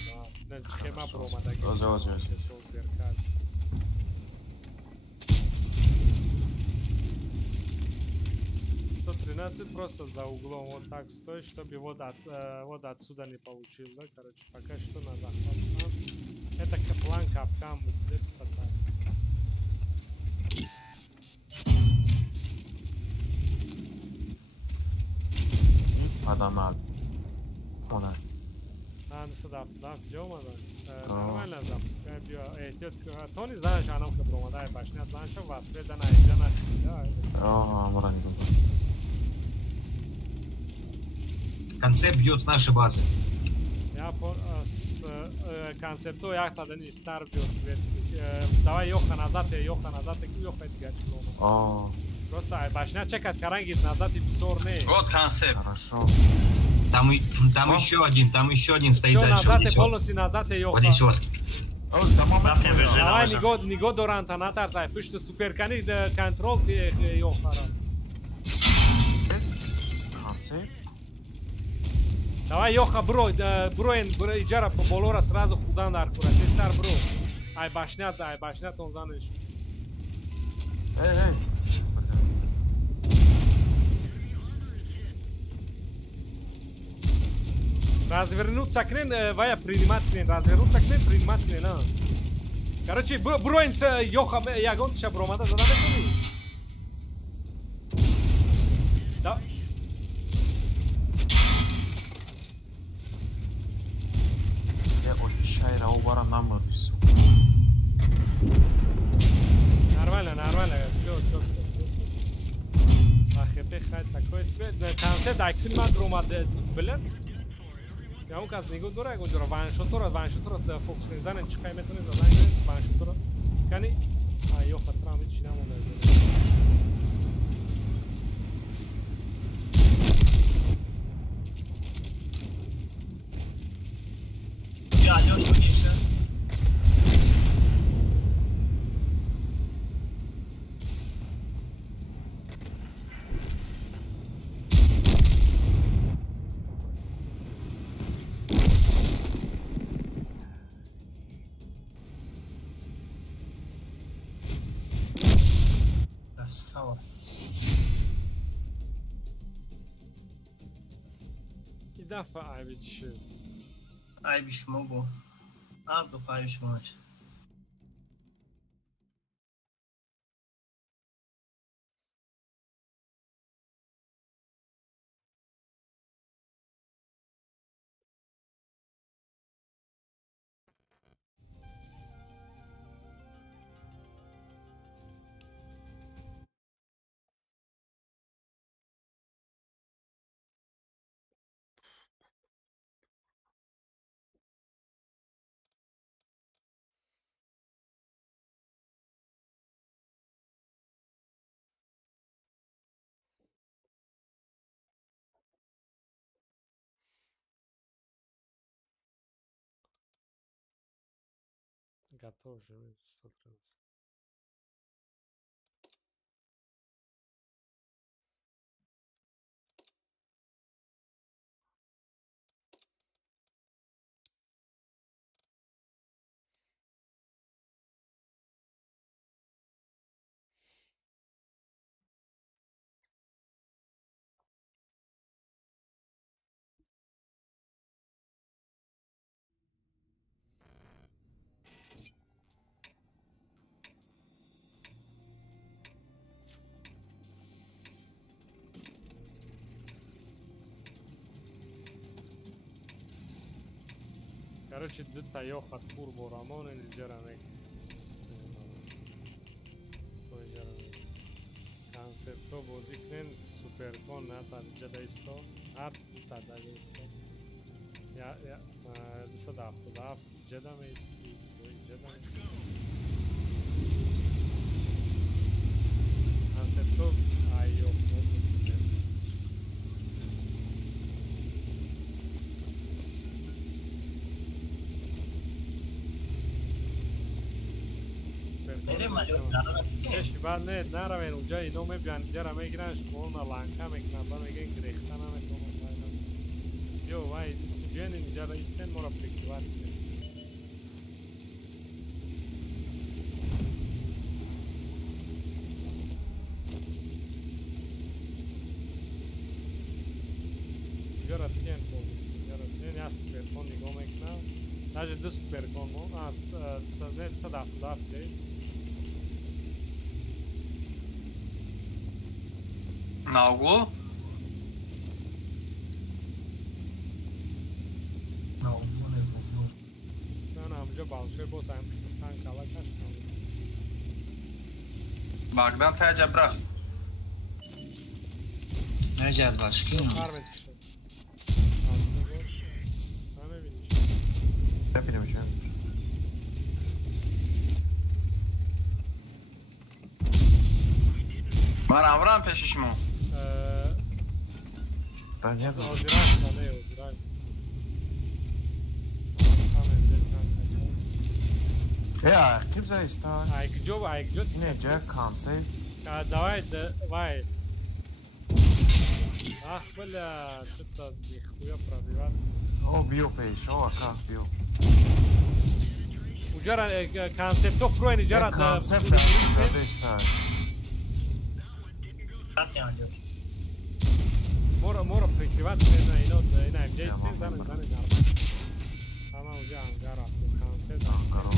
ne schema bromada. Oza. Просто за углом вот так стоит, чтобы вот отсюда не получил, да, короче, пока что на захват. Это план капкан будет, это так. Adam abi. Ona. Nasıl daf diyor mu adam? Нормально daf. Тони знаешь, анам хабромадай башня, знаешь, в ответ на айджана шида. Мурани. Концепт бьет с нашей базы. Я с концептом я тогда не стар бил свет. Давай Йоха назад, Йоха дигачку. Просто башня чекать карангит назад и псор не. Вот концепт. Хорошо. Там еще один стоит дальше. Назад полностью назад Йоха. Вот здесь вот. Давай не год доранта натарзай, пусть суперкани контрол ти Йохара. Концепт. Давай Йоха броен иджара по болора сразу худан дар кура. Ты стар бро. Ай башнят он занеш. Эй. Развернуться крен, вая принимать крен. Развернуться крен, принимать крен. Короче, броен Йоха ягон тиша бромада задаме куни. Да. Шайра убара намырдысу. Нормально, все четко. АХП Пехать такой себе. Концерт айкун мад ромад билет. Я он каз нигу дора гундора ваншотора фокус низанен чиқай метони задан ваншотора. Кани ё хатрам чинам он. Я Алёша вниз. Красава. Bir defa abi düşün. Aybiş mi bu? Abi aybiş mi? Готов же 113. Короче, где-то ехать турбо Рамон или Джерамек. Концерто бозикнен суперкон на там джадайсто. Арт тадайсто. Я десадаф джадамейсти. Джадамейсти. Концерто айо بعد نه نروین اونجا اینو میبین جرا میگیرن شما لانکا میکنن بعد میگن گریختن هم میکنن یو وای دیستی بیان اینجا را ایستن ما را پریکتیوار کنن اینجا را تین کن اینجا را تین یا سوپرکون نگاه میکنن نجه دو سوپرکون مون نه صدف دیست На углу? На углу не в углу. Да, амҷо балшой бо самчустан калакаш кам. Bagdan taja bırak. Ne cihaz var ki? Yapayım şu an. من امرم پیشش مون Ja, kimse ist da. Айгджо Ne, Jack can't say. Давай, давай. Ах, бля, что-то нихуя пробивал. О, био пейш, о, как био. Уджара концепто фруен, уджара да. Концепто да. Мора прикривати на ино джейстин зане нарма. Ама уджа ангара концепто. Ангара.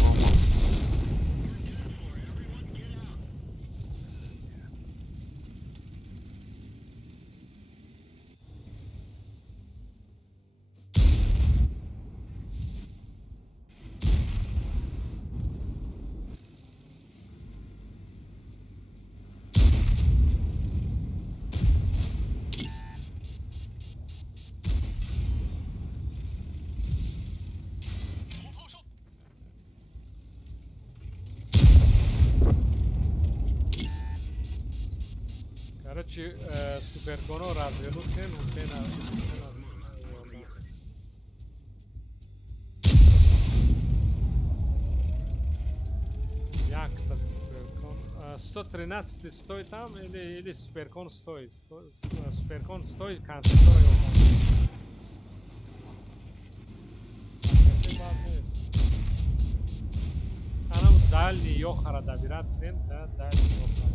Короче, суперконо развернут крен Хусейна. Як-то суперкон. 113 стоит там или суперкон стоит? Суперкон стоит концертора его. Она дальний Йохара добирает крен, да, дальний Йохара.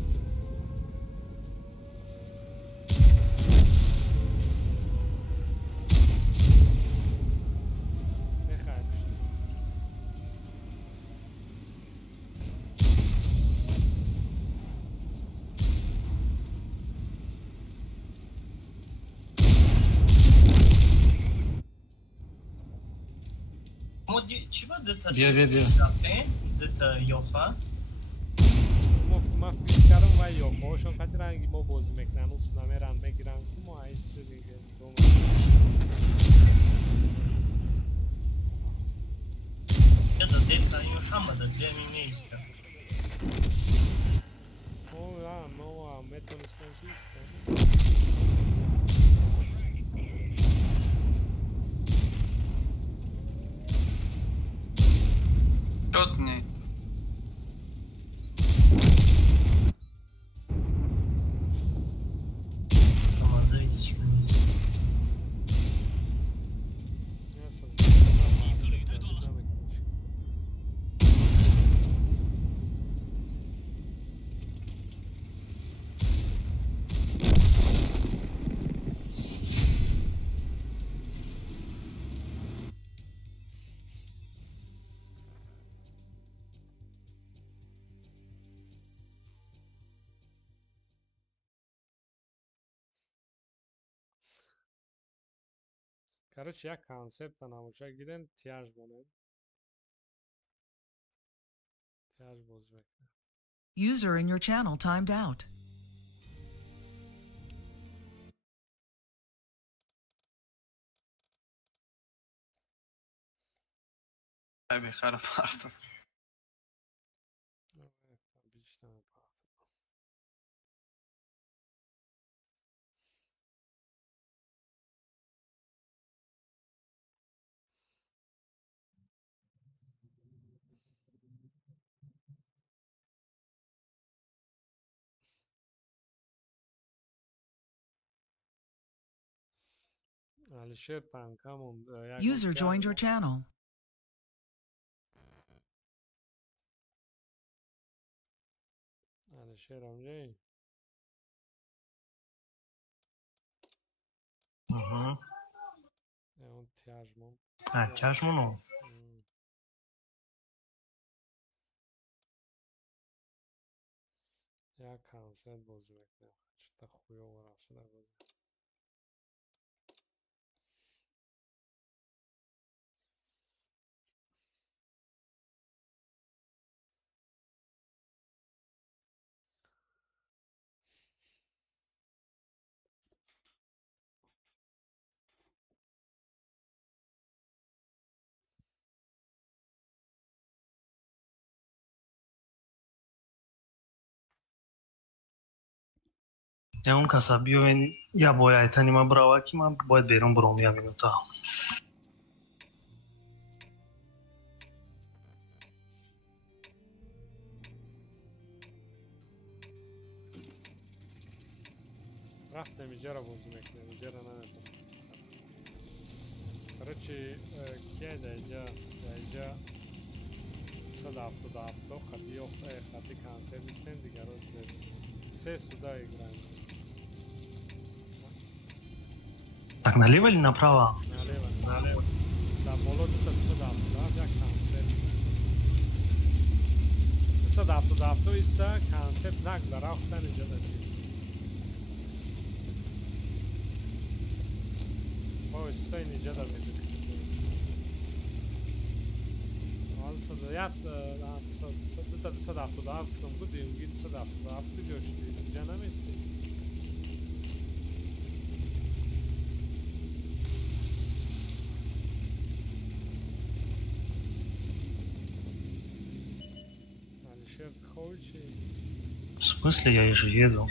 بیا دتا یوخا ما فکر کردم و یوخاشون خیلی رنگی ما بازی میکنن و سنامه رنگ میگیرن ما ایست دیگه یا دا دتا یوخا da dvije mjesta Nova metonistna lista. Čotni. Короче, я концепта науча гирен тяж бонем. Тяж бозбек. User in your channel timed out. Abi خراب artık. User joined your channel. تیاجمون رو یا کنسل بازی بکنم چطور خویه و رفت بازی یا اون کسابی و یا باید تانی ما براوه که من باید بیرون برام یا مینوتا رفتم اینجا را بازی میکنم اینجا را نمیتونم короче کیه در اینجا 177 خطی کانسر نیستن دیگر روز 3 сюда играем. Так, налево или направо? Налево. Да, болото сюда, да, концепт. Сюда, то есть концепт нагла рафтан اینجا داریم. ما استای اینجا داریم. صدایت صدا افتادم بودیم گید صدا افتادم جوش دید جا نمیستی В смысле я же еду?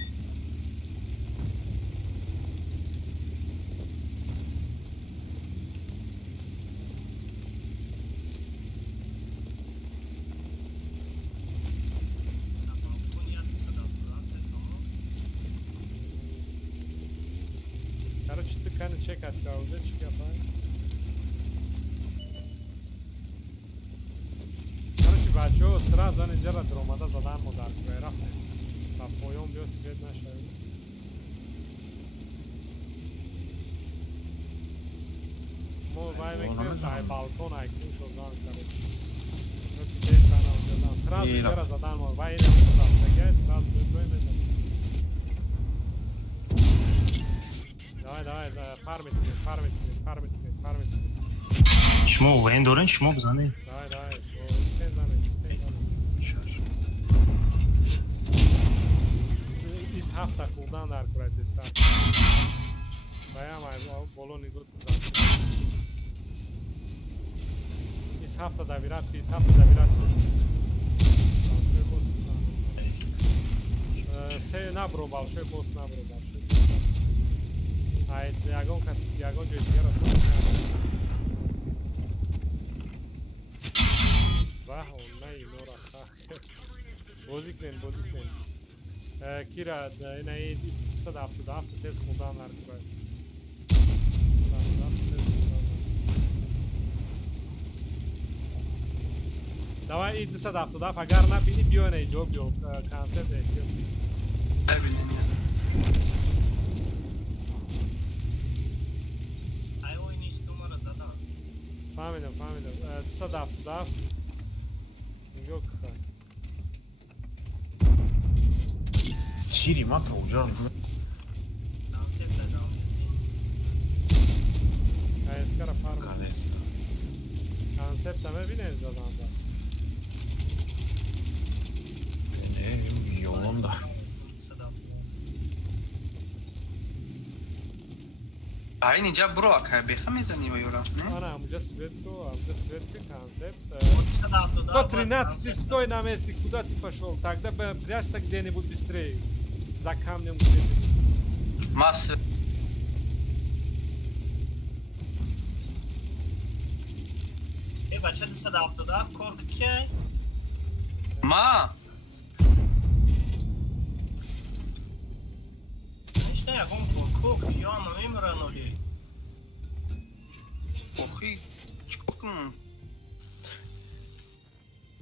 Короче, ты чекать уже чекай. Короче, бачо, сразу они делают дромада задан модар. Рафтем. По поем бил свет наш. Вай мекнем, ай балкон, ай клюш озан, короче. Сразу зера задан модар. Вай идем сюда. Такая сразу выброем это. Давай, фармить. شما وین دارن شما بزنید. давай. Стен зане. Из хафта хулдан дар курай теста. Баям ай боло нигут бзан. Из хафта давират. Се набро большой босс. Ай, диагон же изгера. Бахо, най нора. Бозиклен. Кира, ина е истица да авто тез хулдан аркурай. Давай иди сад авто да, агар набини биё не ҷо биё концерт эфир. فهمیدم صد هفتاد نگاه که چیری ما که اونجا اسکارا فارم کانسپت همه بینه زدن دا نه یولم دا این اینجا برو اکه بیخه میزنی و یورا آره همونجا سویت концепт. До 13 стой на месте, куда ты пошел? Тогда прячься где-нибудь быстрее. За камнем где-нибудь. Масса. بچه 177 کار که ما işte yakın korku ya ama memran oluyor. Oxi, çıkım.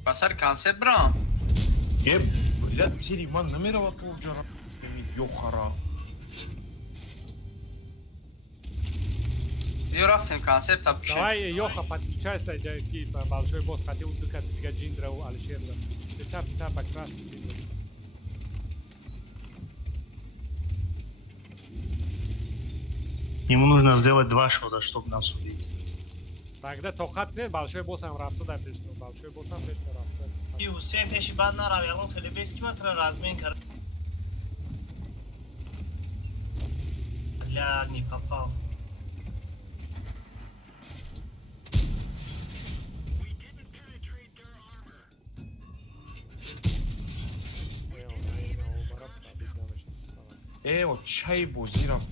Basar konsept bra. Ye, ya tiri man namera bak o cara. Yok hara. Юрафтен концепт обучения. Давай, Йоха, подключайся, большой босс хотел доказ фига Джиндра у Алишера. Представь прекрасно. Ему нужно сделать 2 шота, чтобы нас убить. Тогда тохат нет, большой босс сам рафсуда пешто. Большой босс сам пешто рафсуда. И Хусейн пеши бад нарав, ягон хели бески матра размен кар. Бля, не попал. Evo, čaj boziram.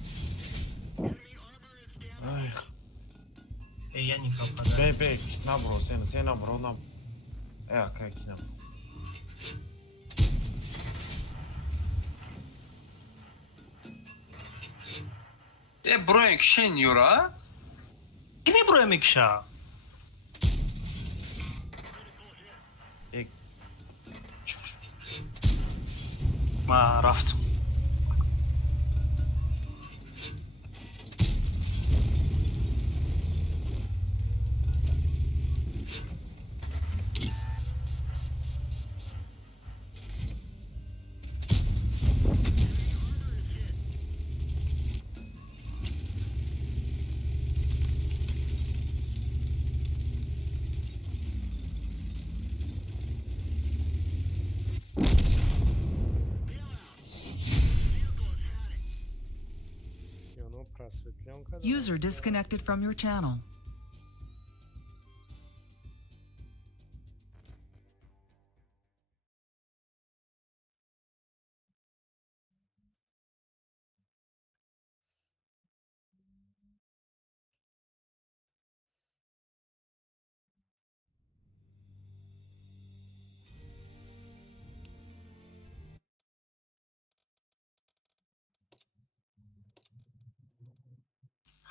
Я не попадаю. Бе, набро, се набро, набро. Evo, kaj ki nabro. Броек шен, Юра? Kimi броек ша? ما رفت. User disconnected from your channel.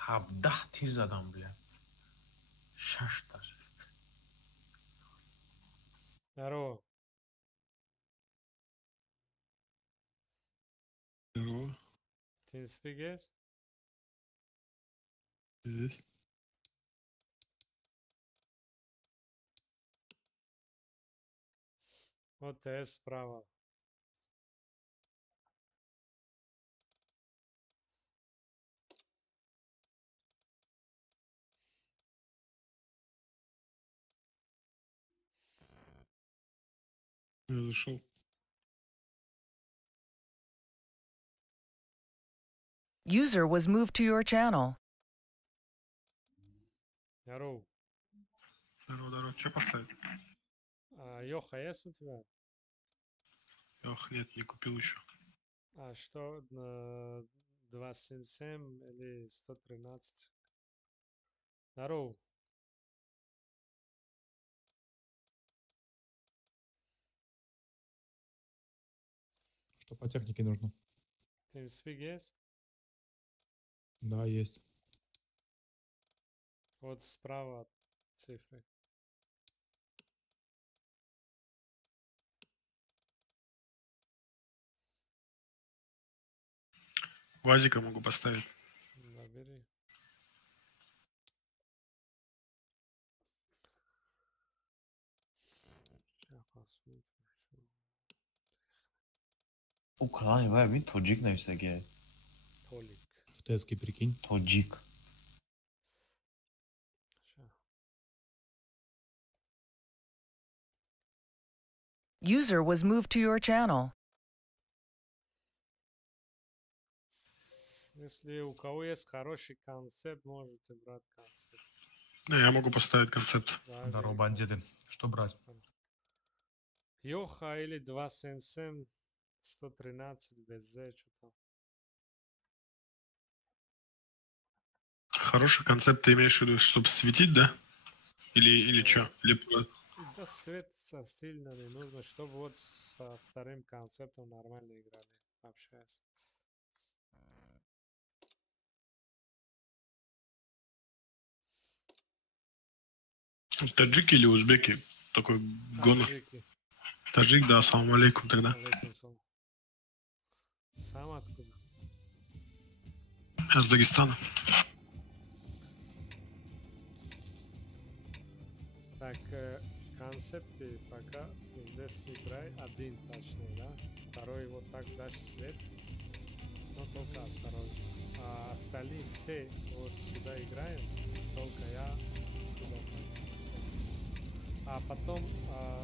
17 تیر زدم بله 6 تا Здорово. Здорово. TeamSpeak есть? Есть. Вот ТС справа. Я зашел. User was moved to your channel. Здорово. Здорово. Что поставить? Йоха есть у тебя? Ох, нет, не купил еще. А что, 277 или 113? Здорово. Что по технике нужно? TeamSpeak есть? Да, есть. Вот справа цифры. Вазика могу поставить. Набери. Сейчас посмотрим. Украина, vai, vin Tojik nevise Толик. В ТСке прикинь. Tojik. User was moved to your channel. Если у кого есть хороший концепт, можете брать концепт. Да, я могу поставить концепт. Здорово, бандиты. Что брать? Йоха или 277, 113, без Z, что там. Хороший концепт ты имеешь в виду, чтобы светить, да? Или что? Или... Да, свет сильно не нужно, чтобы вот со вторым концептом нормально играли, общаясь. Таджики или узбеки? Такой гонор. Таджик, да, ассаламу алейкум тогда. Сам откуда? Я с Дагестана. Так, концепты пока здесь играй один точнее, да? Второй вот так дашь свет, но только осторожно. А остальные все вот сюда играем, только я туда. А потом,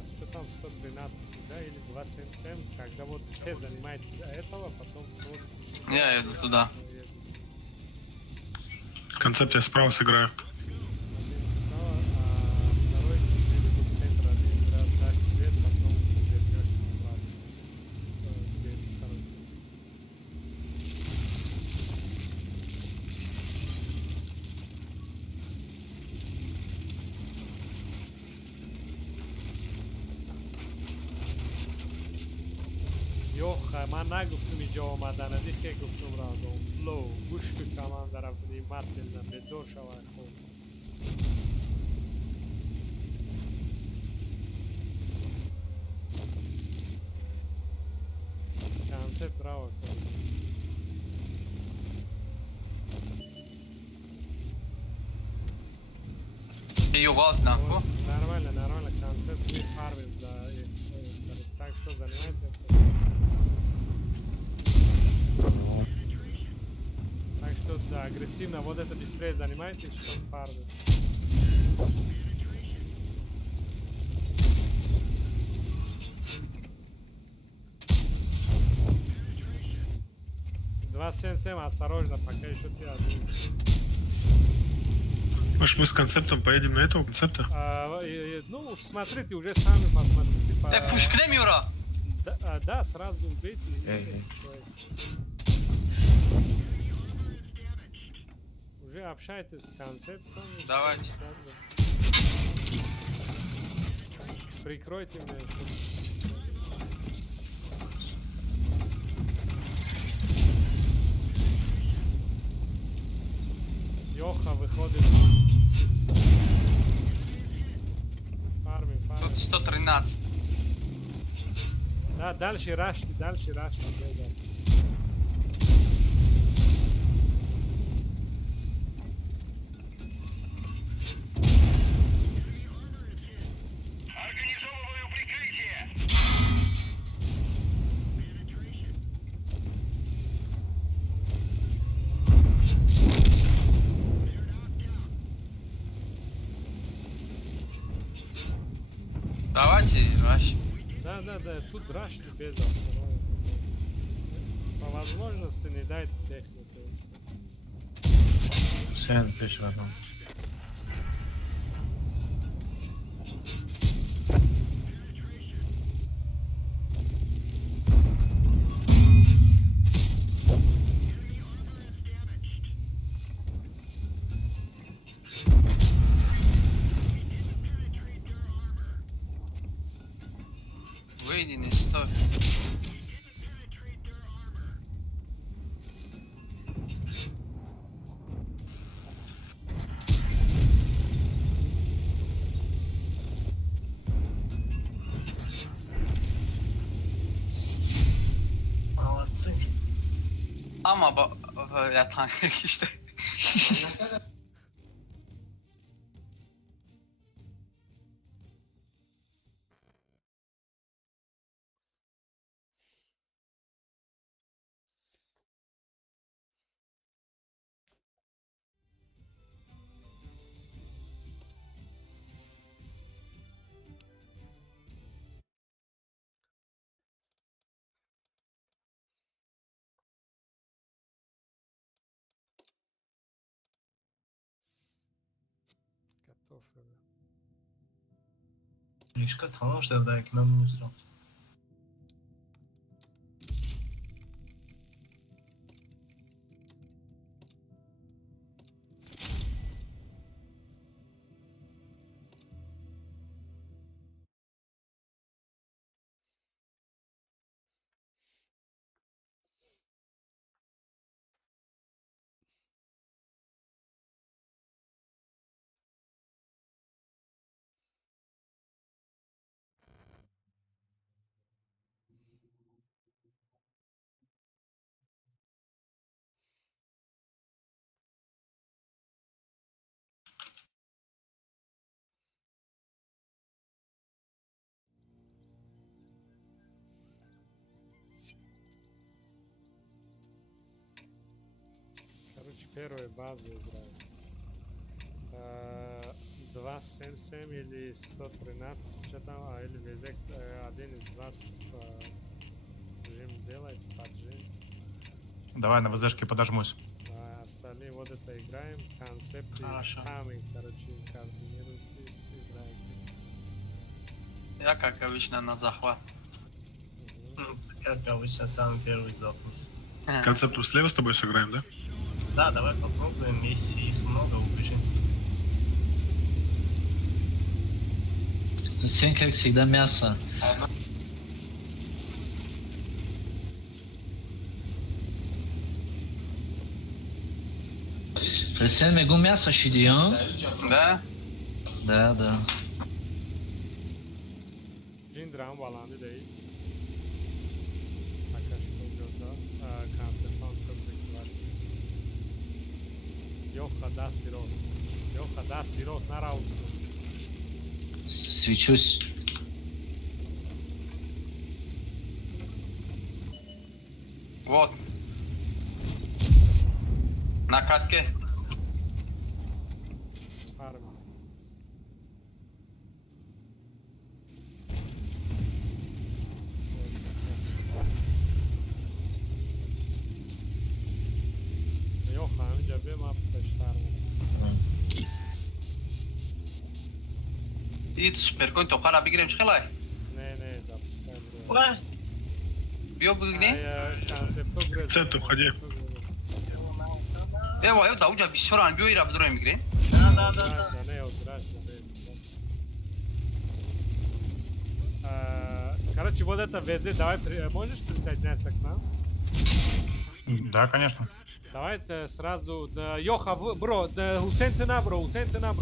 что там 113, да, или 277, когда вот все занимаетесь этого, потом смотрите сюда. Я иду туда. Концепт я справа сыграю. Один справа, а второй или центр один раз дашь свет, потом вернешь обратно. Йоха, man نگفتم اینجا آمدن دیگه گفتم را دم لو گوش که کمان در قیمت دلم به دور شود خوب کنسپت را کنم Югот нахуй. Нормально, концепт не фармим за так что занимается. Так что да, агрессивно вот это быстрее занимайтесь, что фармим. Два 7 осторожно, пока еще ты один. Может, мы с концептом поедем на этого концепта? Ну, смотрите, уже сами посмотрите. Пушкнем, Юра! Да, сразу убейте. Уже общайтесь с концептом. Давайте. Прикройте меня еще. Йоха выходит. Фармим. Тут 113. Да, дальше рашти. Давайте, раш. Да, тут рашти без остановки. По возможности не дайте технику. Sen peş ver. Выйди, не стой. Молодцы. Ama yatan işte. Лишка tamam işte belki ben bunu sıraladım. Первая база играет. 277 или 113, что там, или везек, один из вас джим делает, поджим. Давай на ВЗшке подожмусь. Остальные вот это играем, концепты сами, короче, координируйтесь, играете. Я как обычно на захват. Как обычно самый первый сдохнуть. Концепту слева с тобой сыграем, да? Да, давай попробуем, если их много, убежим. Всем, как всегда, мясо. Пресен мегу мясо щидион? Да? Да. Джиндрам баланды дейс. Акашто джода. Концептон кабриквар. Йоха да сирос на раусу. Свечусь. Вот. На катке. Йоха, önce bir map peşler. İyi süper. Koy tokara bir gireyim çıkılay. Ne, да, Ва. Бьё быгни. Центр, уходи. Evo, da uđa bi soran bio ira budrojem igre. Да. Ne, odrađa. Короче, вот это ВЗ, давай, можешь присоединяться к нам? Да, конечно. Давайте сразу Йоха, бро, Хусейн ты на, бро,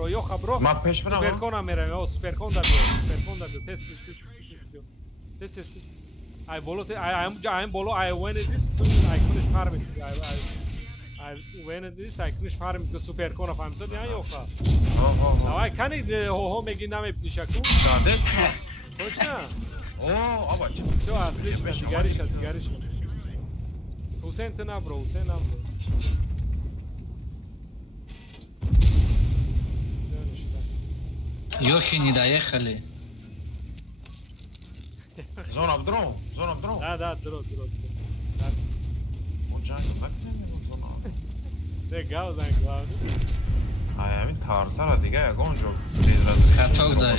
Йоха, бро. Суперкона мерем, суперкон да бил. Тест. I bolo, I win this, I finish farm it. I win this, I finish farm it, суперкона farm. So я Йоха. Давай, кани хо мегинаме пнишаку. Да, дес. Точно? О, абач. Всё, отлично, ты горишь. Хусейн ты на, бро, Йохи не доехали. Зона обдром. Да, дрон. Де гаузан глав. Ай, амин тарсара дига ягон ҷо. Хатог дай.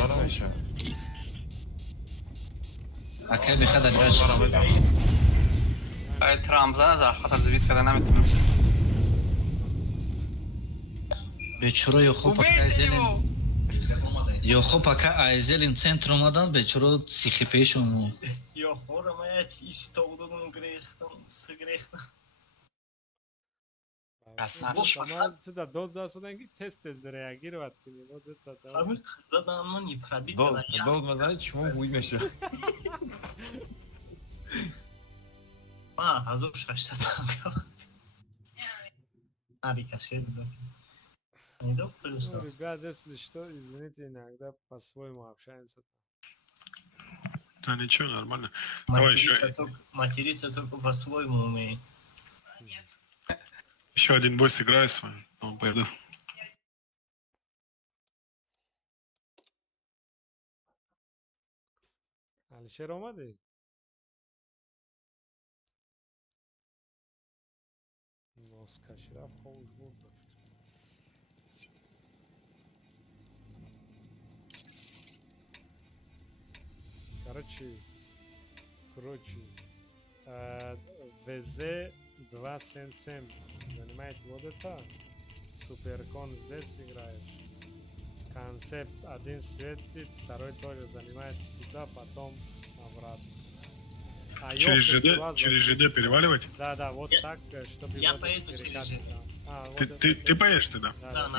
Ака бихада гаш. Ай Трамзан за хатар завид када наметунам. Бечуро Йохо пока айзелин центр омадан бечуро сихипешон. Йохоро маят истовдум грехтам. Самазцы да долдасадан ки тест реагировать кини. Вот это да. Ами задамно не пробить. Долд мазай чмо буймеша. Азов 600 там. Арикашет да. Ребят, если что, извините, иногда по-своему общаемся. Да ничего, нормально. Материться только по-своему умеет. Еще один бой сыграю с вами, потом пойду. Алишер омади? Носка шираф ховуш буд. Короче, ВЗ-277 занимает вот это. Суперкон здесь играешь. Концепт один светит, второй тоже занимает сюда, потом обратно. Через ЖД переваливать? Да, вот так, чтобы я поеду через ЖД. Ты поедешь тогда? Да.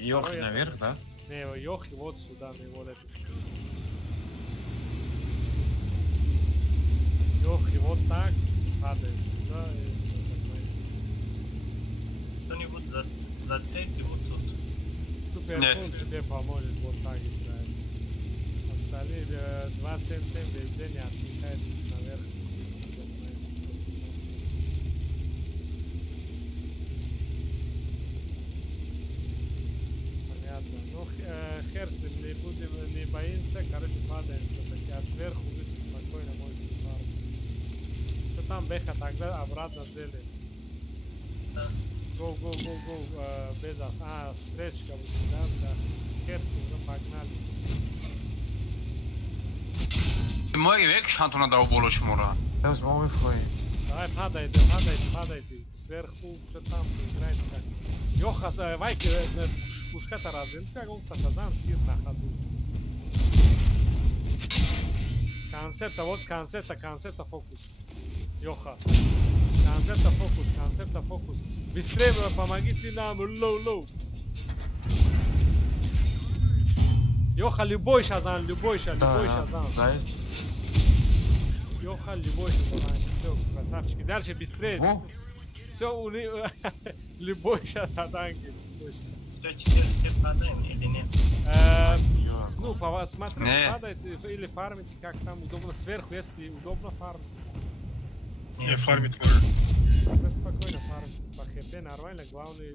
Йох наверх, да? Не, Йох вот сюда, не вот это. Йох и вот так падает сюда и кто-нибудь зацепит вот тут. Суперкон тебе поможет вот так играть. Остальные 277 везде не отвлекает наверх. Понятно. Ну, хер с ним, не боимся, короче, падаем все-таки. А сверху вы спокойно можете падать. Там беха тогда обратно зелень. Да. Go, без встречка будет, да, херстик, ну погнали. Мой век шантуна дал болош мора. Давай, падайте, сверху, что там, играйте как. Йоха, вайк, пушка-то разин, как он татазан, фир на ходу. Концепта, фокус. Йоха. Концепта фокус. Быстрее помогите нам, лоу. Йоха, любой шазан. Йоха, любой шазан. Все, красавчики. Дальше быстрее. Все, любой шазан. Что, теперь все падаем или нет? Ну, смотрите, падайте или фармите, как там удобно. Сверху, если удобно фармить. Не, фармить можно. Тогда спокойно фармите. По хп нормально, главное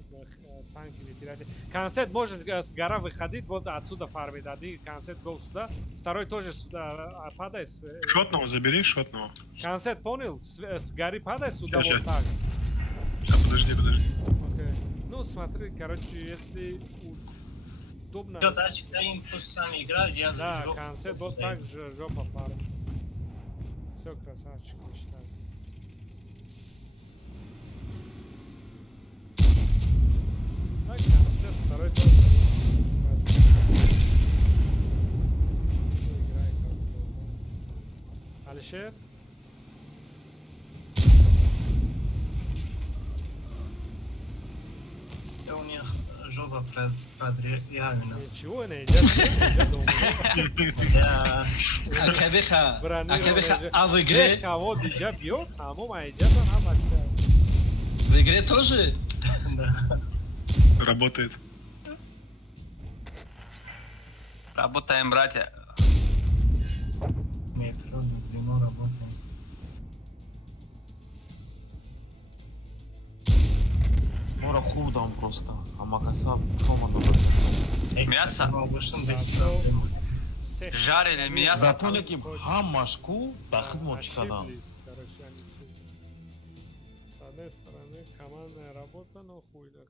танки не теряйте. Концепт может с гора выходить, вот отсюда фармить. Один концепт go сюда, второй тоже сюда падай. Шотного забери, шотного. Концепт понял? С горы падай сюда вот так. Сейчас, подожди. Окей. Ну, смотри, короче, если удобно... Все, дальше им пусть сами играют, я да, концепт вот так же жопа фармит. Все, красавчик, считаю. Так, концепт, второй тоже. Играй как удобно. Алишер? 1 жопа продреалена. Ничего не идет дома. А в игре? Кого диджа бьет, а мама идет, она в игре тоже? Да. Работает. Работаем, братья. Метро, длину работаем. Мора худом просто. А макаса фома Мясо? Жарили мясо. Зато неким хамашку дахт мочкадам. С одной стороны, командная работа, но хуйня.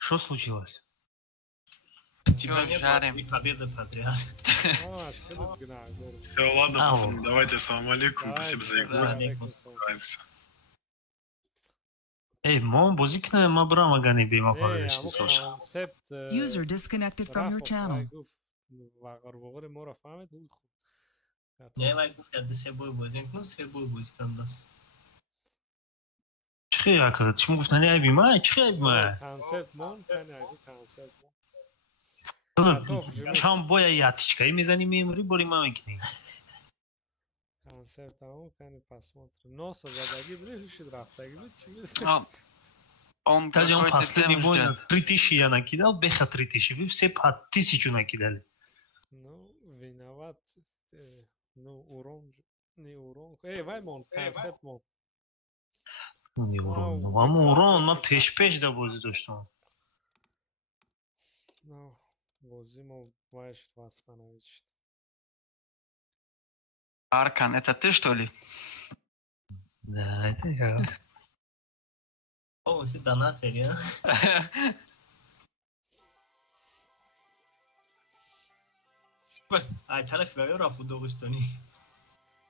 Что случилось? Тебя не было 3 победы подряд. Все, ладно, пацаны, давайте, ассаламу алейкум, спасибо за игру. Эй, мом, бозикна мабрама гани бима паришти соша. User disconnected from your channel. Не вай гуфта себой бозик, ну себой бозик андас. چخی اکرد؟ چی میگفتن ای بیمه؟ چخی ای بیمه؟ کنسرت مون کنه کنسرت مون چند باید یاتیچکایی میزنیم میموری بریم هم میکنیم کنسرت همون کنه посмотрим носа задagi ближайший драфтаги Даже он последний бой на 3000 я накидал, беха 3000, вы все по 1000 накидали. Ну, виноват, ну, урон, не урон. Эй, Ваймон, концепт мон. Не урон, вам урон, ма пеш-пеш да бози доштам. Ну, возимо можешь восстановить. Аркан, это ты, что ли? Да, это я. О, você tá na série, Ai, طرف و رفت داغستانی.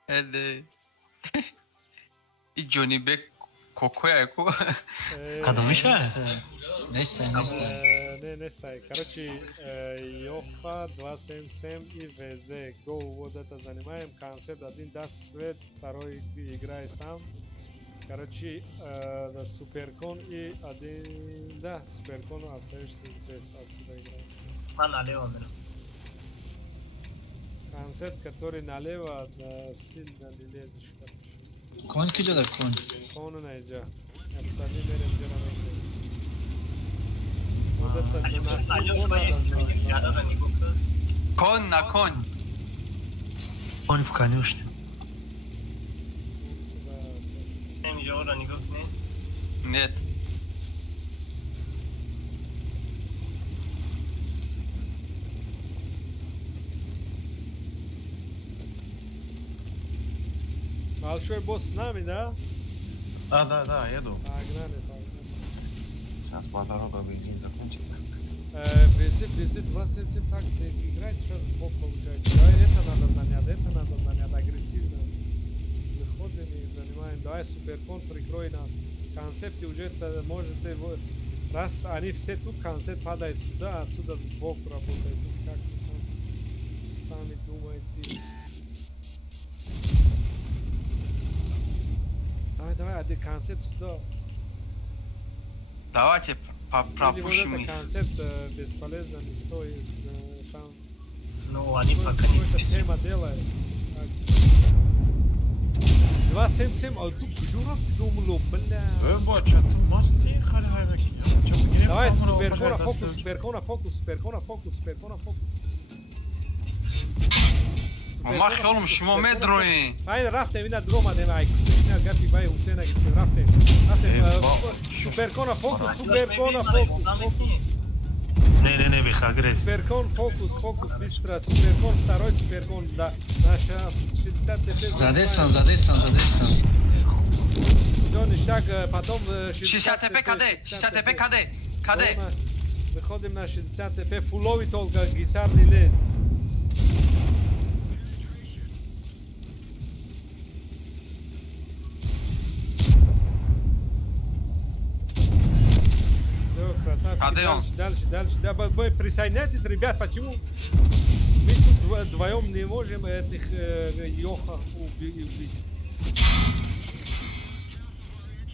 ال جونی بک کوکویا کو. Кадомиша? Не стай. Короче, Йоха 277 и ВЗ. Go, вот это занимаем. Концепт один даст свет, второй играй сам. Короче, Суперкон и один... Да, Суперкон остаешься здесь, отсюда играешь. А налево, Концепт, который налево, сильно не лезешь, короче. Конь кидя да конь? Конь найдя. Остальные мерим делаем. Вот это конь на конь. Конь в конюшне. Нет. Большой босс с нами, да? Да, еду. Погнали. Сейчас по дорога бензин закончится. Вези 277 так играть, сейчас бог получается. Давай это надо занять агрессивно. Выходим и занимаем. Давай Суперкон прикрой нас. В концепте уже можете, раз они все тут, концепт падает сюда, отсюда сбоку работает. Как вы сами думаете? Давай, один концепт сюда. Давайте пропушим их. Концепт бесполезно не стоит. Там... Ну, они пока не все. Тема делает. 277, а тут Гжуров ты думал, бля. Бача, ты масти хали. Давай, Суперкона, фокус. ما خیالم شما مدروین این رفتم اینا دروما دیم ایک اینا گپی بای حسین اگه رفتم سوپرکون فوکس Не, бих агрессив. Суперкон фокус быстро Суперкон второй Суперкон да наша 60 ТП за десном Идём шаг потом 60 ТП КД выходим на 60 ТП фуловый только гисарный лез Красавчики, дальше. Вы присоединяйтесь, ребят, почему? Мы тут вдвоем не можем этих Йоха убить.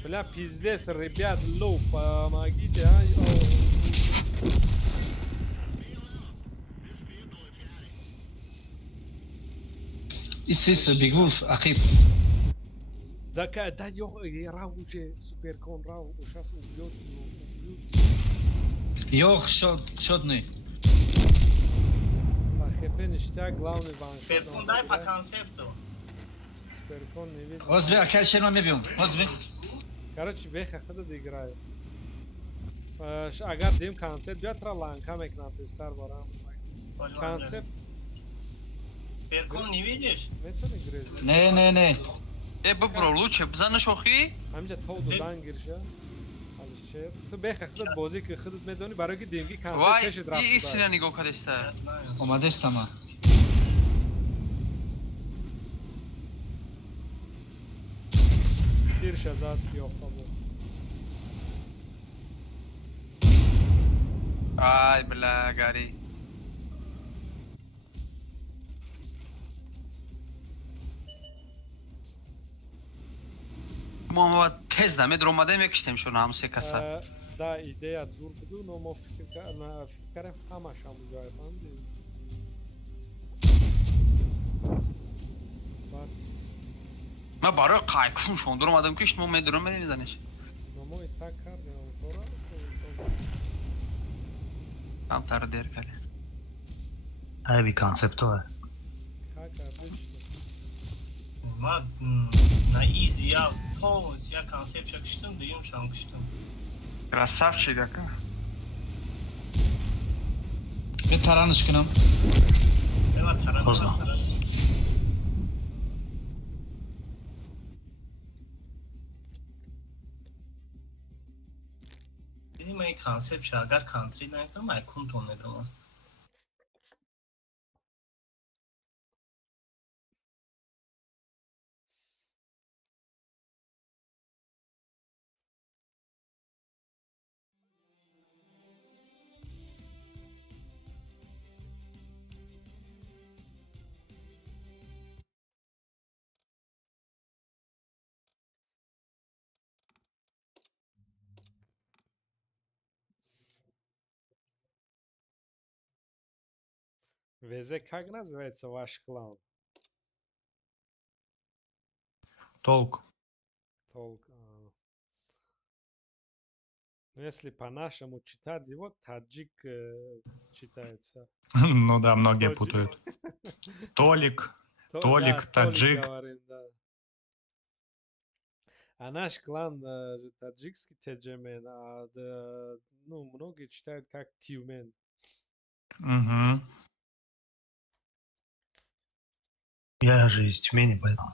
Бля, пиздец, ребят, лоу, помогите, а? Is Big Wolf, Akib. Да, Рау уже, Суперкон, Рау, сейчас убьет. Йох, шотный. ХП ништяк, главный ваншот. Суперкон дай по концепту. Суперкон не видно. Озби, акай шерма мебиум, Озби. Короче, беха хада играю. Агар дим концепт, биат ра ланка мекнам тестар барам. Концепт. Суперкон не видишь? Не. бро, лучше бзана шохи? همینجا تو دودن گیرشه حالشه تو بخ خودت بازی که خودت میدونی برای که دیمگی کنسل پیش درافت وای این نگاه کردسته اومده استما دیر شزاد یا خبر ای بلا گاری ما تز دامه درآمده میکشتیم شون هم سه کسا دا ایده زور بدو نو ما فکر کردم همش هم جای فهمیدیم ما برای قایقون شون درآمدم کشت ما درآمده میزنش ما ایتاک کردیم اونطورا هم تر دیر کردیم ای بی کانسپتو ما на изи я полностью я концепт çakıştım duyum şankıştım. Красавчик какой. Bir taranış kınam. Evet taranış. Dedim ben konsept şagar country ne yaptım ben kunton ne zaman. ВЗ как называется ваш клан? Толк. Толк. Ну, если по-нашему читать его, таджик читается. Ну да, многие путают. Толик, таджик. А наш клан же таджикский теджемен, а ну, многие читают как тюмен. Угу. Я же из Тюмени, поэтому.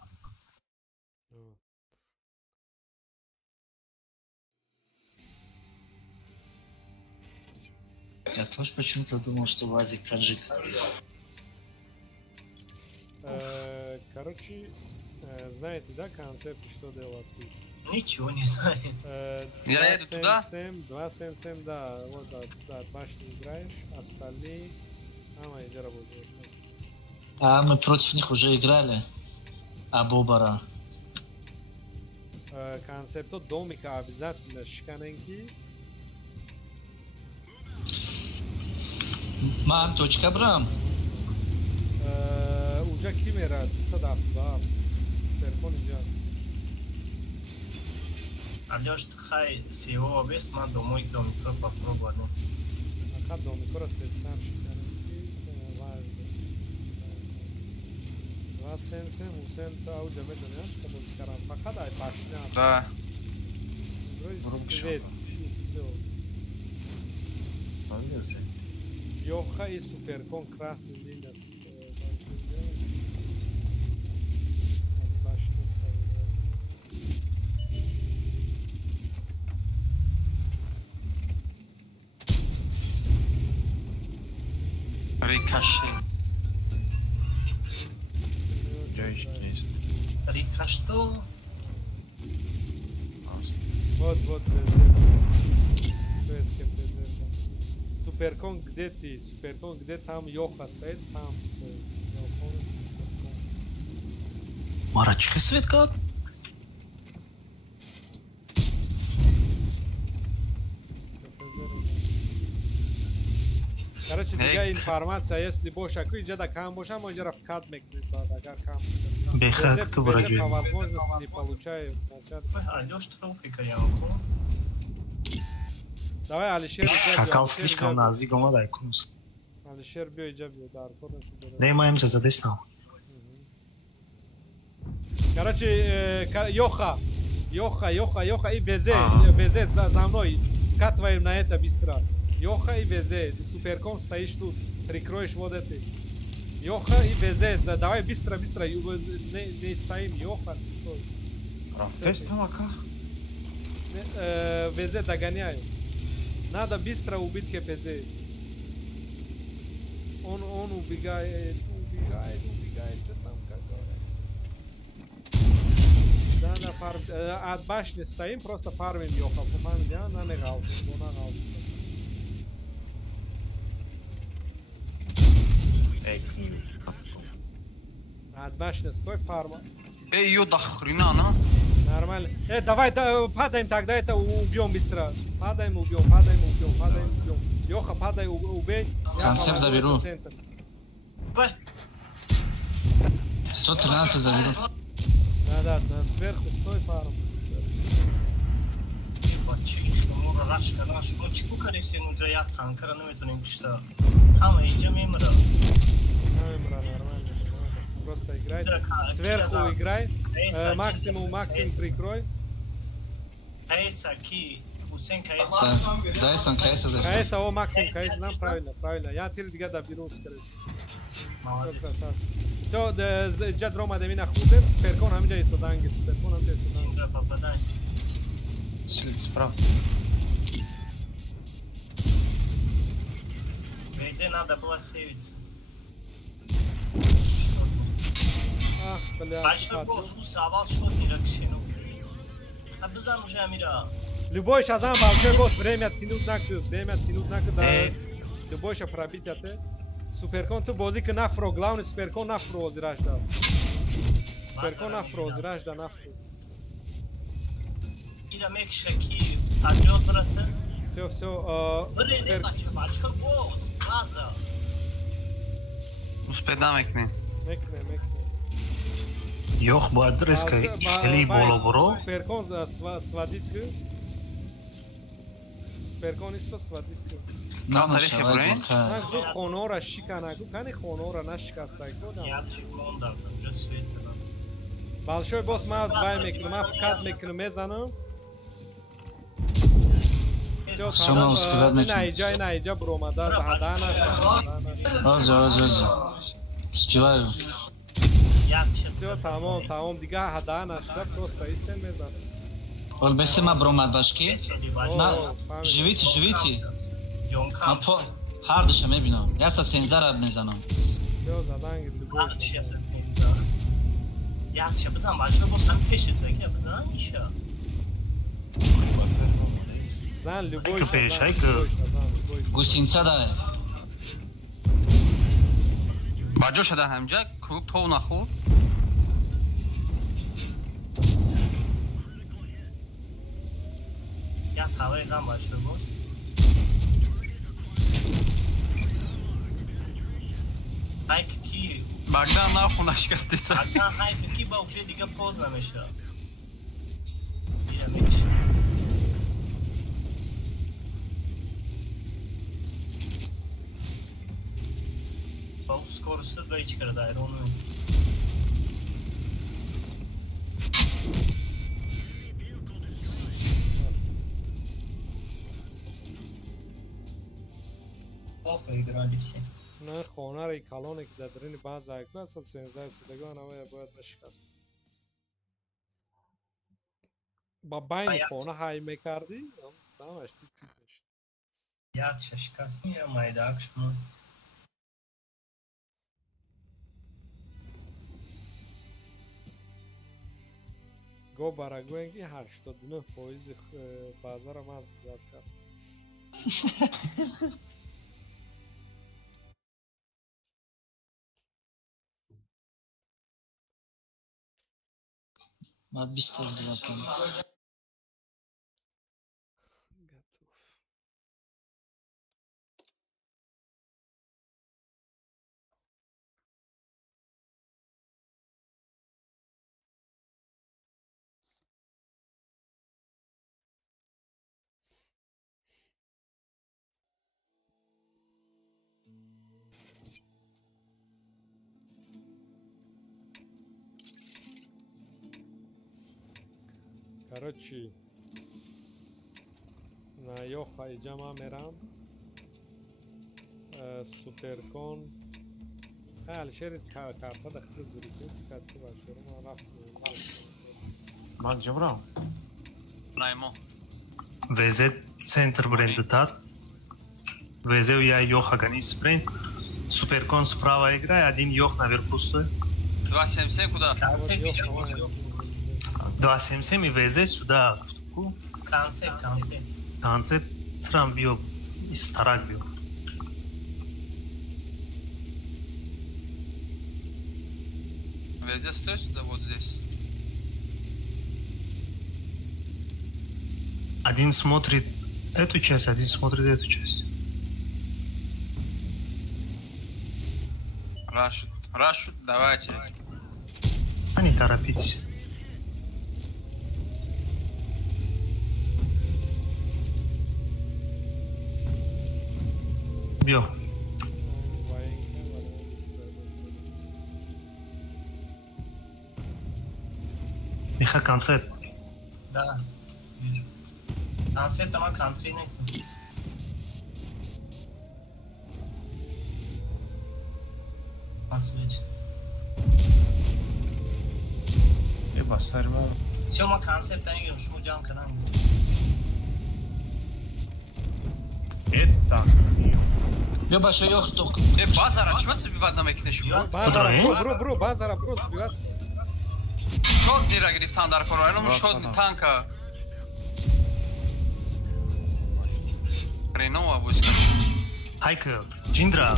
Я тоже почему-то думал, что Вазик таджик. Короче, знаете, да, концепт, что делать тут? Ничего не знаю. 277, да, вот отсюда от башни играешь, остальные... иди работать. А мы против них уже играли. Абубара. Концепт домика обязательно шканенки. Мам, точка брам. Уже кимера садав, да. Перкон идет. Алёш, хай сего без ман домой домика попробовали. А домика тестам шканенки. 277 حسین تا اوجا بدونیش که بازی کردم فقط ای پاشنه да свет и все. Йоха и Суперкон красный линос. Рикошет. Рика что? Вот ВЗ. ВСК ВЗ. Суперкон, где ты? Суперкон, где там Йоха стоит? Там стоит. Мара, чихи свет как? Короче, другая информация, если больше инжа да кам боша, мы инжа рафкат мекнем, агар кам. Бехак, ты вроде. По возможности не получаю. Алёш, тропика я могу. Давай, Алишер. Шакал слишком наздик омад айкунус. Алишер бьё инжа бьё, дар корнеш. Не маем задестам. Короче, Йоха, и везе за мной. Катываем на это быстро. Йоха и везе. Суперком стоишь тут. Прикроешь вот это. Йоха и везе. Давай быстро. Не стоим. Йоха, не стой. Рафтес там ака? Везе догоняй. Надо быстро убить КПЗ. Он убегает. Что там какое? Да, фарм. От башни стоим, просто фармим Йоха. Я на негал. От башни стой, фарма. Ё до хрена, на? Нормально. Давай, падаем тогда, это убьем быстро. Падаем, убьем. Йоха, падай, убей. Концепт заберу. 113 заберу. Да, сверху стой, фарм. Нормально. Просто играй. Сверху играй. Максимум прикрой. Зайсан, Каэса, о, Максим, Каэса, нам правильно. Я теперь дига доберу, скорее. Все красавчик. То, джа дрома да мина худем, суперкон хамиджа исодангир, Справа. Везе надо было сейвиться. Ах, бля. Большой босс, усавал, что ты ракшину. Абзам уже амира. Любой шазам, большой босс, время тянуть накрыт, да. Любой ша пробить это. Суперкон tu bozi că n-afro, главный суперкон n-afro ozirajda. Суперкон n-afro ozirajda, n-afro. Ира мекшаки, патриот брата. Все. Вреде бача, большой босс, база. Успеда мекне. Йох, бояд резка или боло-боро. Суперкон сводит к... Суперкон исто сводит к... Тарихи броин? Нагзу хонора шика нагу, кани хонора нашикастай кода. Большой босс ма двай мекнем, ма вкат мекнем мезанам. Все, наиджа брома, да, Ози. Успеваю. Все, тамом, дига хадана, шда просто истен мезанам. Олбесе ма брома башки. Живите. Ҳардуша мебинам. 113 мезанам. Всё, задангир любой. Yaxshi, bizam boshqa bo'lsam peshidagi, bizam isha. Zan любой. Гусинца да. Баҷо шуда ҳамҷа, кӯк тов нахӯрд. Я тавай зам бошда бо. Хайки Багдан нахуна шикастица. Багдан хайки ба уже дига поздно меша. Ира меша. Бау скоростта да ичкарда айрону. Плохо играли все. На хонара и колонны, когда дрыни база айкнасал, сензайся, догонавая будет на шикаст. Бабайни хона хай мекарди, там аж ти кипнеш. Я шикаст, я майдак шмо. Го барагуенги 89% базара маз дад кард. من 20 تا بیاد کنم. Короче, на Йоха и Джама мерам. Суперкон. Алишер карта дахил зурикет карта башер ма рафт. Мак Джабрал. Наймо. ВЗ центр брендтат. ВЗ я Йоха ганис бренд. Суперкон справа играй, один Йох наверху стоит. 277 куда? 277 и ВЗ сюда. Концепт. Срам био. И старак био. ВЗ стоит сюда, вот здесь. Один смотрит эту часть, один смотрит эту часть. Рашут, давайте. А не торопитесь. Био. Миха концерт. Да, вижу. Концерт там конфликт. Посмотрите. Все, мы концерт там идем, что делаем, когда Это. Я большой Йох только. Базара, чего сбивать на мекнеш? Базара, бро, базара, бро, сбивать. Шот дира грифтан дар кора, ну шот танка. Ренова будет. Хайка, Джиндра.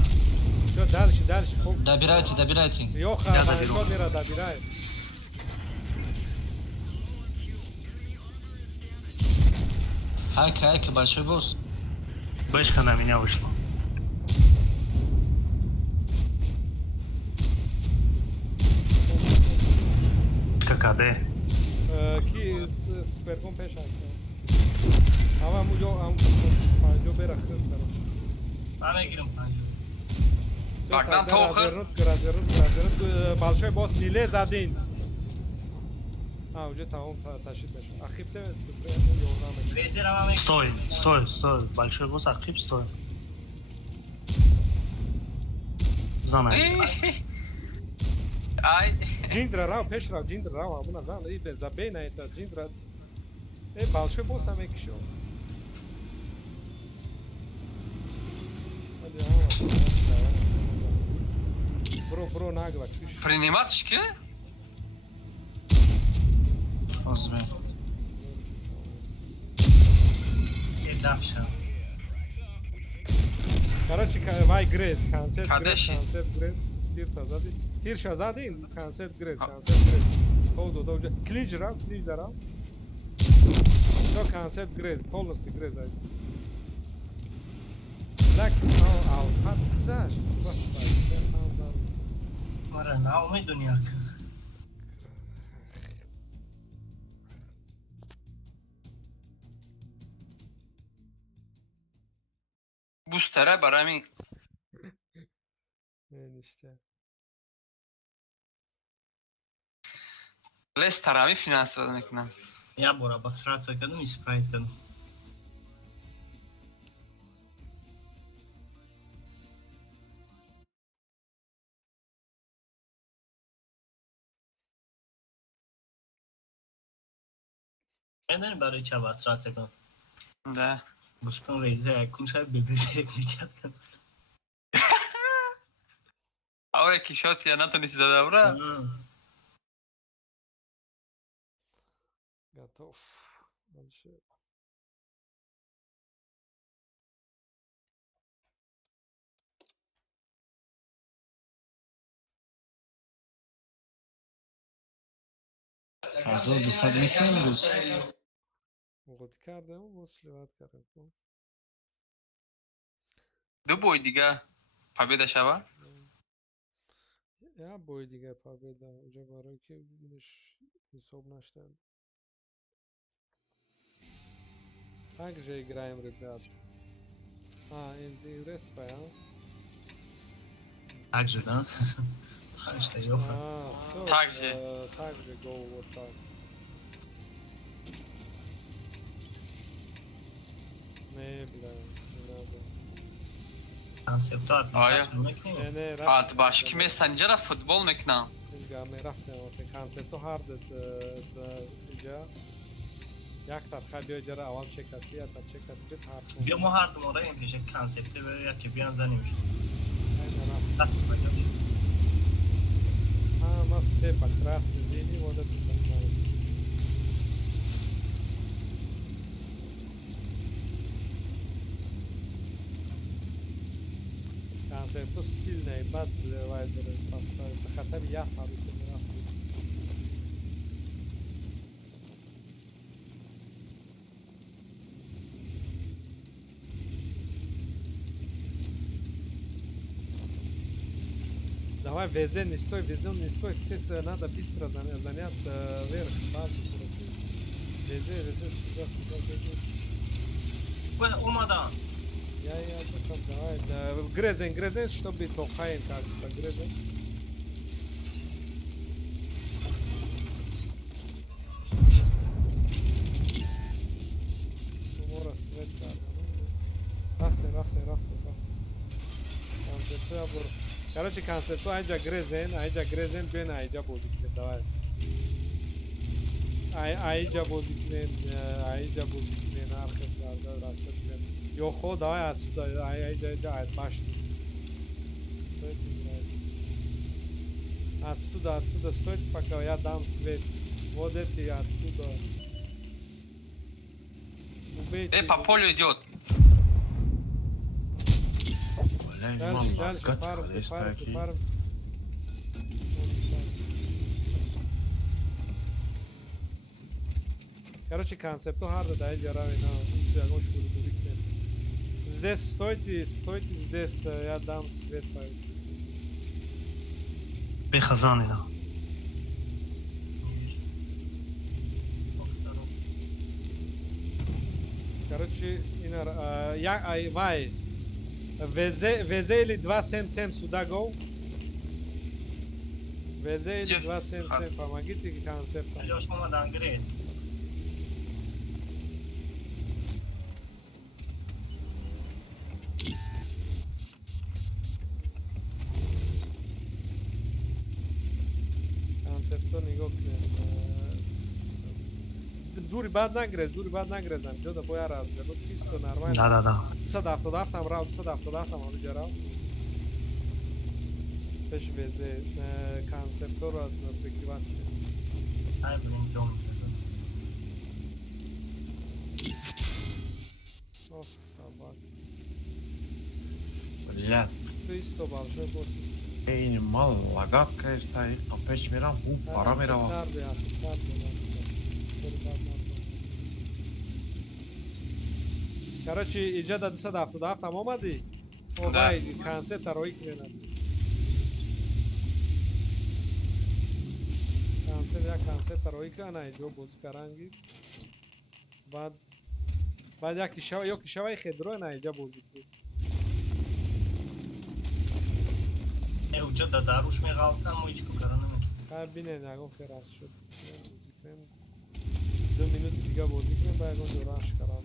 Все, дальше, фокус. Добирайте. Йоха, шот дира добирай. Хайка, большой босс. Бэшка на меня вышла. ККД. Ки суперком пеш ава му панҷо берахтем короче. Намегирам панҷо. Багдам развернут большой босс миле задин. Уже тамом ташид мешад. Ахибте Стой. Большой босс Ахиб, стой. Занай. Ай. Джиндра рав, пеш рав, Джиндра рав, амуна зан, и без забейна это Джиндра. Большой босс ам экшо. Бро, нагло. Приниматочки? Озме. Короче, вай грез, концерт грез. Тир тазади. Тир шазади, концерт грез. Ходу, клинч дара. Все, концерт грез, полностью грез. Так, алфат, ксаш. Мара, наумай дуняка. Бустера барами. Ништяк. Лес тарави финансировать мекунам. Я бора обосраться кадам и спрайт кадам. Neden barı çaba asratsa kan? Да. Бустон рейзе, куншай беберек мечат кан. Ауре кишот я натонис да добра. Готов. Дальше. 1200 میکنیم روز قد کردم و مسلمت کردم دو بوی دیگه победа شوه یا بوی دیگه победа اونجا برای که حساب نشدن также играем ребят интересно также да что Йоха также go вот так не бля не надо концептуат آت باش کی میستن جرا فوتبال میکنن اینجا می رفتم وقتی کنسپتو هاردت اینجا یک تا خیلی جرا اول چکت بیا تا چکت بیت هارد بیا ما هارد مورا این پیش کنسپت به یکی بیان زنیم ما степа красный линий вот это самое концепт сильный бад вайдер поставится хотя бы я паду Давай ВЗ не стой, здесь надо быстро занять вверх, базу. ВЗ сюда, бегу. Умада. Я там, давай. Грезен, чтобы толкаем как-то, грезен. Умора свет, да. Рафтен. Концепты обор. Короче, концепту айджа грезен бен айджа бозик кунем давай айджа бозик кунем архив карда рафта кунем ё хо давай отсюда айджа айдбаш отсюда стойте пока я дам свет вот эти отсюда убейте по полю идет Дальше, фарм. Короче, концепту харда дай джарави на устягон шурдурикнем. Здесь стойте, здесь я дам свет по. Бехазаны, да. Короче, вай. ВЗ или 277 сюда go. ВЗ или 277, помогите концепту. Алёш, мама, ангрес. Концепту ниго дури бад нагрезам ҷода боя развернут чисто нормально да 177 раунд 177 ҳам ҷаро пеш везе концепторо прикриват ай блин дом ох собак бля ты исто большой босс ин мал лагакка стоит а пеш мерам пара мерава Короче, иджа да 277 там омади? Овай концепт рои кунем. Концепт рои кана иджо бозикаранги. баъд як кишаваи хедро на иджа бозик. اونجا داروش می‌غلطم و هیچ کار نمی‌کنم. خب ببینید اگه خیراست شد. 2 minut دیگه بازی کنیم باید اون دورانش کردم.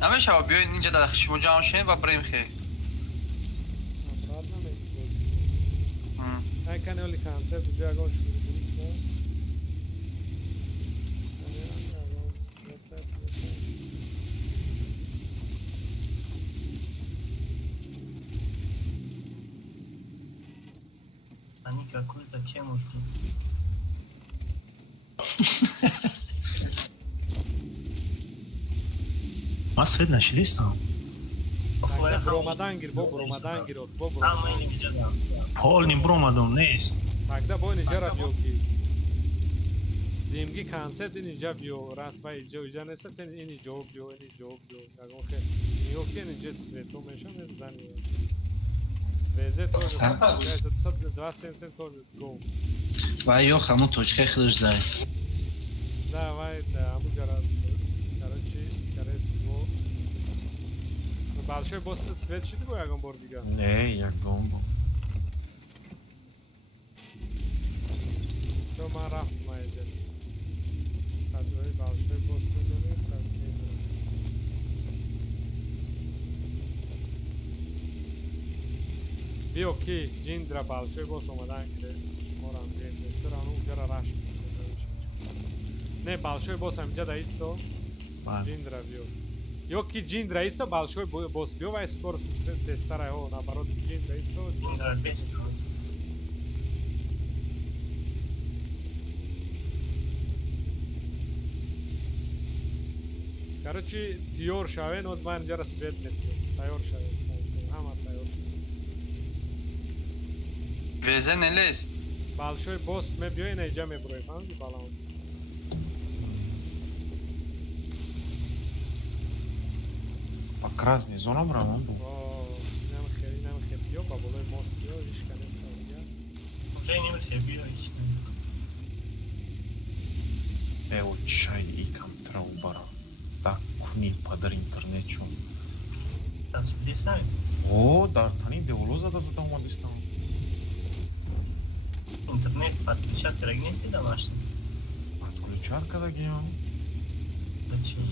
همه شما بیاین اینجا در شما جمع شین و بریم خیلی. افراد نمی‌کنم بازی کنیم. این کانالی کانسپت جو اگه شروع کنیم. Они какую-то тему ждут. Масвет начались там. Охуя бромадан гир, бо бромадан гирот, бо бромадан. Полный бромадон нест. Тогда бо инҷа биё ки димги концепт инҷа биё, расва инҷа нест, тен инҷа биё, ягон хел. Биё ки инҷа свету мешам зани. Везе тоже получается 277 тоже гол. Вай ё хамон точкаи худаш дай. Давай, да, амуҷара. Короче, скорее всего. Большой босс свет шиди бо ягон бор дига? Не, ягон бор. Всё, ман рафтам айҷа. Таҷои большой босс мебинем, так мебинем. Биё ки Джиндра большой босс омадан гирес, шуморам гирем, сиран уҷара раш мекунем. Не, большой босс амҷа да исто. Джиндра биё. Ё ки Джиндра исто, большой босс биё ва скорость тестара ё, наоборот Джиндра исто. Короче, тёр шавен, оз ман инҷара свет метиём. Тайёр шавен, ҳама тайёр шавен. Везе нелез? Большой босс мебиёин инҷа мебуроем, ҳамди баланд. По красной зона брам он был. Намхеб биё, ба болои мост биё, ишка нест инҷа. Уже намхеб биё, ишка. Вот чай и кам трав бара. Так куни падар интернет чо. Десай. О, да, тани деволо зада омадистам. Интернет подключат крайнести домашний. Подключат когда гимам.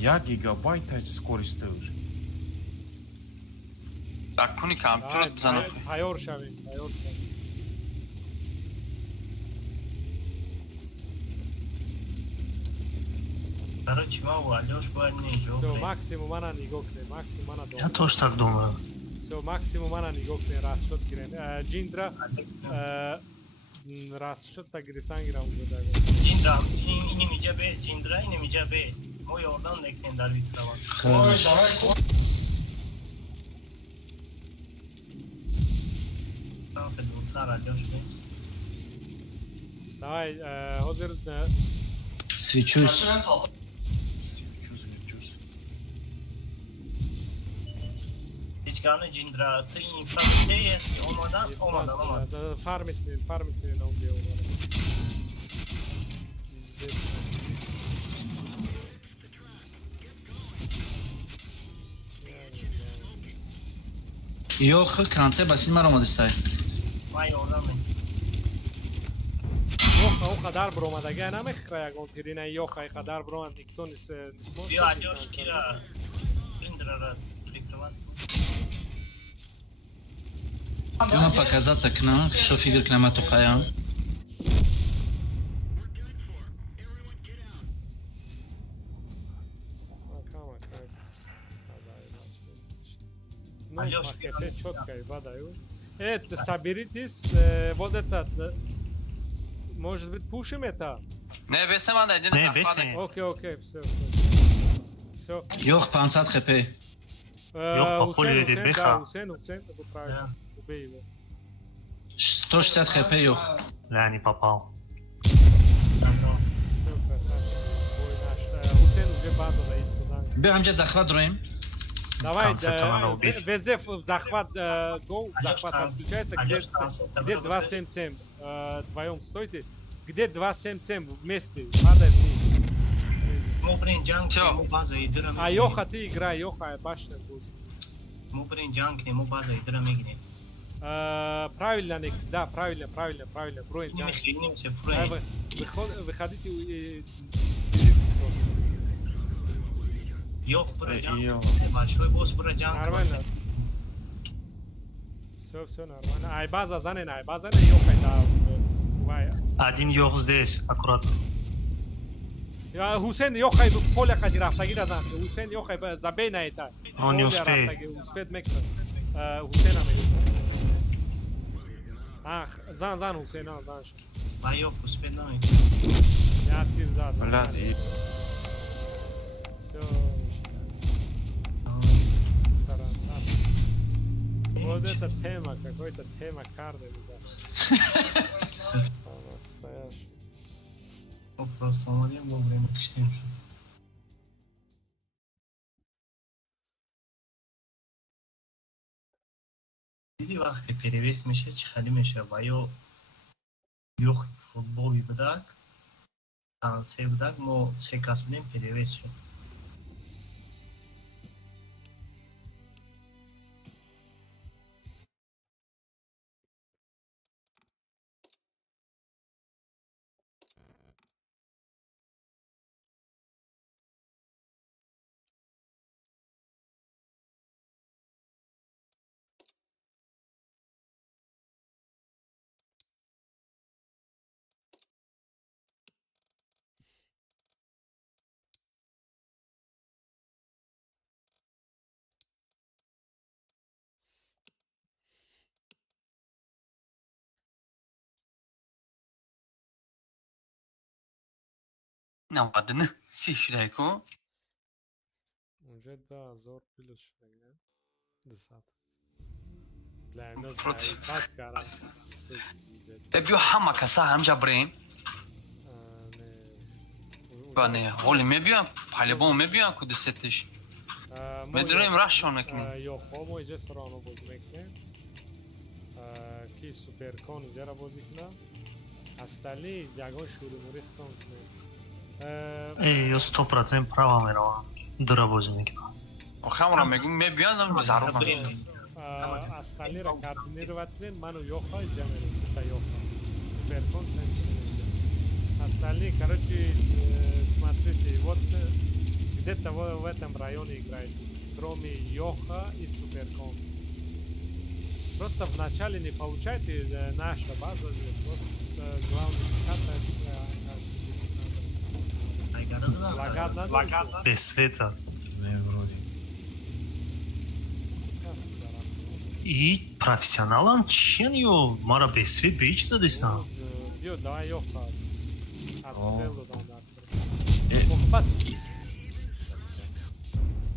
1 гигабайта скорость уже. Так куни компьютер бзанат. Тайёр шавем, тайёр шавем. Короче, мау, Алёш бояд не жёг. Всё, максимум ана нигоҳ кунем, максимум ана дом. Я тоже так думаю. Всё, максимум ана нигоҳ кунем, расчёт гирем. Джиндра расчёта гирифтан гирам будаго. Джиндра, иним иҷа бес, Джиндра, иним иҷа бес. Мо ёрдам мекунем дар витраван. Ой, давай. Давай, ҳозир свечусь. Ичканы Джиндра, ты инфраструктура есть, омадан. Фармит на уге омадан. Yo'q, konsept басин мар омадистай. Май ёрдам. Ёха, о қадар биромадага намехра ягон тирина ёха и қадар биромад никто нисмот. Биё Алёш кира. Джиндрара прикрывать. Нужно показаться к нам, что фигур к нам отухаем. Алёш, чётко и вода. Это соберитесь, вот этот. Может быть, пушим это? Не, без сама найди. Не, без сама. Окей, все. Ёх, 50 хп. Ёх, по полю едет, беха. Хусейн, это правильно. Убей его. 160 хп, ёх. Да, не попал. Хусейн уже база да из сюда. Бегам же захват дроем. Давай, везде в захват, гол, захват отключается, где 277, вдвоем стойте, где 277 вместе, падай вниз. Мобрин джанг, ему база и дыра. А Йоха ты играй, Йоха башня будет. Мобрин джанг, ему база и дыра мигнет. Правильно, да, правильно, броин джанг. Выходите Ёх, фураджан, большой босс фураджан. Нормально. Все нормально. Айбаза занен, ёхай да. Один ёх здесь, аккуратно. Хусейн ёхай поле хади рафтаги разан. Хусейн ёхай забей на это. Он не успеет. Успеет мекра. Хусейна мекра. Ах, зан Хусейна, зан. А ёх успеет на мекра. Я открыл зад. Блядь. Все. это тема, какой-то тема карты, настоящий. Просто молодец, вовремя киштим. دیدی وقتی پریویس میشه چه خیلی میشه و یا فوتبالی بدک تانسه بدک ما سه کس بودیم پریویس شد Não, adını sihireko. Уже да, зор плюс швейна. Десят. Бля, ну зайсат кара. Тебио хама каса хамжа брейм. Бане, холи мебиан, по-любому мебиан куда сетиш. Медрем рашон экнем. Ё хомо иже срано боз мекнем. Ки суперкон иже ра боз икна. Остальные ягон шури мурихтон кнем. Я 100% права меравам. Дура бози мекунам. Охамра мегум мебиан зарубам. Остальные ра координировать ману ёха иже мерем. Та ёха. Суперкон снем. Остальные, короче, смотрите, вот где-то в этом районе играет, кроме Йоха и Суперком. Просто вначале не получайте наша база, просто главный карта. Лагат надо? Без света. Не, вроде. И профессионалан чен ё, мара без свет бич задесна. Ё, давай Йоха.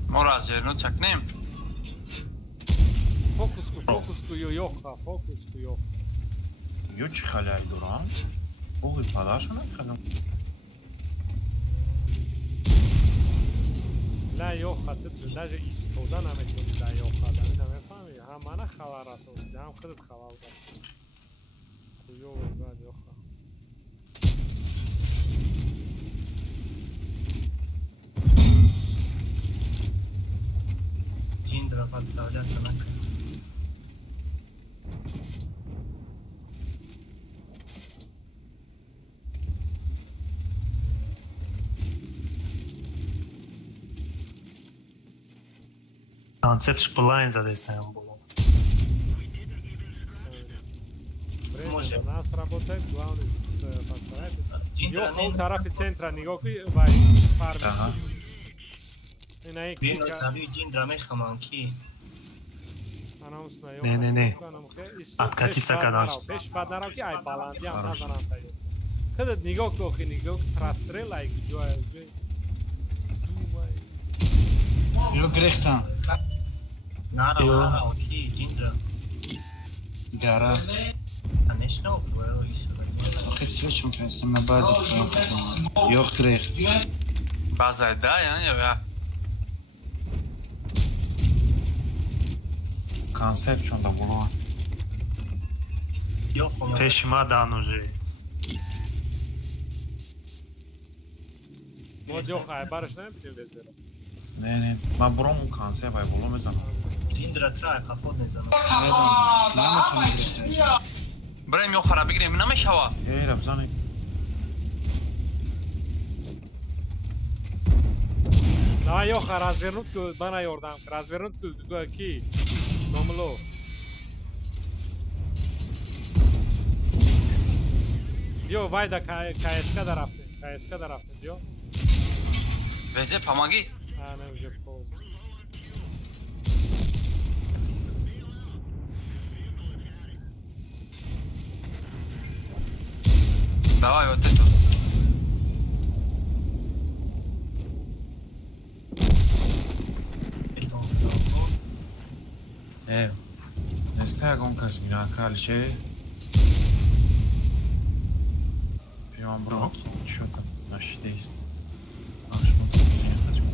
Morazerno çaknem. Fokusku yoxa, fokusku yox. Yo çıxalay duran. Oğul padaşmı kadın? La yoxa, даже istodan amekon la yoxa, da nefahmi. Ha mana xabar asos, ham xudit xabar bas. Yo bad yoxa. Jindra подставляться на Концепт шпылайн задеснаем было. Время у нас работает, главное постарайтесь. Йохол тарафи центра нигоки вай фарми. Ага. Вино таби Jindra мехаман ки. Не. Откатиться кадаш. Беш падарам ки ай баландиам назанам та ёф. Хадад нигоh кохи нигоh прострелай ҷоя ҷой. Думай. Ё грехтан. Нара ки Jindra. Гара. Конечно, было еще. Охе свечом пресам на базе. Ё грех. База да, я. Концепт чонда було. Пешмадан уже. Вот ёха, ай бараш набидим везера. Не, ма буром у концепт ай було мезанам. Jindra трай хафот мезанам. Брем ёхара бигирем, намешава. Рабзани. Давай ёха, развернут бана ёрдам, развернут ки. Номло. Ё, вайда КСК да рафтем, ё. Везе, помоги. Не, уже поздно. Давай вот это. Не Esta гонка с меня кальше. Пьем брок, что там наши действия. Наш мотор не хотим.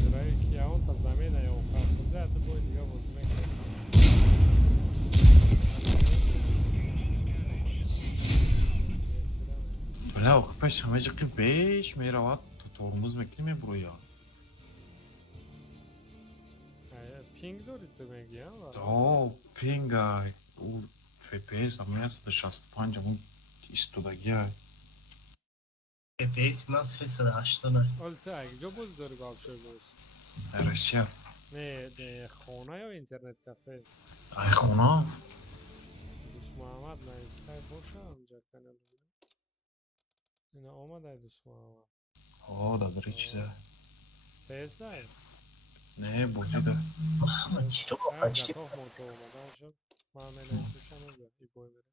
Играю, я он-то замена его карту. Да, это будет я возьму. Бля, укпеш همه جا که بیش میرود ترمز میکنیم برویا. پینگ دارید تو میگی ها؟ دا پینگ او FPS هم میاد تا 65 اون ایستودگی های. FPS من 380 البته اگه جا باز داری باشه باز. رشیا. نه خونه یا اینترنت کافه؟ ای خونه؟ دوست محمد نیسته باشه اونجا کانال. اینا آمده دوست محمد. دادری چیزه. تیز نیست. نه بودی ده. محمد چی رو با چی؟ گفتم موتور اومده شد. محمد نیستش اونجا. ای بای میره.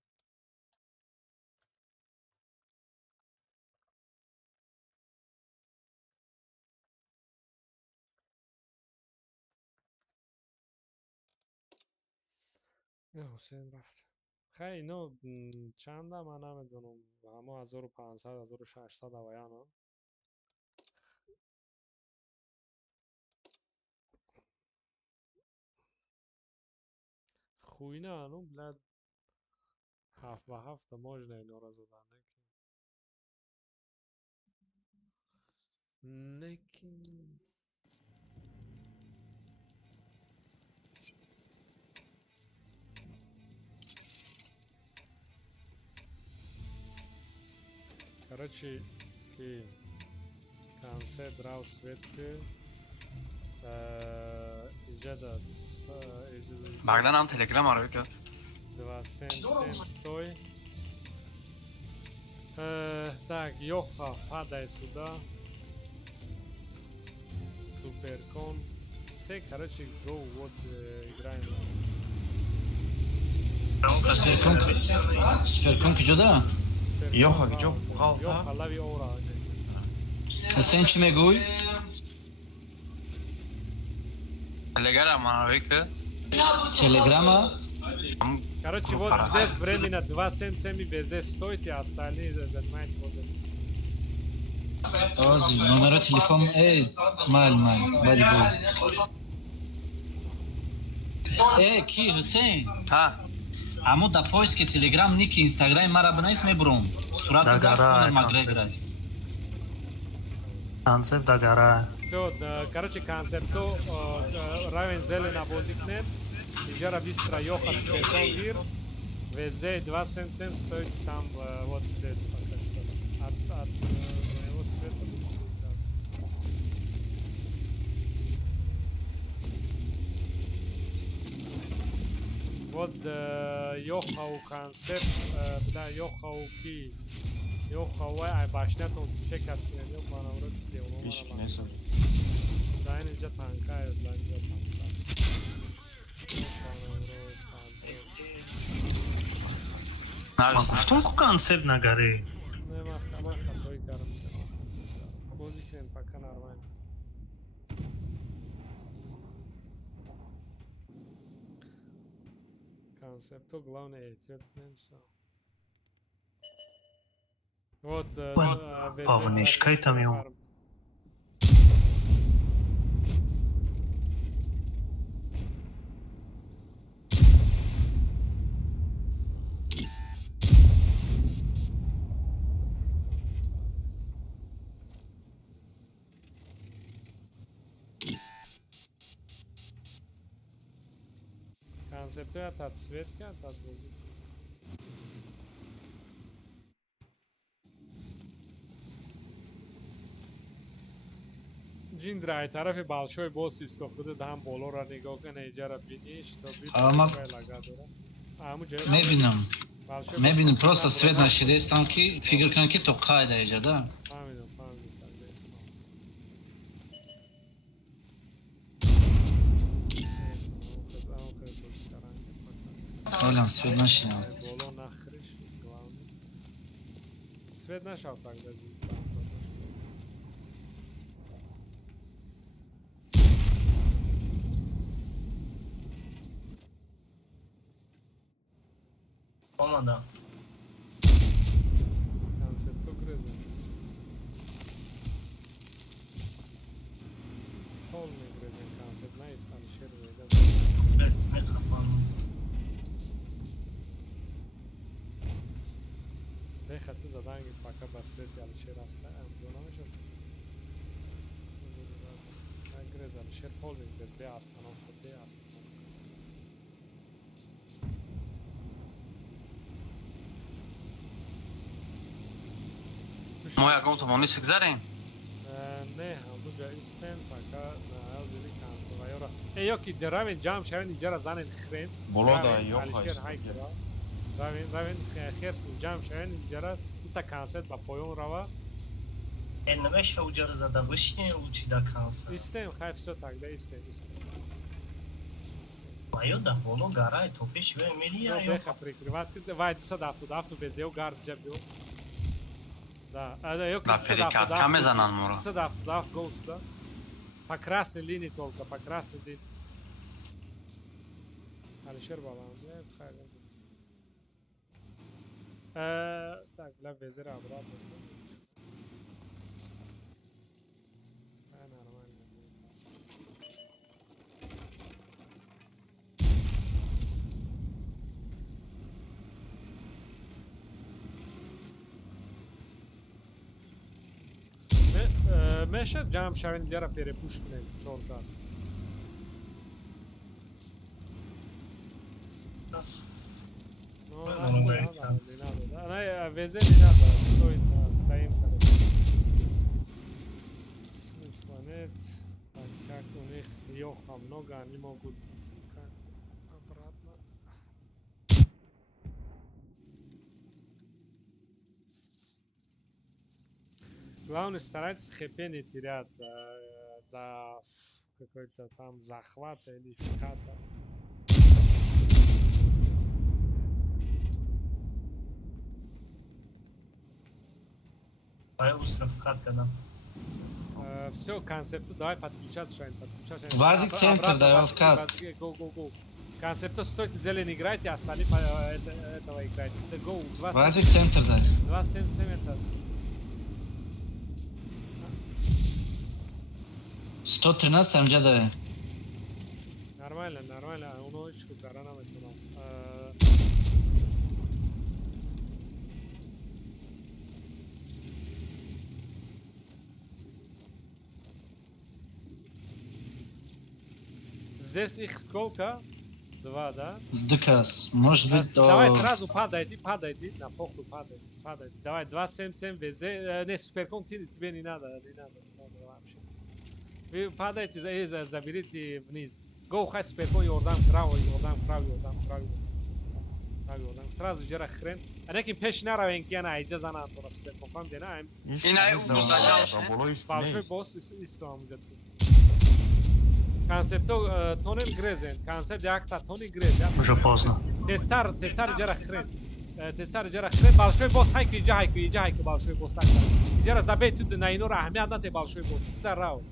نه حسین رفت. خیلی اینو چنده من نمیدونم. همه 1500 1600 اویان ها. خوینه هنو بلد 7 و 7 ماج نه اینا را زدن نکن короче и конце драв светки иджада Magda нам телеграм арай ка 277 стой. Так, Йоха, падай сюда. Суперкон. Все, короче, go, вот играем. Суперкон киджода? Йоха, киджо? Йоха, лави ора. Sen çime goy? Телеграм арай ка Телеграма? Короче, вот здесь временно 277 без стойте, а остальные занимают вот это. Ози, номера телефон, маль, бади бой. Ки, Хусейн? Аму да поиски Телеграм, ники, Инстаграм, мара бнайс мебрум. Сурат да Макгрегора. Концепт дагара. Короче, концепту равен зелена возикнет. Иджара быстро Йоха Суперкон гир. Везде 277 стоит там вот здесь пока что. От моего света. Вот Йохау концепт, да, Йохау ки. Йохау ай башнят он чекат. Пишки не са. Да, инджа танкай, да, инджа танкай. گفتم که کانسپت نگاره نه من خطایی کردم بازی کنیم پکا نرمین концепту главное этюд меньше вот павнишкай там ё концепту это цветка это музыка جیندرای طرف بالشوی باز استفاده دهم بالا را نگاه کنه اینجا را بینیش تا میبینم просто свет на шидестанки фигурканки то қайда اینجا да Олен, свет нащинял. Свет нашел тогда. концепт грызем. Полный грызем концепт. На есть там червей. خط زدن пока бассет Алишер астаем. Донамешер. Грыз Алишер полный грыз бе остановка, бе остановка. Moja gauta monis gzarem? Ne, abuja isten пока на азили канцева. Йора. Ёки деравен jam шавен инҷара занен хрен. Болода ёх Алишер хайкера. Равен херс jam шавен инҷара тута концерт ба поён рава. Немеша уҷара зада вишне учида концерт. Истем, хай всё тогда истем. Маё да боло гарай топеш ве мелия ё. Беха прикриват. Вай садафту безеу гард жабио. Да, ё садафту камезанан мора. Садафту гол сюда. По красной линии только, по красной линии. Алишер балан. Так, для везера обратно. Нормально. Меша джам шавен джара перепушкне чоркас. Не надо. Она везе не надо. Стоит стоим. Смысла нет. Так как у них ёха много, они могут обратно. Главное, старайтесь хп не терять до какой-то там захвата или вката. Все, концепту давай подключаться, Шайн, подключаться. Вазик центр, давай вкат. Го. Концепту стоит зелень играйте, остальные этого играйте. Го, Вазик центр, да. 20 метров. 113 амжада. Нормально. Уночку карана метро. Здесь их сколько? 2, да? Декас, может быть, давай сразу падайте, на похуй падайте. Давай, 277 везе, не суперком тебе не надо вообще. Вы падайте, заберите вниз. Go, хай суперком, Йордан, право. Сразу джера хрен. Анекин пеш наравен ки ана айджа занан тора суперком фам денаем. Ина удача. Большой босс истом идет. Концепто тонен грезен, концепт якта тони грезен. Уже поздно. Тестар джера хрен. Большой босс хайки большой босс так. Джера забейт на инор ахмият нате большой босс. Зарау.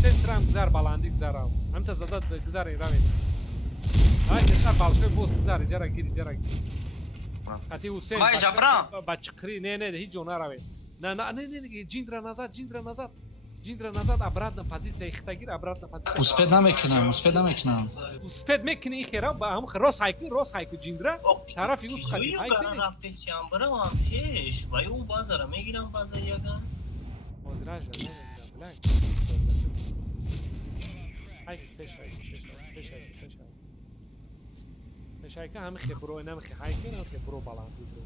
Центрам гзар баланди гзарау. Амта задат гзар иравен. Ай тестар большой босс гзар джера гири. Хати Усен. Май жабра. Бачкри не хич жона равен. Не джиндра назад. Джиндра назад, обратно позиция их тагир, обратно позиция. Успед намекнам. Успед мекни хера, ам рос хайку джиндра. Тараф юс хади хайку. Рафте сямбра ам пеш, ваю базара мегирам базар яга. Озраж, блак. Хайк пеш. Пешайка ам хебро, нам хайку, нам хебро баланд бро.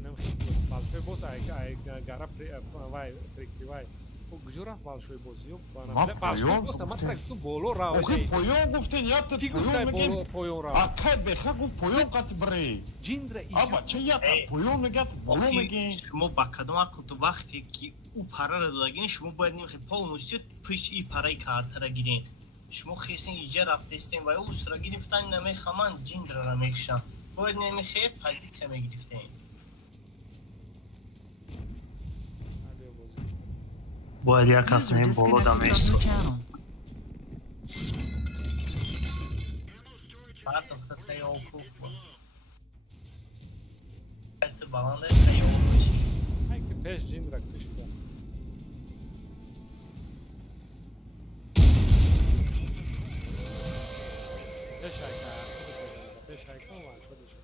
Нам хебро. Большой босс айка гара вай прикривай. Гжура большой босс, ёбана. Большой босс, ама так ту боло рау. Охи поён гуфтен ята. Ки гуфтай поён рау. Акай беха гуфт поён кати бре. Джиндра и. Аба че ята поён мегат боло меги. Шумо бакадам ақлту вақте ки у парара додагин шумо бояд ним полностью пиш и парай картара гирин. Шумо хесин иҷа рафтестен ва усра гирифтан намехаман джиндра мекшан. Бояд ним хе позиция мегирифтен. Бояд якас не боло да место. баланда тайёр боши. Ай ки пеш жиндра кушида. Пешайка, астида бозанда. Пешайка ва шуди шуд.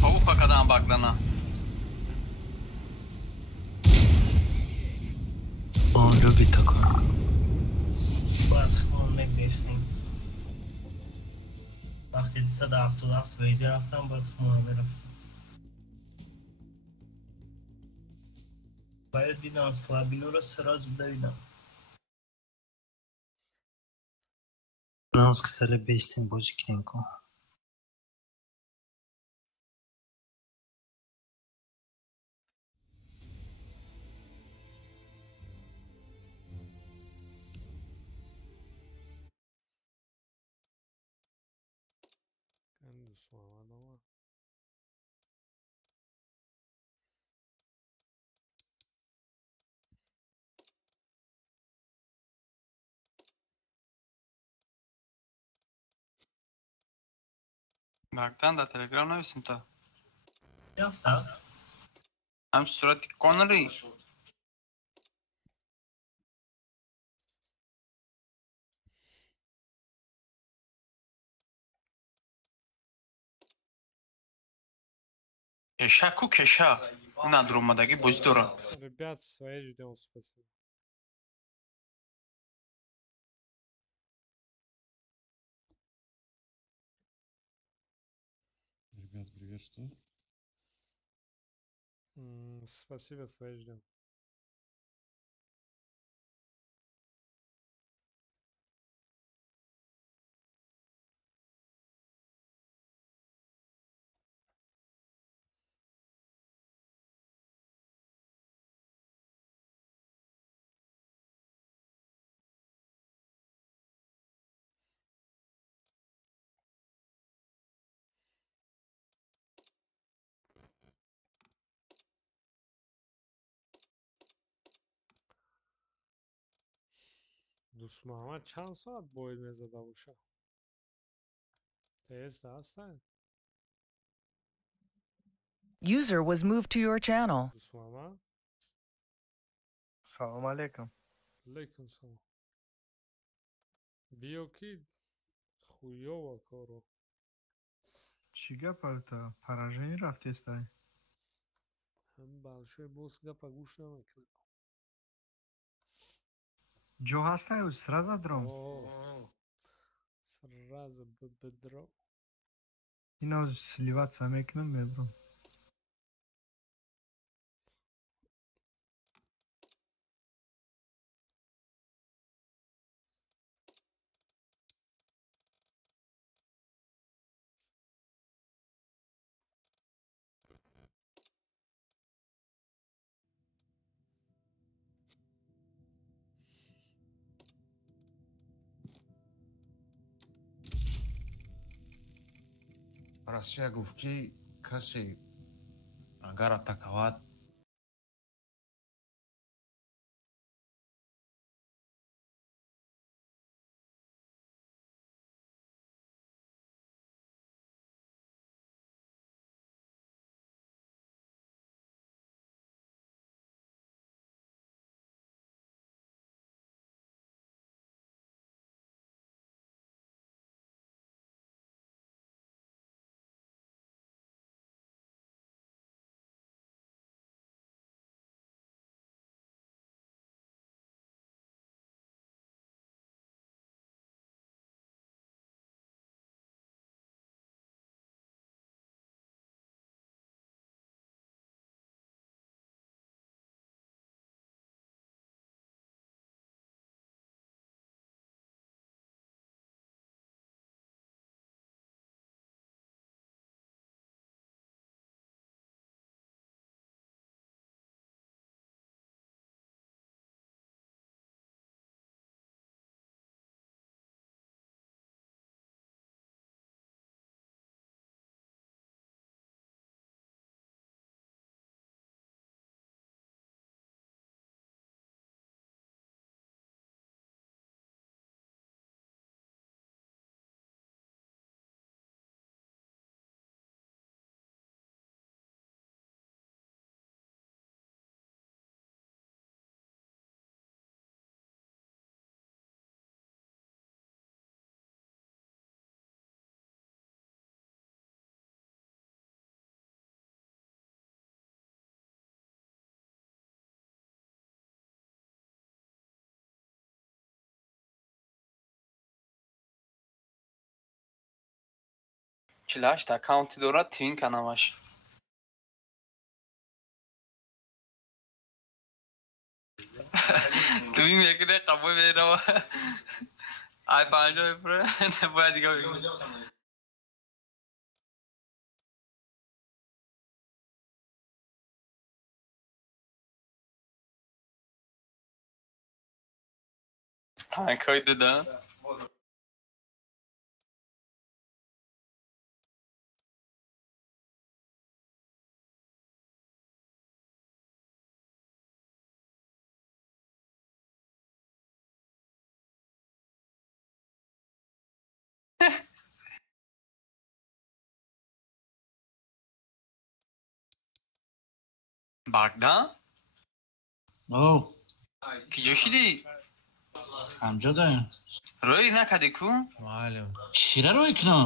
Группа кадан баклана. Он любит такое. Батхон мегрештим. وقتی صد هفت ویزی رفتم باید خونه برفتم باید دیدم سلابینو رو سراز دویدم Нам сказали бейстин бозикненько. Bıraktan da Telegram'la mısın ta? Yafta. Hem suratı konulu. Keşa ku keşa. Na durumdaki bozdora. Ребят, свои ждем, спасибо. Ребят, привет, что? Спасибо, свои ждем. دوست محمد چند ساعت باید میزده باشه تست هستن User was moved to your channel. دوست محمد سلام علیکم علیکم سلام بیو کی خویا و کارو چی گپالتا поражение رفتی استای هم بالشوی بوس گپا گوش نمیکنه جو هستای او سرازا درام سرازا بدرام اینا سلیوات سمیکنم میبرم Россия гуфт ки касе агар атаковат 48 аккаунти дорад твин канамаш. Твин мекуне қабул мерава. Ай 50 бро. Набояд дига бигум. Tankoy dedim. Bagda? Oh. Ki joshidi? Hamjada. Roy nakadi ku? Malum. Chira roy kno?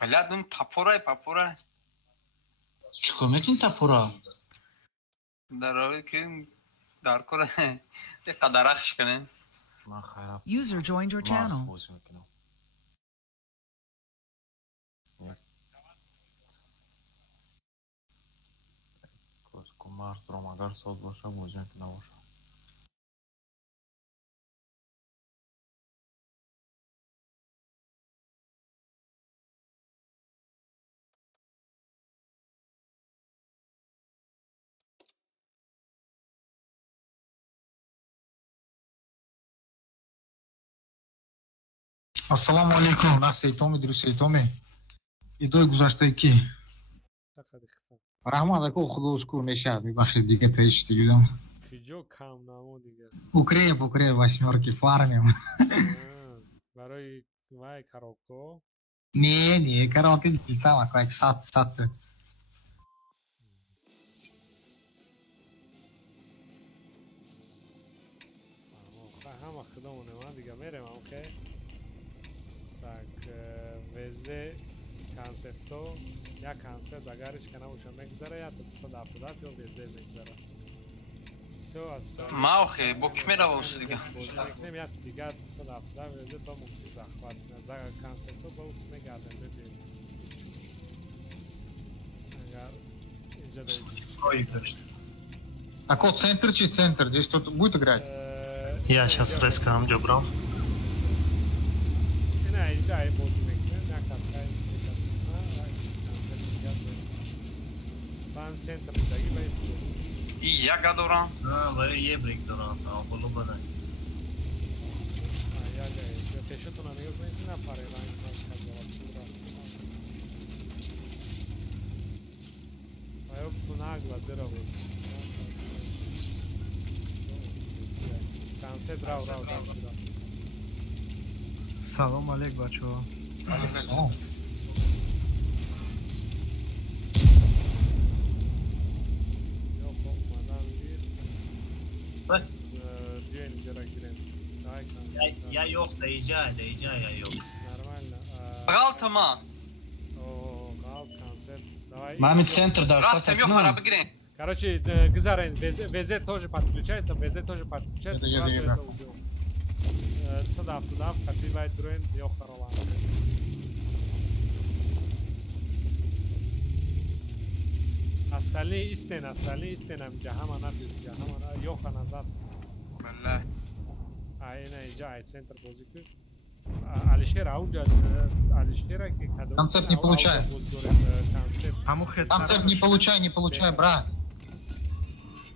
Hala dum papora. Chiko mekin tapora? Daroy ki dar kore. De qadarakhsh kane. Ma kharab. User joined your channel. Mars rom agar soz boşa bo'jak navosh. Ассаламу алейкум, насейтоми, друсейтоми. Идои гузаштаки. Раҳмат ако, худо шукр мешавад, мебахшед дига та ҳеч дигидам. Киҷо кам намо дига. Укреп, восьмерки фармим. Барои вай кароко? Не, кароки там аквак сат. Ҳама худамонем дига мерем амхе. Так, везе концепто я концепт агарич канавуша мегзара 370 ё везе мегзара. Всё аста. Маухе, бокмера бош дига. Мекнем я дига 370 везе ба мухти захват. За концепто ба ус мегардем бебин. Агар иҷода Ой, дашт. Ако центр чи центр, здесь кто-то будет играть? Я сейчас рискам джобрам. Не, иҷай бози мекунем, як каскай. Бан центр дидаги ба ис бози. И яга дорам. Вай е брик дорам, ахоло бадай. Яга, фешотуна нигоҳ кунед, нафаре ранг каскай ҷавоб шуда. Аё пунагла дера бози. Концепт рав шуда. Салом алейк, бачаҳо. Алейкум. Биёин иҷора гирем. Я ёх, да иҷай, я ёх. Нормально. Галтама. О, галт концепт. Давай. Мами центр дашь. Рафтем ёхара бигирем. Короче, гзарен, ВЗ тоже подключается, сразу это убьем. Туда, кативай дроин, ёхаралан. Остальные истина, ҷаҳама набир, ёха назад. Валлаҳ. Айна иҷа, ай центр бози куд. Алишер ауҷа, Алишера ки кадом. Концепт не получай. Концепт не получай, брат.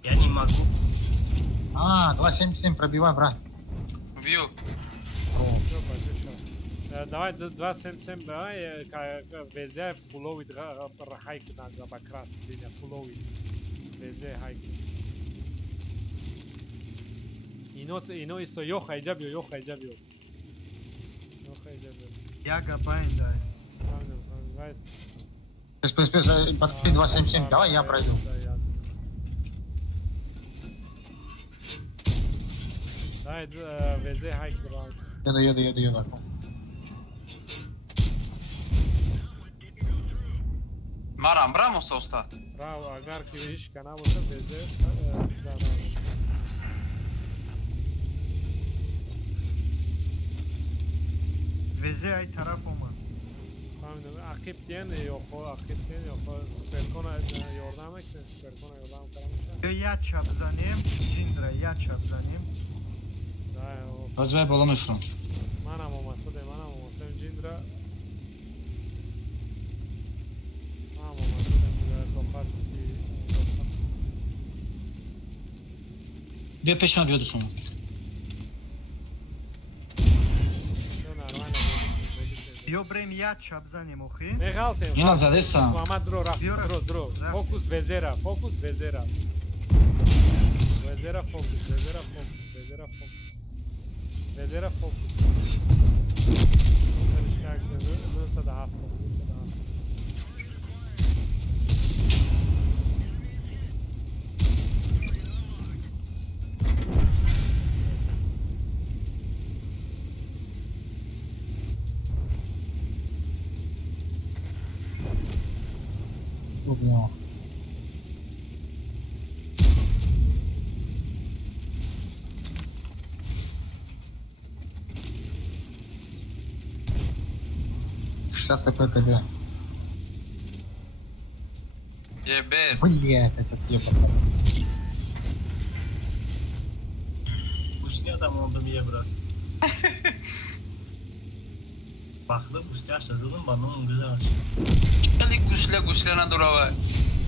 Я не могу. 277 пробивай, брат. Убью. Давай 277 давай, везе фуловит хайк на красный линия, фуловит. Везе хайк. Ино исто ёха иҷабиё. Яга байндай. Спец, подпи 277, давай я пройду. Давай везе хайк. Еду. Марам, брамо соста. Браво, агар ки виш канавоса везе занам. Везе ай тараф омад. عقیبتین یا خود عقیبتین یا خود سپرکون یاردم میکنه سپرکون یاردم کنم میشه یا چپ زنیم جیندرا یا چپ زنیم باز باید بالا میفرم منم مسعود منم مسعود جیندرا منم مسعود تو خط بیا پیش من بیا دوستم بیا بریم یا چپ زنیم اوخی میغالتیم اینا زدستم محمد درو رفت درو فوکوس وزرا فوکوس وزرا وزرا فوکوس وزرا فوکوس وزرا فوکوس وزرا فوکوس نمیشه که نصد هفت Bien. Что такое КД? Ебет. Блять, этот ебать. Пусть там он там ебра. Baxdı quşlar yazılım bana onun güzel. Kali quşlar nadurava.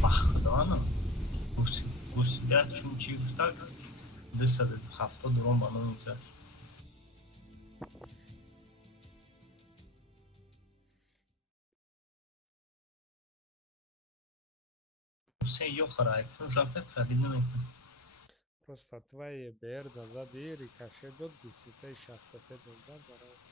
Baxdı ana. Quşlar çünkü quşlar dışarı hafta durum bana onun güzel. Sen yok harayık. Şunu rafta kredini Просто твои БР назад и рикошет от бисица и 65 назад дорога.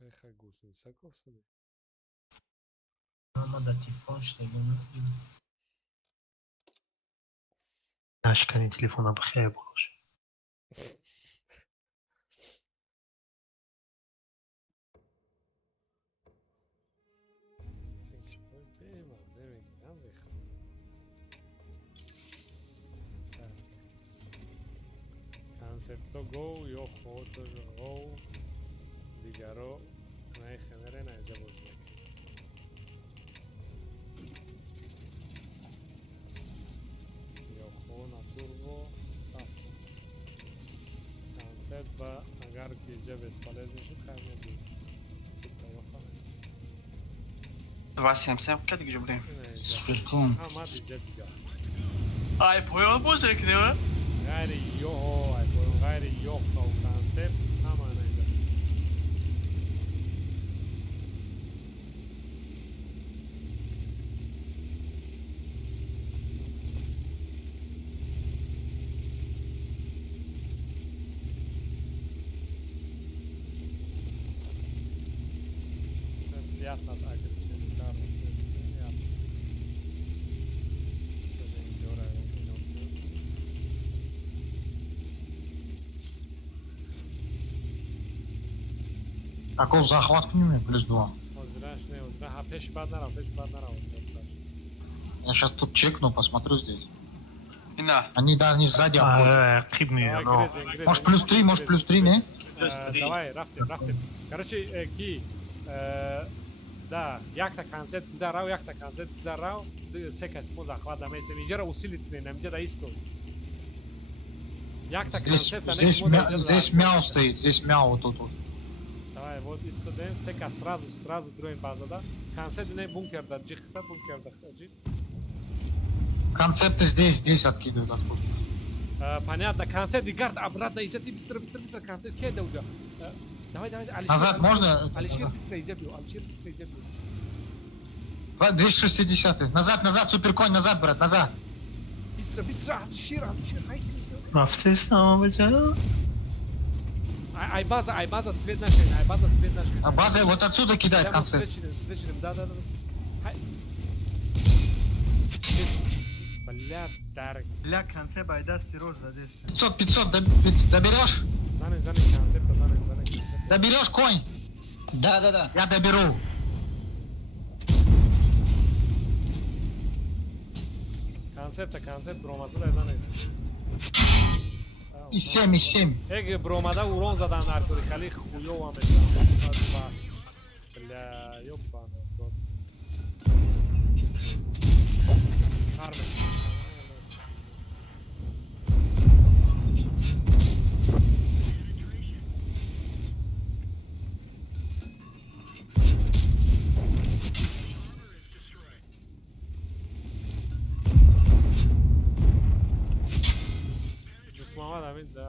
Поехали гусу, высоко сюда. Надо телефон что ли? Нашкани телефона бхе булош. Концепто го, ё фото го. دیگرو نه خمره نه اینجا باز نکنیم یا خو نتورگو کنسرت و اگر که اینجا بسپالیز نشد خیلی نبید Васям, как где блин? Суперком. Хамад اینجا دیگه Ай, понял, боже, крема? غیر یوهو ای понял غیر یوهو کنسرت همه نه Приятно агрессивный карт. Каков захват к ними? Плюс 2. Озраш, не, озраш. Пеш бад нарав. Я сейчас тут чекну, посмотрю здесь. Ина. Они да, они сзади обходят. Может плюс 3, не? Давай, рафтим. Короче, ки, да, якта концерт бизарав, се каси по захват да месем. Инжера усилит к ним, да исто. Якта концерт, а не здесь мяу стоит, здесь мяу вот тут вот. Давай, вот исто ден, се кас сразу дроем базада. Концерт не бункер да, джихта бункер да хаджи. Концепты здесь откидывают откуда. Понятно, концерт и гард обратно идет, и быстро, концерт, кеда уже. Давай, Алишер. Назад можно? Алишер быстрее идет. 260. Назад, суперконь, назад, брат, назад. Быстро, Алишер, хай. Рафты снова бежал. Айбаза свет наш. А база вот отсюда кидает концерт. Свечным, да. Бля, дарк. Бля, концепт айдаст роз задест. 500 доберешь? Занят концепта, занят концепта. Доберешь конь? Да. Я доберу. Концепт бромасуда занят. И 7. Эге бромада урон задан аркури хали хуёва мешам. Бля, ёбана. Армен.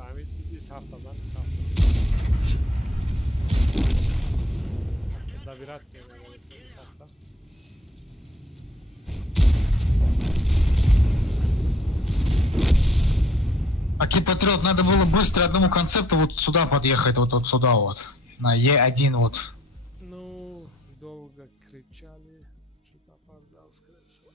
Амид из hafta zan из hafta. Добирать из hafta. Аки Патриот, надо было быстро одному концепту вот сюда подъехать, вот сюда вот. На Е1 вот. Ну, долго кричали, что-то опоздал, скорее всего.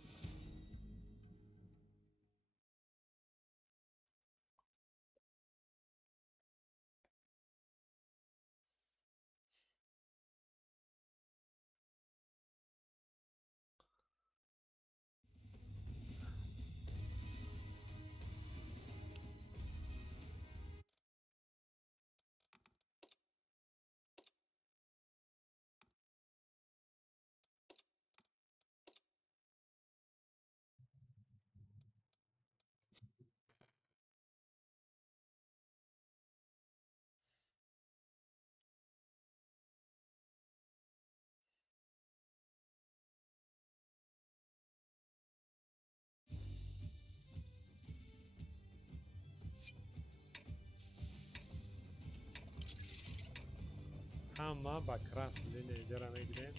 Hamma ba krasn liniya ijara megirem.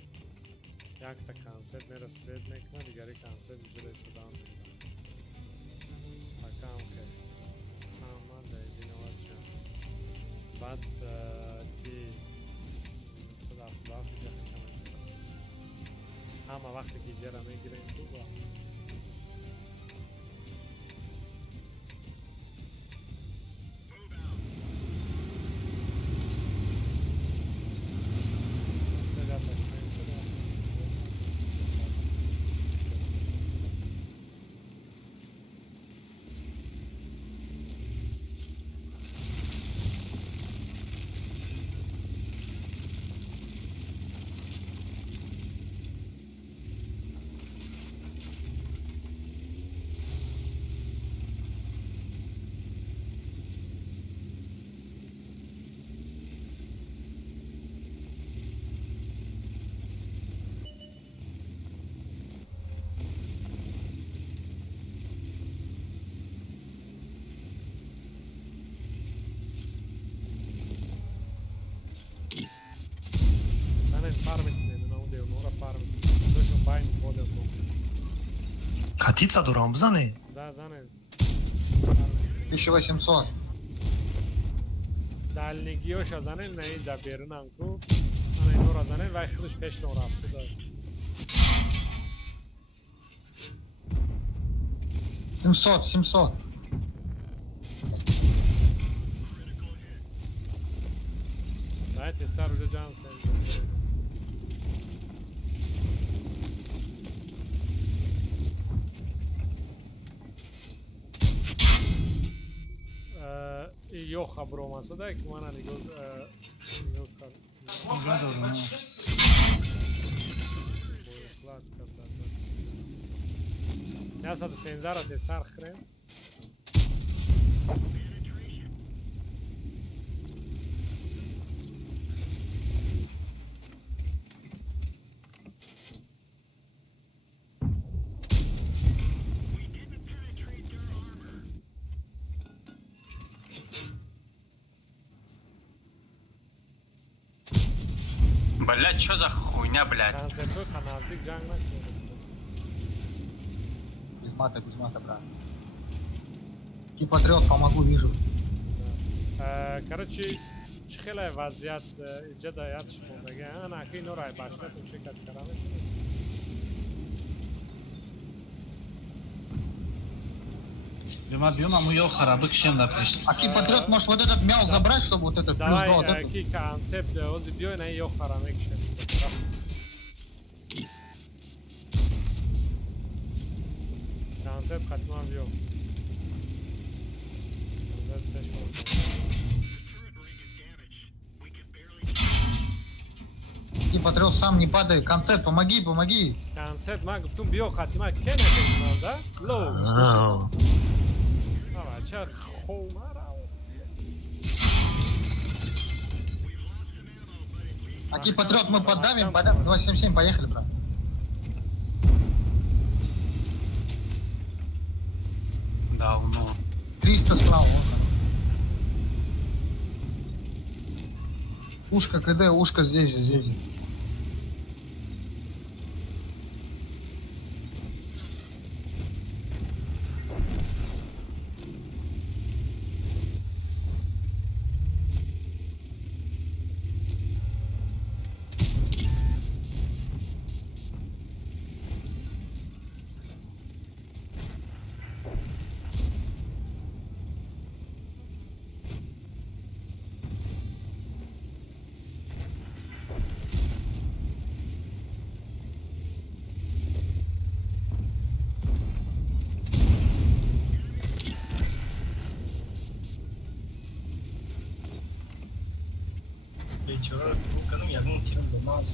Yakta koncept mera swed mekna, digari koncept ijara istidam mekna. Takam ke. Hamma da innovation. Bad ki sadaf ija khasham. Hamma vaqti ki ijara megirem to ba. Хотица дурам бзаны? Да, заны. 1800. Дальнигиёша занен, наи да берунанку. Ана инора занен, вай худаш пештон рафта да. 700. Дайте стар уже джан сен. Yo'q bromasi-da, mana nigol kar. Nasıl senzara testar xirem? Блядь, что за хуйня, блядь? Концертой каназдик джанг накрыл. Без мата, брат. Патриот, помогу, вижу. Короче, чхелай вазият иджадаят шмондага. Ана ки норай башнатим шикат караме. Бьем, а мы Йохара, быкшем да пришли. Аки патриот, можешь вот этот мяу забрать, чтобы вот этот плюс 2 вот Давай, этот. ки концепт, ози бьёй на Йохара мекшен. Концепт хатман бьё. Аки патриот, сам не падай. Концепт, помоги. Концепт, маг в том бьё хатма кене бекман, да? Лоу. Давай, ча хоумара. Аки патриот, мы поддавим. 277, поехали, брат. Давно. 300 справа. Ушко КД, ушко здесь же. Чего? Ну, я думал, чем занимался.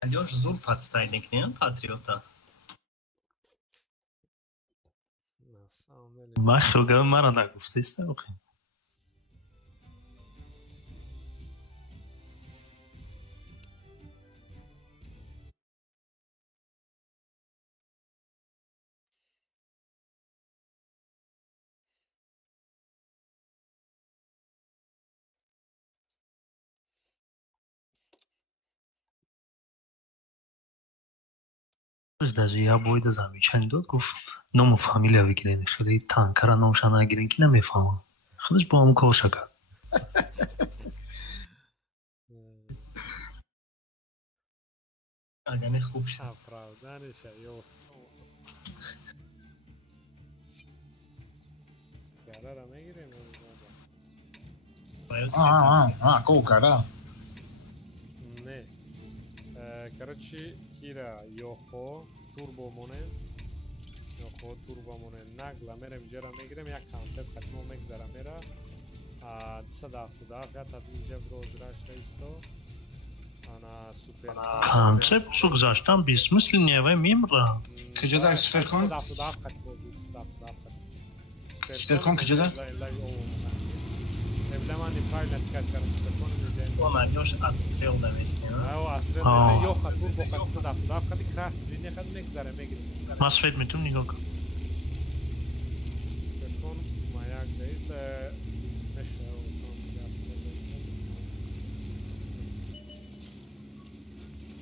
Алёш Зурф отстайник, не? Патриота. Махо гамара нагуфте истаухи. Даже я бойда замечание дод гуфт ному фамилия бигирен шули танкара номшана гирен ки намефамам худаш бо ҳам кор шака агане хуб шуд оправданиша ё карара мегирем кока, да. Не. Короче, Кира, Йохо, турбо монен. Йохо, турбо монен. Нагла, мерем джера мегирем, як концепт хатмо мегзара мера. Садаф, я tad inja прозрачно исто. Она супер. Концепт сугзаштан бессмысленнее мимра. Каджада суперкон? Садаф хатмо бит, садаф. Суперкон каджада? Проблема неправильно тикать, короче, суперкон. Он Алёш отстрел на весне, а? Отстрел на весне, Йоха, турбо, как садаф, хати красный, линия хати мегзара мегирем. Масвет метум нигок. Суперкон, маяк дейс,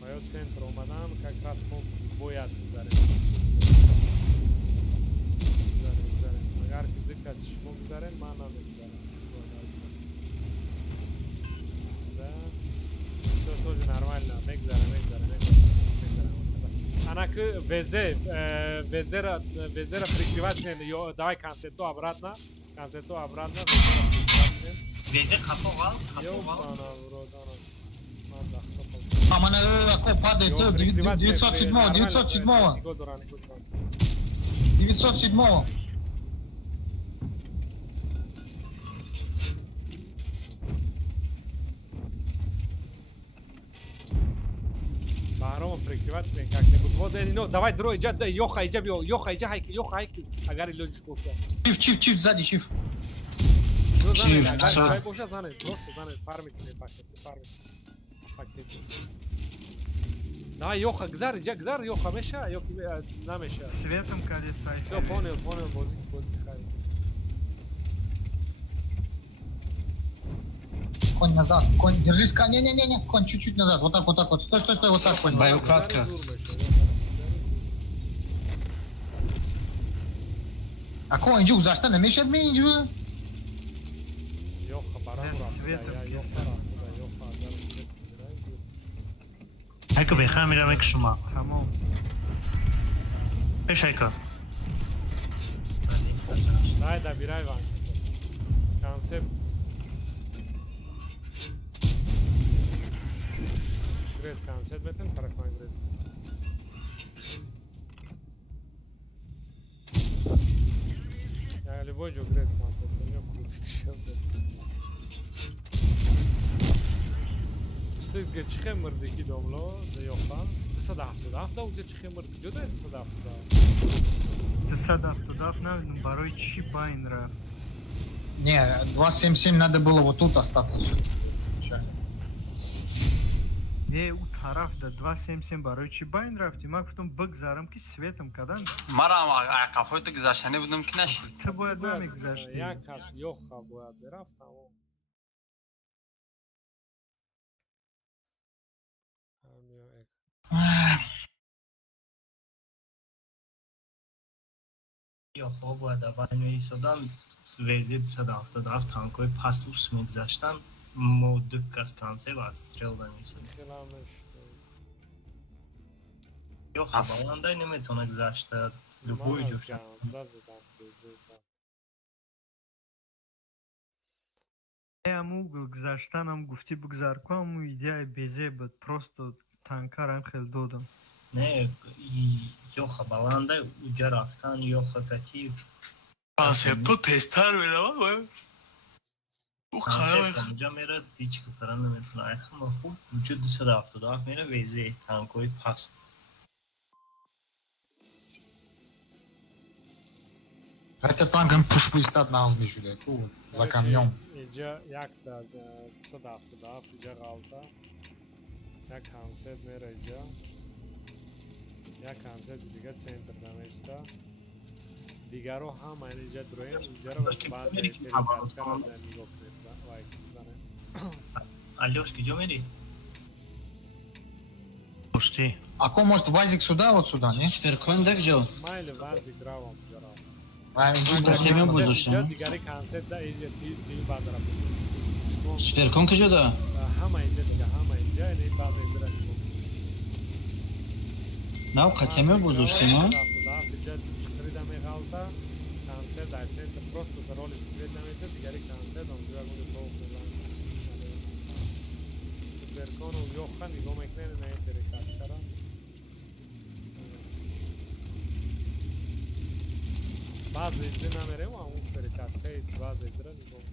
Мое центр Омадан как раз мог боят зарем. Агар ки дикас шмог зарем, мана зарем. Да. Все тоже нормально. Мег зарем. Она к везера прикрывать мне. Давай концерту обратно. Везер хаповал. А мене тако падає 907-го. 907-го. Баром прикрывать как-нибудь. Вот, ну, давай, дрой, Йоха, хайки. Агари лёдишь боша. Чиф, сзади, чиф. Ну, занят, агари боша занят. Просто занят, фармить мне пакет. Давай, Йоха, гзар, Йоха, меша, на меша. Светом колеса. Все, понял, бозик, хай. Конь назад, держись, не, конь чуть-чуть назад, вот так, стой, вот так, конь. Боеукладка. Ако اینجا گذاشته نمیشد می اینجا؟ Yoxa barang rafta ya yoxa rafta yoxa agar هکو بخواه میرم یک شما تمام پیش هکو Dai da biray vanşta. Konsept. Gres konsept metin tarafman gres. Yani bojo gres konsept yok kurtuşuyordu. İşte çıkemırdı domlo da yoksa. تصدف اونجا چی خیمرد جدا تصدف تصدف не барой чьи байн раф. Не, 277 надо было вот тут остаться. Не, у тараф да 277 барой чьи байн раф. Тимак в том бгзарам ки светом кадан. Марам акафой ты гзашане будем ки наши. Ты бояд нами гзашти. Якас ёха бояд раф тамом. یا خواب باید اول می‌ایستادن وضعیت 177 تانک‌های پاسوس می‌گذاشتن مودک از کانسه و استریل می‌شد. یا خواب باید نمی‌تونه گذاشته любой جوش. Яму гзаштанам гуфти бгзаркаму идея безе бод просто танкарам хел додам. Не, ёха баланда уҷа рафтан ёха кати концепту тестар мерава уҷа мера дичка кара наметуна айхама хуб вуҷуд 277 мера везе танкои паст Хотя танком пуш-пустат на албишуде, за камнем. Иджа якта 277 иджа галта. Як концепт мера иджа. یک کنسرت دیگه سنتر دانسته دیگر رو هم اینجا درویم اینجا رو بعضی تریکات کردن نگاه میزنه Алёш, где мери? Пусти. Ако может вазик сюда, вот сюда, не? Сперкон да где? Майли вазик гравам жара. Семен будешь, не? Дигари концерт да иже тил базара. Сперкон каже да? Хама инжа дига, хама инжа, не база идра. Нав қатемер бузуштим, а? Концерт, а центр просто за роли свет на месте, дигари концерт, он juga bude толкова. Перкону Йохан и гомекнене на интерекат кара. Bazı idri namere ama un перекат хей, bazı idri не гом.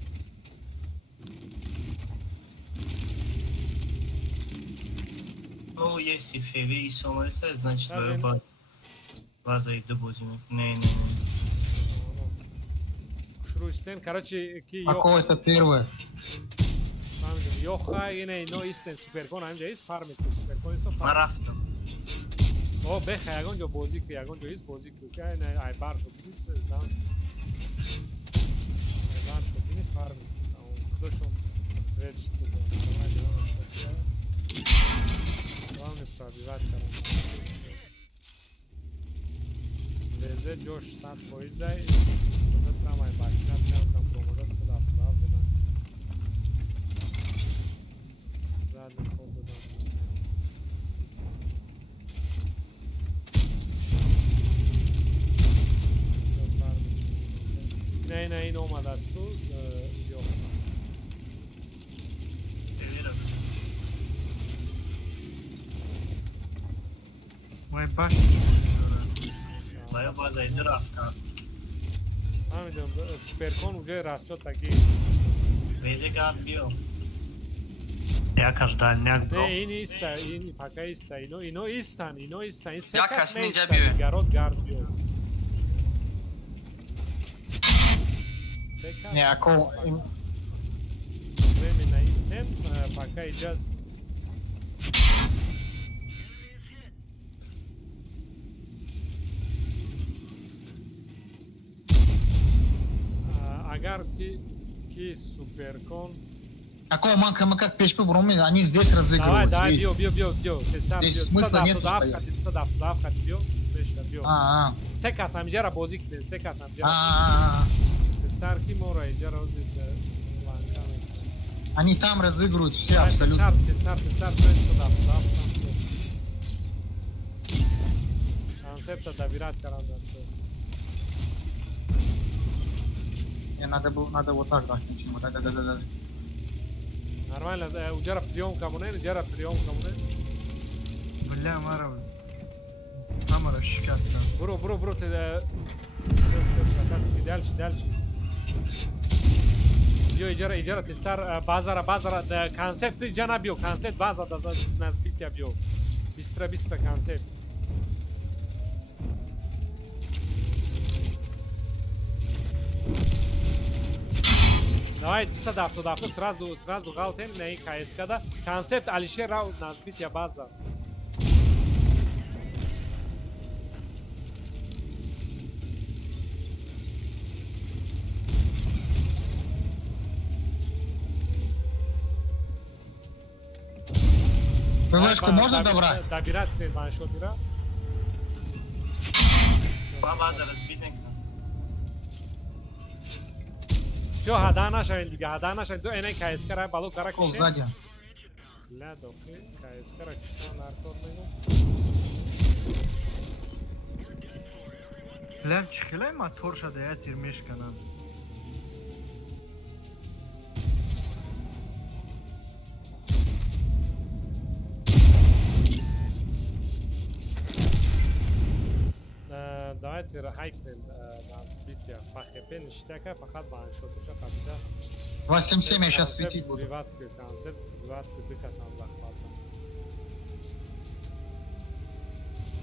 Ну, если феви и сомалите, значит, база и добудем. Не. Шрустен, короче, ки Какое это первое? Йоха и не, но истен суперкон, амжа есть фармит, суперкон есть фармит. Марафтом. О, беха, ягон жо бозик, ягон жо есть бозик, ка не, ай бар шопини занс. Ай бар шопини фармит, худошон речисти да, главный пробивать карам. Лезе Джош 100% ай, сподет нам ай бакинат кам промодат сада фраз зедан. Задний ход зедан. Не, این اومد از تو Вай баш. Моя база иде рафта. همینجا سوپرکون اونجا راست شد تاکی Везе гард био. Якаш дальняк бро. Не, این ایستا، این پاکا ایستا، اینو ایستن، این سه Якаш کس نینجا نیستن، بیو. دیگرات گارد بیو. Не, ако... Време на истен, пока идет. Агар ки суперкон. Ако мы как пешку броми, они здесь разыгрывают. Давай, био. Тестам, био. Смысла нет. Садав, био. سه کس هم اینجا را بازی کنین سه کس هم اینجا تستار کی مورا اینجا را وزید Они там разыгрывают все абсолютно. Тестар, пройди сюда, концепта добирать каранда. Надо вот так, да, почему? Да. Нормально, уджара прием коммунен, уджара прием коммунен. Бля, Мара, камера шикастна. Бро, ты дальше. Бьё, иджара, тестар, базара, концепт, джана бьё, концепт, база, да, назбития бьё. Быстро, концепт. Давай сюда, сразу галтем на КСК, да? Концепт Алишер Рау, назбития база. ПВшку можно добрать? Добирать ваншотира. База разбитненько. Все, хадана шавин дига, то эне КСК ра балу кара кишен. Сзади. Ля дофи, КСК ра кишен наркот мегу. Лям чихилай мотор шада я тирмеш канам. Давайте хайклин назбития пахепе ништяка фақат ба аншотуша қабида 277 я сейчас светить буду. Сбиватка концепт, сбиватка дыкасан захвата.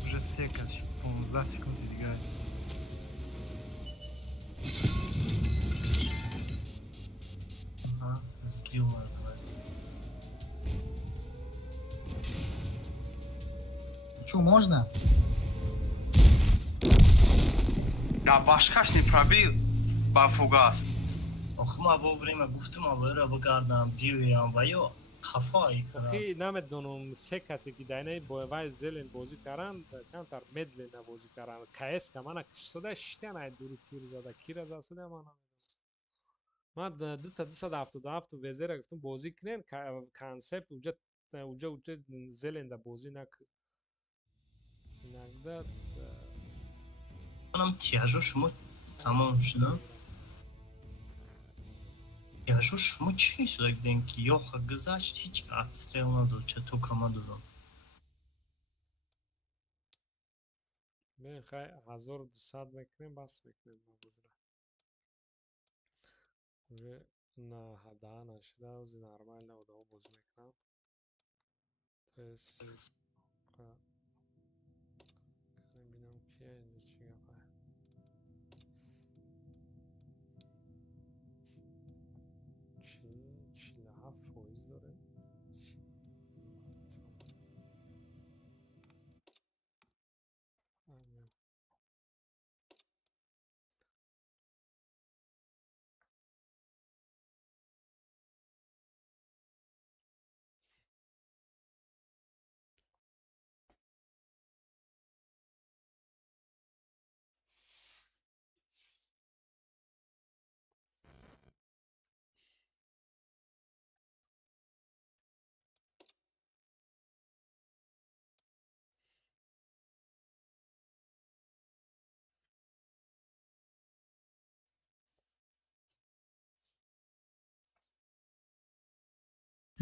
Уже секач, 15 секунд двигает. Ага, скилл называется. Чё, можно? Да башкаш не пробил ба фугас. ما وовремя گفتم آوره بگردم بیویم و یا خفایی کنم اخی نمیدونم سه کسی که دینه وای زلین بازی کردن کمتر مدلین بازی کردن کس که من کشیده شتن ای دوری تیر زده کی را زده من 277 وزیر گفتم بازی کنین کانسپت اوجا زلین بازی نکرد منم تیاجو شما تمام شدم تیاجو شما چی شده دیدین که یاخه گذشت هیچ اتستریل نداد چطور کمه دادم بین خیلی 1200 میکنیم بس میکنیم уже на хода нашла уже нормально удобно базу میکنم то есть ببینم که چی چی 47% داره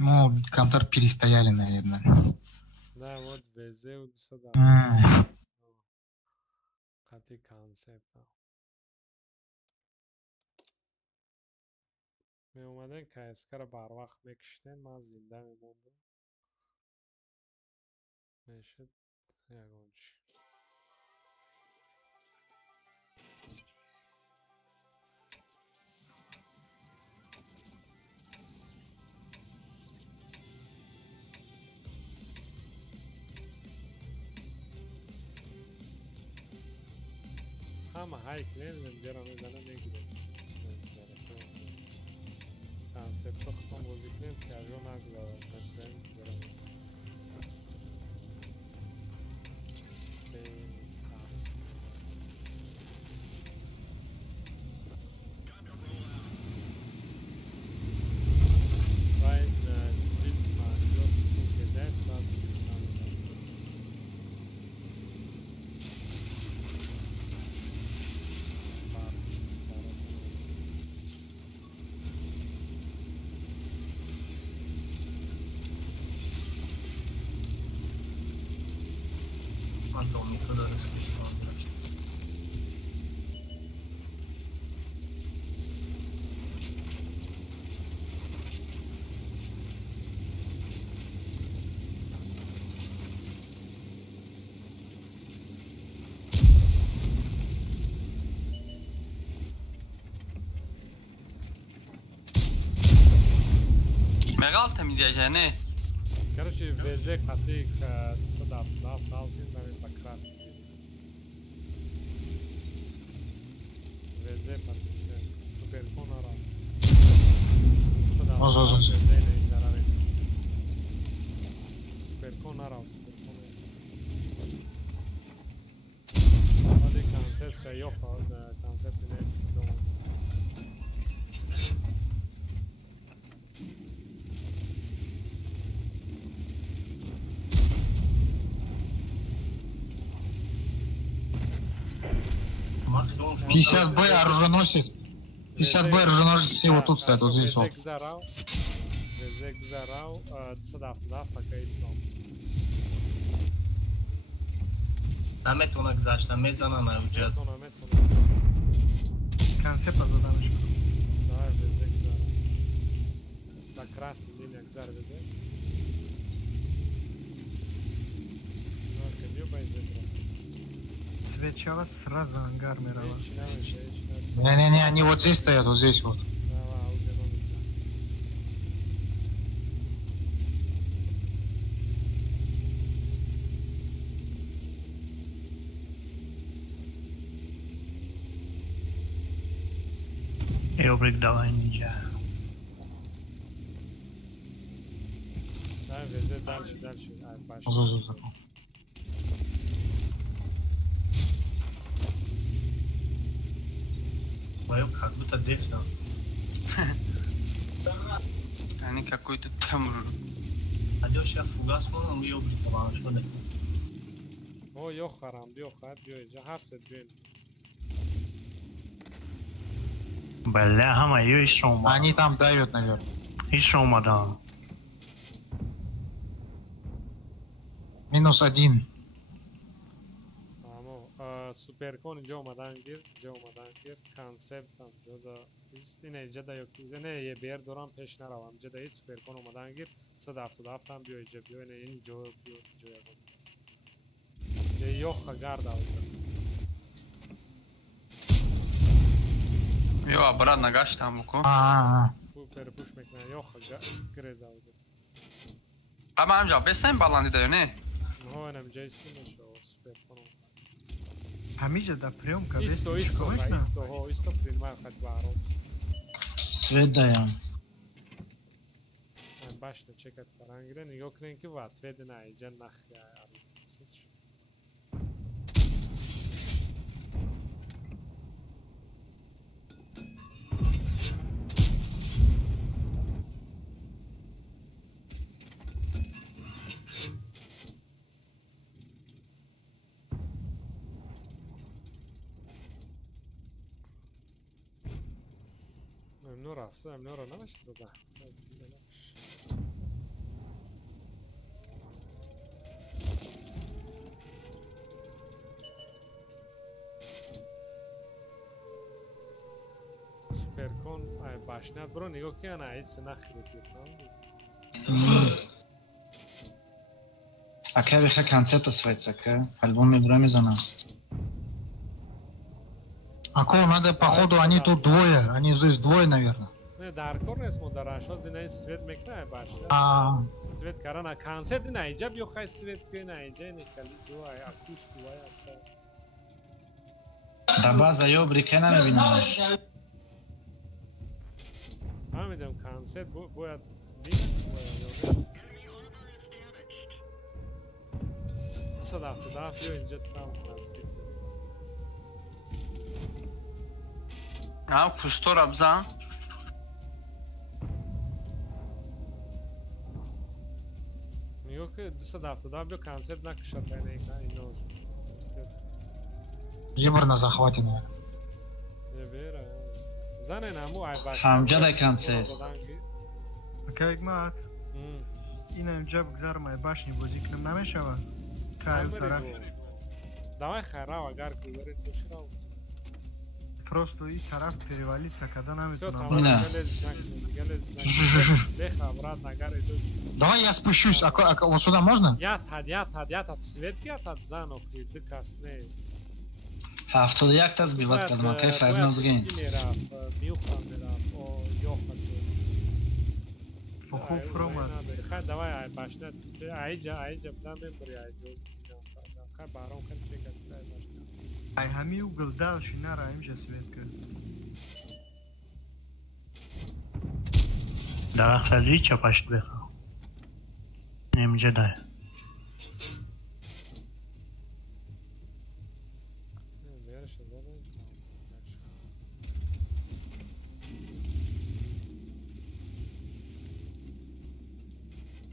Ну, контор перестояли, наверное. Да, вот везе вот сюда. Кати концепт. می اومدن کسکه را بر وقت بکشتن من زنده میموندم میشد یگونچ همه های کلین زنجره میزنه میگیره کنسپت ختم بازی کنیم تیاجو نگذارم کنیم برم این ترس خدا رزقش کنه. Megal temizleyeceğin ne? Короче, везе хати садав, налфин на покрас. Везе покрас. Супер конара. Везе не идараве. Супер конара, супер конара. Hadi konsept şey yok, konsepti ne? Пятьдесят Б оруженосец. 50 Б оруженосец все вот тут стоят, вот здесь вот. Везек зарау, цадав, пока истом. نمیتونه گذاشته میزنه نوجد کنسپت از آدمش کنم نه وزک زاره دا красный линия гзар везек ну кабио байзе свечава сразу ангар мирала Не-не-не, они вот здесь стоят, вот здесь вот. Эобрик, давай ninja. Да, везет дальше. Паша. Моё как будто дефно. Они какой-то тамр. Адёш я фугас монам эобрик давай что да. О, ё харам, биё хат, биё иҷа ҳар сет биё. Бля, хама её иш ома. Они там дают, наверное. Иш омада. -1. Суперкон инҷо омадан гир, консептам ҷода ист ин иҷада ёки не е бер дорам пеш наравам ҷода ист суперкон омадан гир 177 ам биё иҷа биё ин ҷо биё ягон е ёха гарда Yo, брат, нагаш там уко. Перепуш мекна ёха греза уд. Ама амҷа бесем баланди даё не? Ҳо инам ҷаисти мешо суперкон. Ҳамиҷа да приёмка исто приёмка хат баро. Свет даём. Башна чекат фарангре нигоҳ кунен ки ва тведи на иҷа нахи Нора наваш зада. Суперкон ай башнят бро нигоҳ ки ана айс нахирид гирфам. Ака виха концепт свайца, ка альбом мебра мезана. Ако надо, походу, они тут двое. Они здесь двое, наверное. Не, даркор нест модарашо, зина свет мекна башня. Свет карана концепт на иҷа биё хай свет ки на иҷа не кали дуай акус дуай аста. Да база ёбрик намебинам. Ҳамидам концепт бояд садафтадаф биё инҷа там назбит. Кустор абзан. Мигӯҳ ки 270 биё концепт накушад ино. Ебар на захвате, наверное. Ебера. Занен аму ай баш. Ҳамҷада концепт. Окей, гмат. Ина имҷа бигзарам ай башни бозӣ кунам намешавад? Кай тараф. Давай хайрав, агар кударит душирав. Просто и тарaf перевалиться, когда нам Все, это там надо. галез. Леха, брат, агар идешь. Давай я спущусь. Вот сюда можно? Я тад светки, я тад занов, и дыкасне. 71 та збиват кардам, кай фарнал бгин. Давай, ай башнет. Айджа, да мембри, айджа. Хай барон хан чекат, ай башнет. Ай хами угол дал, шинара имже светка. درخشدی چپش بخواه نمیجه ده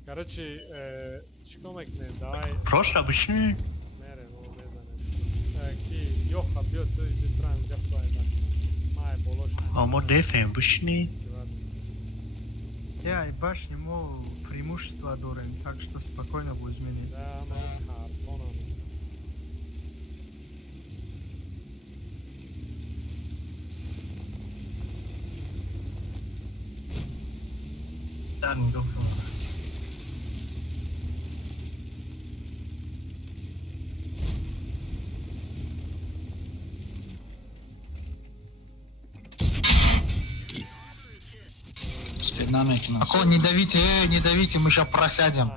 Короче, чекомек не, давай... Прошло обычно? Мере, но не знаю. Ки, Йоха бьет, иди траем гafтуай, да. Май, болош. А мы дефаем обычно? Я и башни, мол, преимущество дурен, так что спокойно будь менять. Да, хардона. Да, не готово. Перед нами кино. Не давите, мы сейчас просядем.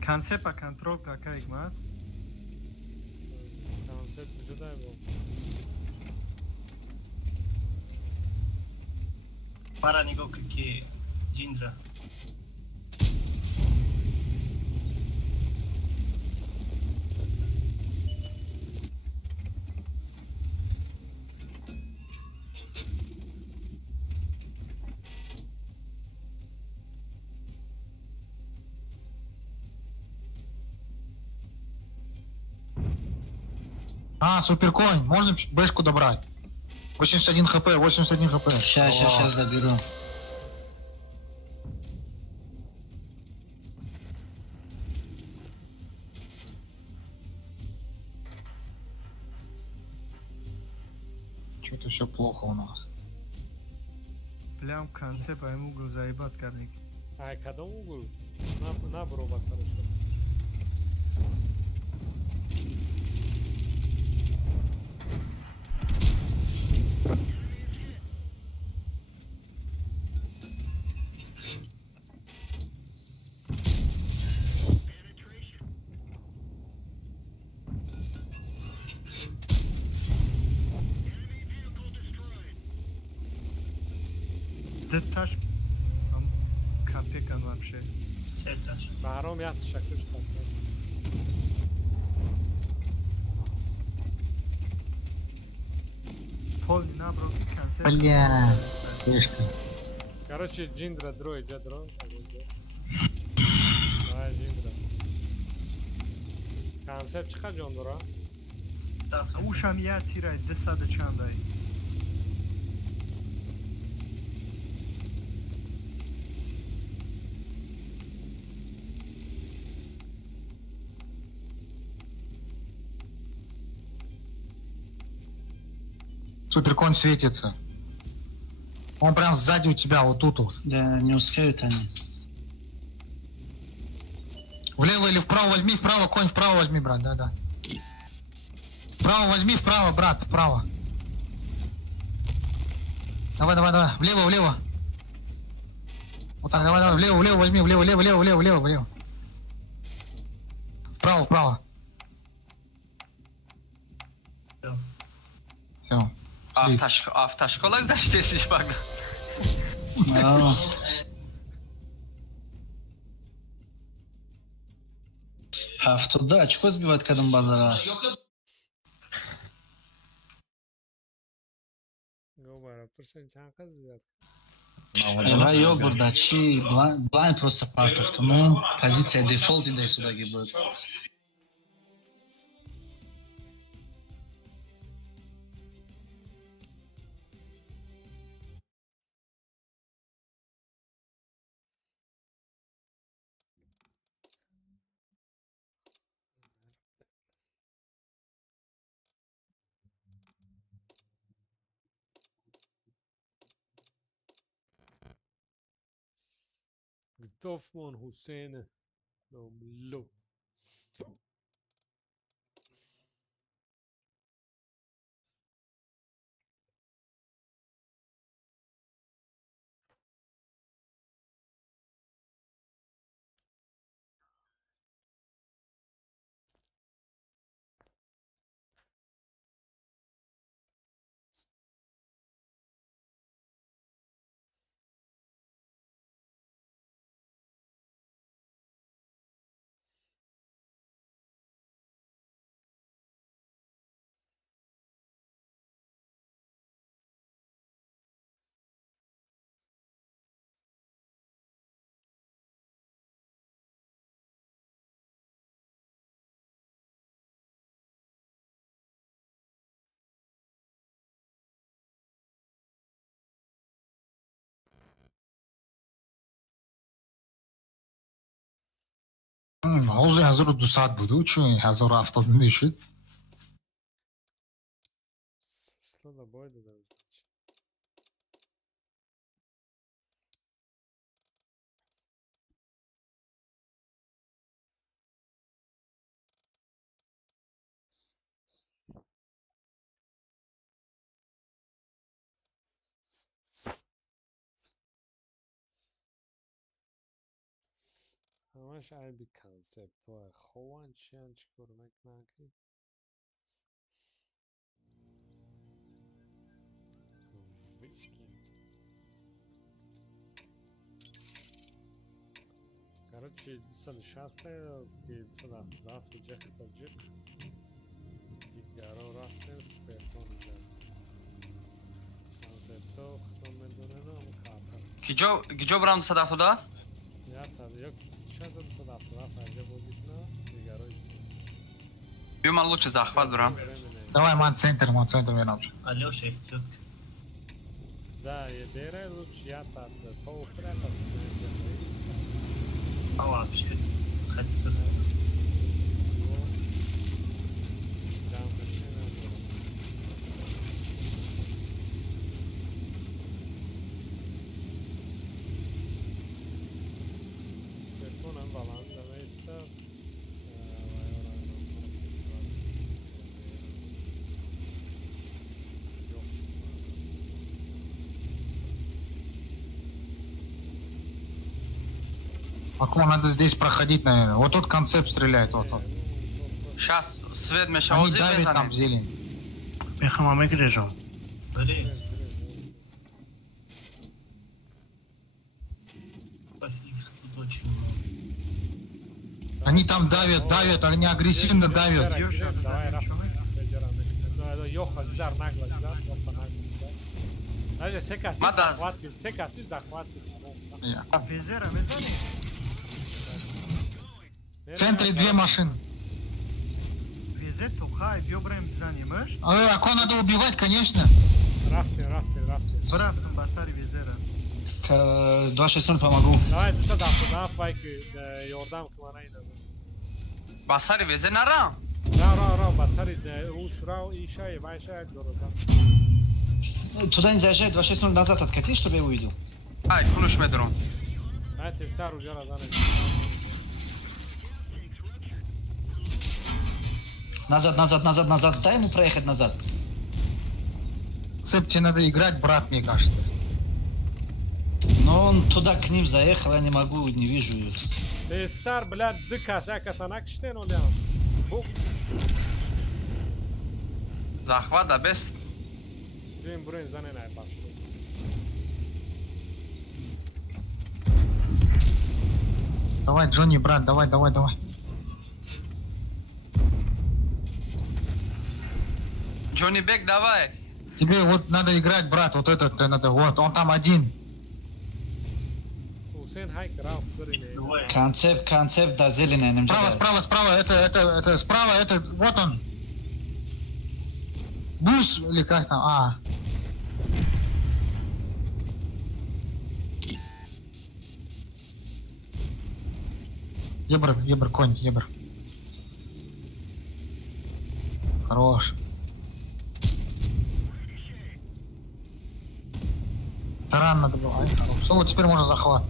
Концепт контроль какая игма? Концепт джедай был. Пара него какие Джиндра. Суперконь, можно бэшку добрать? 81 хп. Сейчас доберу. Что-то все плохо у нас. Плям концепт, а ему угол заебат карник. Ай, когда угол? На броба хорошо. Деташ капекан вообще. Сеташ. Баром я шаклыш так. Пол набрал концепт. Бля, фишка. Короче, Джиндра дрой, джадро. Давай, Джиндра. Концепт чика Джондора? Ушам я тирай, 10 чандай. Суперконь светится. Он прям сзади у тебя, вот тут. Да, не успеют они. Влево или вправо возьми, вправо, конь, вправо возьми, брат, да. Вправо возьми, вправо, брат, вправо. Давай. Влево. Вот так, давай, влево возьми, влево. Вправо. Все. Автошкола гзаштесиш бага. Ҳафтода очко сбивать кадом базара. Говорю, процент сбивать. Райо бурдачи, блайн просто партов. Ну, позиция дефолт иде сюда будет. Gdofmon Hussein Domlo. Hozir 1200 bo'ldi, uchun 1070 deyishdi. Slada boyda da znači. همش عیبی کانسپت های خوان چیان چیکار میکنن. Короче, 260 и 270 جخت جک دیگر رو رفتیم سپرتون جا کانسپت ها ختم میدونه نام کارتر کجا برام 270 یا تا یک 270 فرجه بازی کنه دیگر رو ایسی بیو من лучше захват برام Давай, ман центр вернем. Алёша, их тётка. Да, я дерай лучше я там фоу фрета А вообще, хоть сюда. Акума, надо здесь проходить, наверное. Вот тут концепт стреляет, вот. Сейчас свет мешал. Они давят там зелень. Мехамаме грежу. Они там давят, они агрессивно давят. Даже сека си захватит. Везера, В центре 2 машины. Везе тухай, бьёбраем занимаешь? Ако надо убивать, конечно. Рафтин. Брафтин, басари везера. 260 помогу. Давай, ты сюда, файки, Йордам к мана и назад. Басари везе нара? Ра, басари, ушрау и шай, майшай, дорозам. Туда не заезжай, 260 назад откати, чтобы я увидел. Ай, кунуш медрон. Ай, ты старый уже разанет. Назад. Дай ему проехать назад. Цеп, тебе надо играть, брат, мне кажется. Но он туда к ним заехал, я не могу, не вижу ее. Ты стар, блядь, дыка, всяка санак, что ну лям. Захват да без. Брин, заненай, пашу. Давай, Джонни, брат, давай. Джонни Бек, давай. Тебе вот надо играть, брат, вот этот, надо, вот, он там один. Концепт, да, зеленый. Справа, это, справа, это, вот он. Бус, или как там, Ебр, конь, ебр. Хорош. Таран надо было, хорош. Вот теперь можно захват.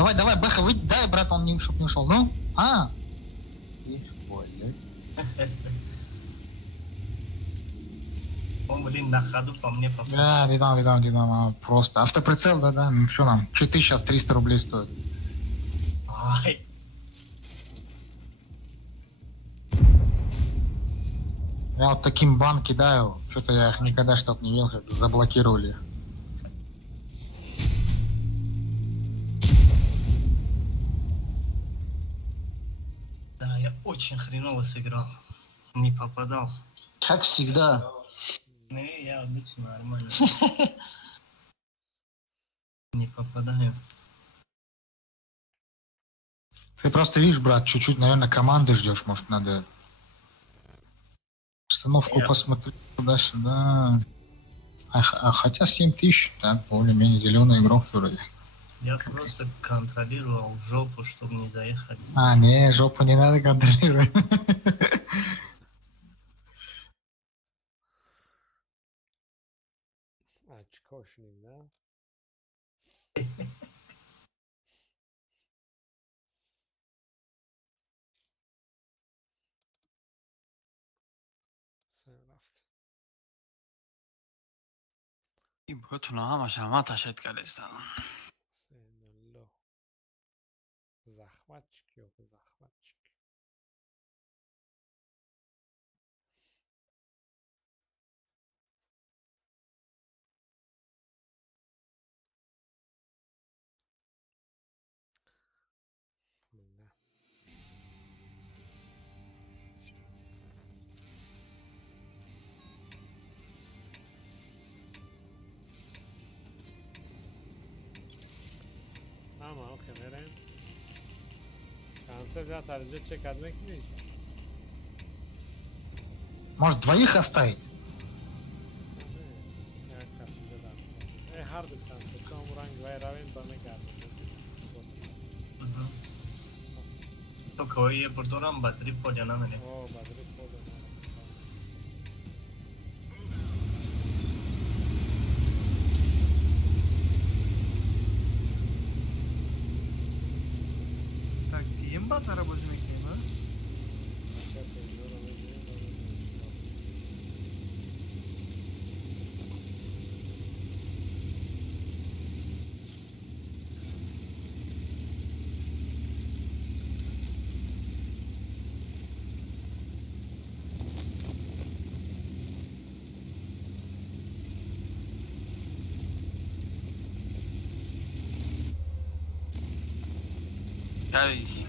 Давай, давай, Бэха, выйди, дай, брат, он чтоб не ушел. Ну? А? Он, блин, на ходу по мне попал. Да, видал, просто. Автоприцел, да, ну что нам, читы сейчас 300 рублей стоят. Ай. Я вот таким бан кидаю, что-то я их никогда чтоб не ел, как заблокировали. Да, я очень хреново сыграл. Не попадал. Как всегда. Не, я обычно нормально. Не попадаю. Ты просто видишь, брат, чуть-чуть, наверное, команды ждешь, может, надо установку посмотреть туда-сюда. Хотя 7000, так, более-менее зеленый игрок вроде. Я просто контролировал жопу, чтобы не заехать. А, не, жопу не надо контролировать. Очкошник, да? بتونه همه تشد کلیستان Захватчик, ёпта, захватчик. Tamam, kameram. Концерт взят, а где чек отмекни? Может, двоих оставить? Hard концерт, там ранг вайравен бамегар. तो ये पुरतोराम बद्री पो जाना मैंने ओ बद्री पो Так, DM базара возьмем, а?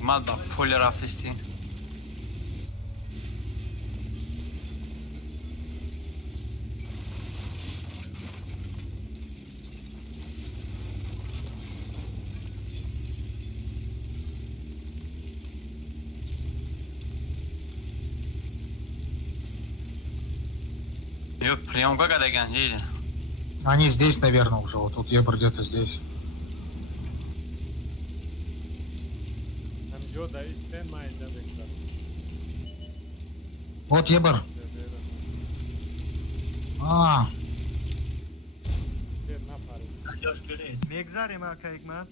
مال با پول رفتستی Ё, приемка когда гонили? Они здесь, наверное, уже. Вот тут Ебр где-то здесь. Вот Ебр. А. Megzarım arkadaşlar.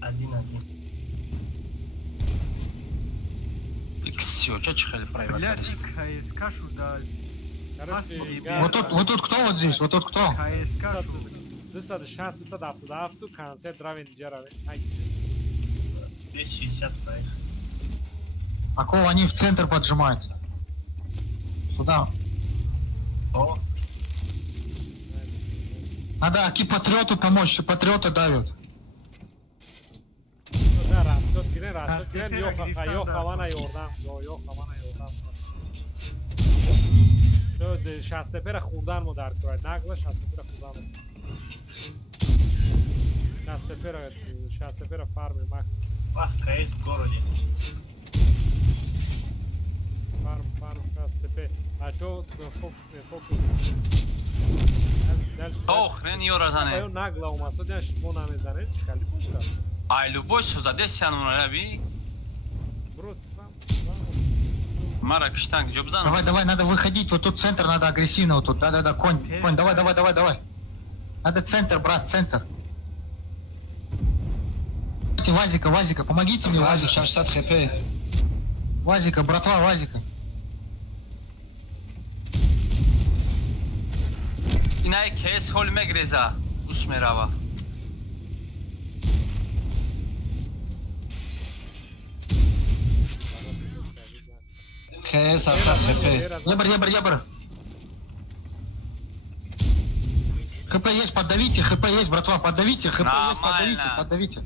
Один. Все, что чихали правильно? Блядь, КСК шуда. Вот тут кто вот здесь? Вот тут кто? КСК. 267 концерт равен джаравен. 260 проехали. А кого они в центр поджимаются? Сюда. О. Надо Аки Патриоту помочь, Патриоты давят. Yok havana yordam. شستپر خوندن مو در کرد نقل شستپر خوندن شستپر فارم مک وقت کایس گورودی فارم شستپر بچو فوکس آخرین یو رزنه باید نگلا و مسئولیتش ما نمیزنه چی خیلی باشه ایلو باش سوزده سیانون رو بی برو Мара, Кштанг, Джобзан. Давай, надо выходить. Вот тут центр, надо агрессивно. Вот тут, да, конь, давай. Надо центр, брат, центр. Вазика, помогите мне, Вазик. 60 хп. Вазика, братва, Вазика. Инай кейс хол мегреза. Усмерава. ХС 60 хп. Ебр. ХП есть, подавите, братва, подавите, ХП есть, подавите.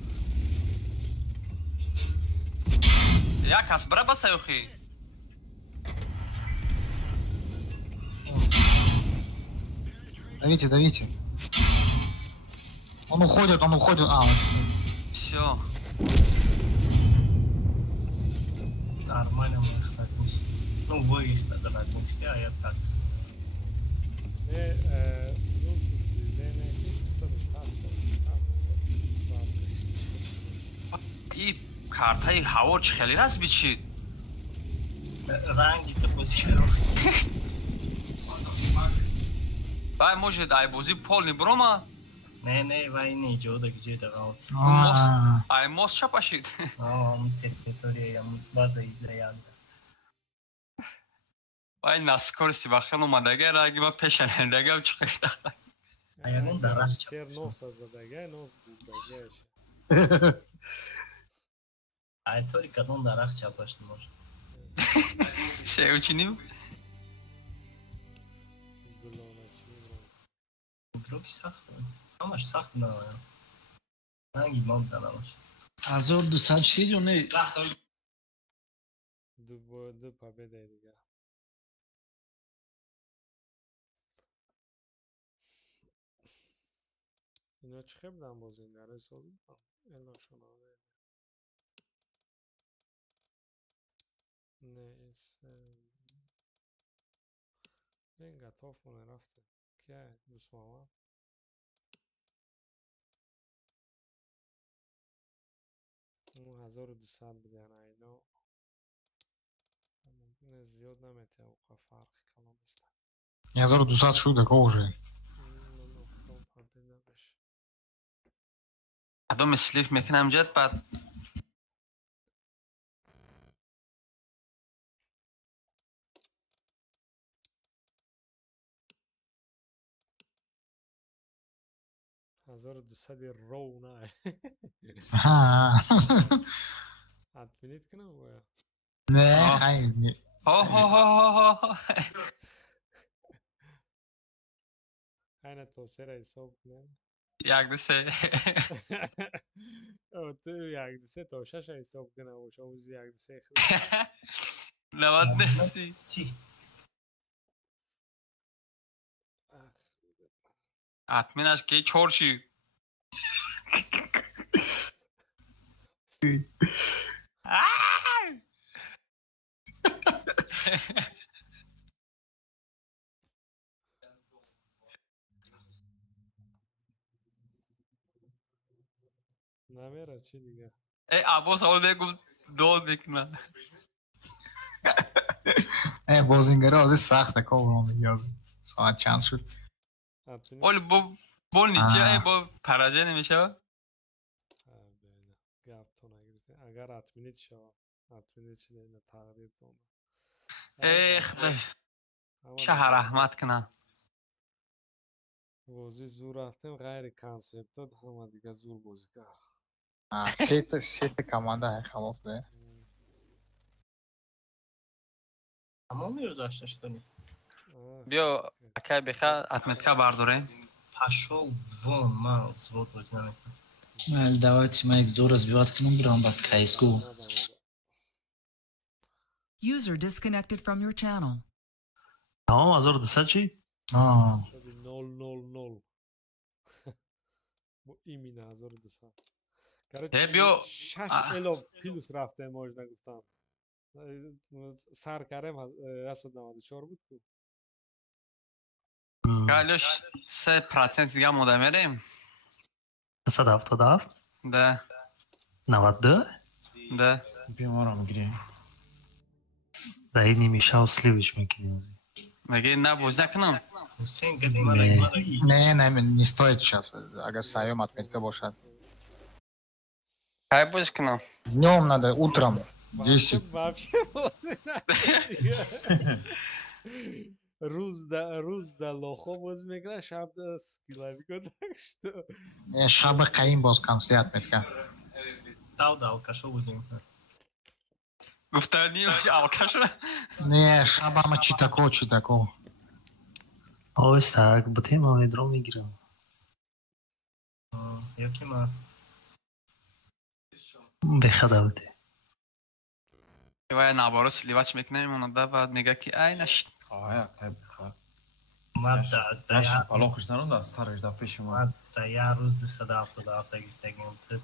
Як аз браба сайохи. Давите. Он уходит. Все. Нормально мы их разнесли. Ну, вы их тогда разнесли, а я так. И картай ҳаво чӣ хеле разбичид? Ранги-то позиро. Вай может ай бози полни брома? Не, вай не ҷода гиҷеда галт. Ай мост ча пашид? Ам территория база идеянда. Вай наскорси ба хел омадага раги ва пешанадага чӣ хеле дахта. Аягон дарахт ча. Чер нос задага, нос будага. Ай тори кадом дарахт ча пашт мож. Се учиним? Други сахт. Амаш сахт на. Ранги мод данамаш. 1200 шил ё не? Ду победа дига. Ино чӣ хебдан бозингари созид? Эло шунаве. این گتاف مونه رفته که دوست ماما اون 1200 بدن اینا ممکنه زیاد نمیته اوقا فرقی کنم بسته 1200 شو такого же ادام سلیف میکنم جد بعد رو نه ادمینیت کنم باید نه خیلی خیلی توسعه را حساب کنم یک دسته تو یک دسته تا 6 حساب کنم و شما یک دسته خیلی 90 دستی ادمینش که چورشی نمیره چی دیگه ای عباس اول بگو دول بکنن بازینگره آده سخته کابرام میگه ساعت چند شد اول بول نیچه ای با پراجه نمیشه گپ تو نگیرید اگر اتمینیت شد اتمینیت شده این تغییر تونه ای خدا شهر رحمت کنه بازی زور رفتیم غیر کانسپت داد همه دیگه زور بازی کرد سه کمانده خلاص ده تمام میرزاشتش کنی بیا اکای بخواه اتمتکا برداره пошел вон мал сводить нами давайте мы их разбивать к нам брам бак кайску User disconnected from your channel. Tamam hazır dışa çi? 000 Bu imina hazır dışa. بیا 6 الو پلوس رفته ماجنا گفتم سر کردم 194 بود Галюш, 3% دیگه مونده میریم. 177 ده 92 ده بیمارم گیریم. دایی نمیشه و سلیوش میکنیم. مگه نه بوز نکنم. Не стоит сейчас, ага, сайом отметка бошат. Хай буз کنم. Днем надо, утром, 10. Вообще روز در لخو باز میکنه شب در سکیلا میکنه так что شب قیم باز کنسی отметка. داو کشو بوزیم. گفتنی алкаш. Не, шаб ама чи тако. Ой, так, бутем а ведро میگیرم. یکی ما بخداوتی. وای نابارو سلیواچ میکنیم اون دا بعد میگه که عینش. آیا بخواد. ما داشت بالا خوشنون دا استارش دا پیش ما. تا یه روز 277 گرفتیم تو.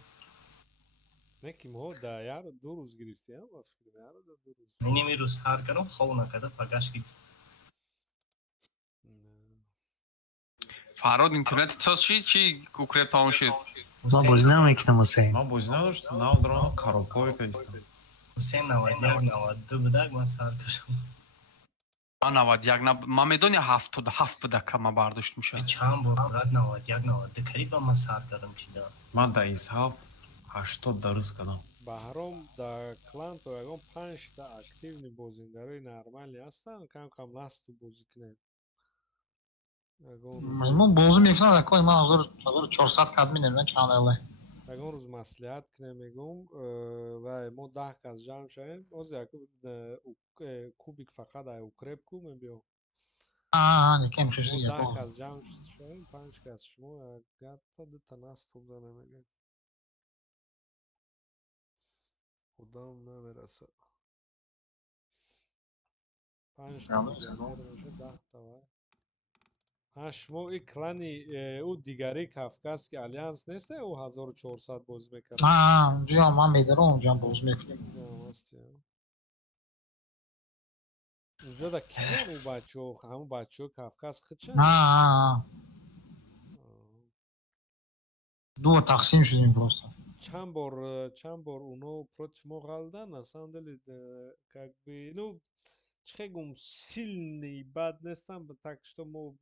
نکی ما دا یار 2 روز گرفتی ها با فکر یار 2 روز. اینمی روز هر کنم خوب نکرده پگاش گرفت. فراد اینترنت چی کوکرت تمام شد. ما بازی نمیکنم حسین. ما بازی نداشتم نه درون کاروپای کردم. حسین 92 بودک من سر کردم. من 91 ما میدونی 77 بوده که ما برداشت میشه. چند بار رد 91 قریب من سر کردم چیدا. من در حساب 80 درس کردم. بهرام در کلان تو یکم 5 تا اکتیو بازیگرای نرمالی هستن کم لاست بازی کنه. من بازی میکنم اکوی من 1400 کادمی نمیدونم چند اله. یکم روز مسئولیت کنه میگم و ما 10 کس جمع شدیم از یک کوبیک فقط اوکرپ کو میبیم. نکیم شدی ما 10 کس جمع شدیم 5 کس شما گفته دو تا نست خوب زنه میگه. خدام نمیرسه 5 تا میشه 10 تا شما این کلانی او دیگری کافکاس که الیانس نیسته او 1400 باز میکنه اونجا من میدارم اونجا باز میکنیم اونجا دا کیان او بچه همون بچه کافکاس خود چند دو تقسیم شدیم просто چند بار اونو پروت ما غلدن اصلا دلی как бы ну чхегум сильный бад нестам так что мы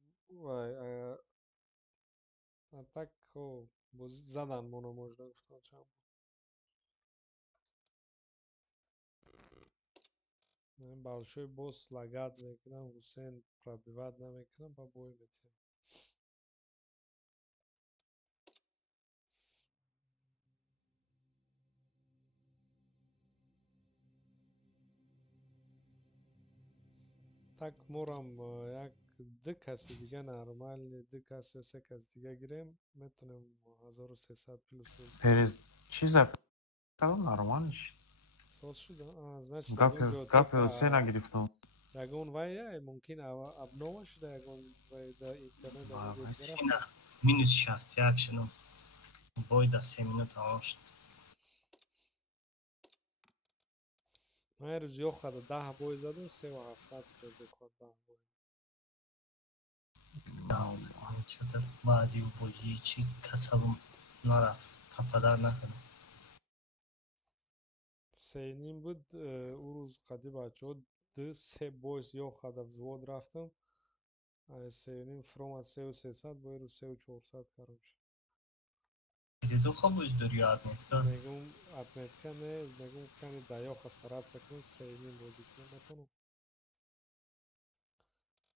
так задан моно можно гуфтам чам большой босс лагат мекунам Хусейн пробивать намекунам по бой метем так морам як دو کسی دیگه نرمال دو کسی سه کسی دیگه گیریم میتونیم 1300 پلوس перез چیز کدام نرمالش ساز شده значит گپ سه نگرفتم یگون وای ممکن ابنو شده یگون وای در اینترنت مینوس 61 شنو باید 3 مینوت تمام شد من روز یو خدا 10 بای زدم 3700 سر بخواد 10 بای چطور بعدی و بازی چی کسبم نرفت تپدر نکنم سینیم بود او روز قدی بچه ها 2-3 بایز یو خدا وزواد رفتم سینیم فروم از 3300 بای رو 3400 کارم شد دو خواب بایز داری اتمیتکا میگم اتمیتکا نه میگم کنی دایا خسترات سکنم سینیم بازی کنم نتونم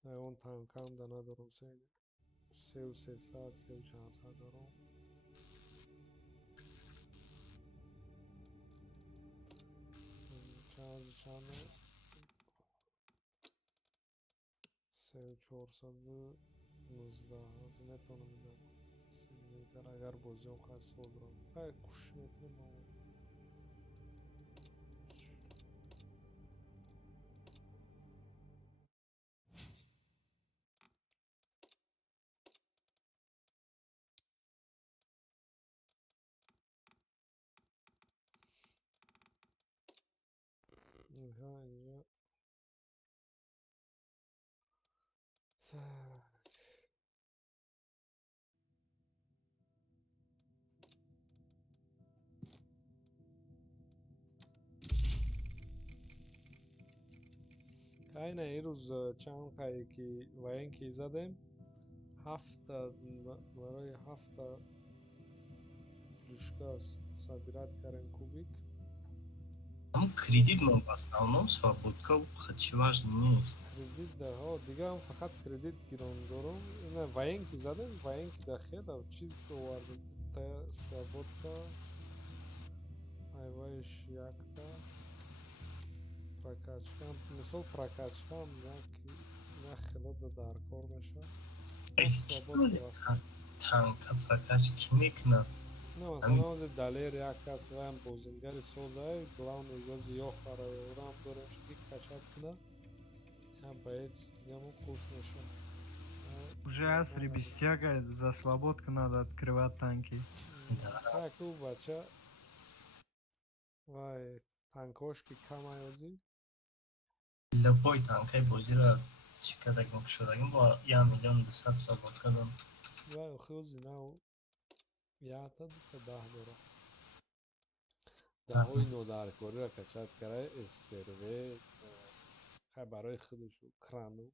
اون تانکام دا ندارم سینیم 3300 3400 دارم چند 3419 از نتونم میدم سینیم اگر بازیم خواست دارم کش میکنم اینجا айна ирӯз чанд қайки военки задем 7 барои 7 пушка собирать кардем кубик. Кредит мы в основном свободка хоть важно не есть. Кредит да, дига ам фақат кредит гирон дорам. Ина военки задем, военки да хела чиз оварда та свободка. Айваш якта. Прокачка, мисол прокачка на хела да дар кор меша. Свободка. Танка прокачки мекна. Ну, основно далер якас вам бозингари созай, главный гози ёхара урам дорам чики качат кна. Я боец тигаму куш меша. Уже асри бестяга, за свободку надо открывать танки. Так, у бача. Вай, танкошки камаёзи. Любой танкай бозира чикадагим кушадагим бо 1 миллион 200 свободка дам. Вай, ухилзи нау. Ята да 10 дора. Даҳои нодаркориро качат карай эстерве. Хай барои худаш крану.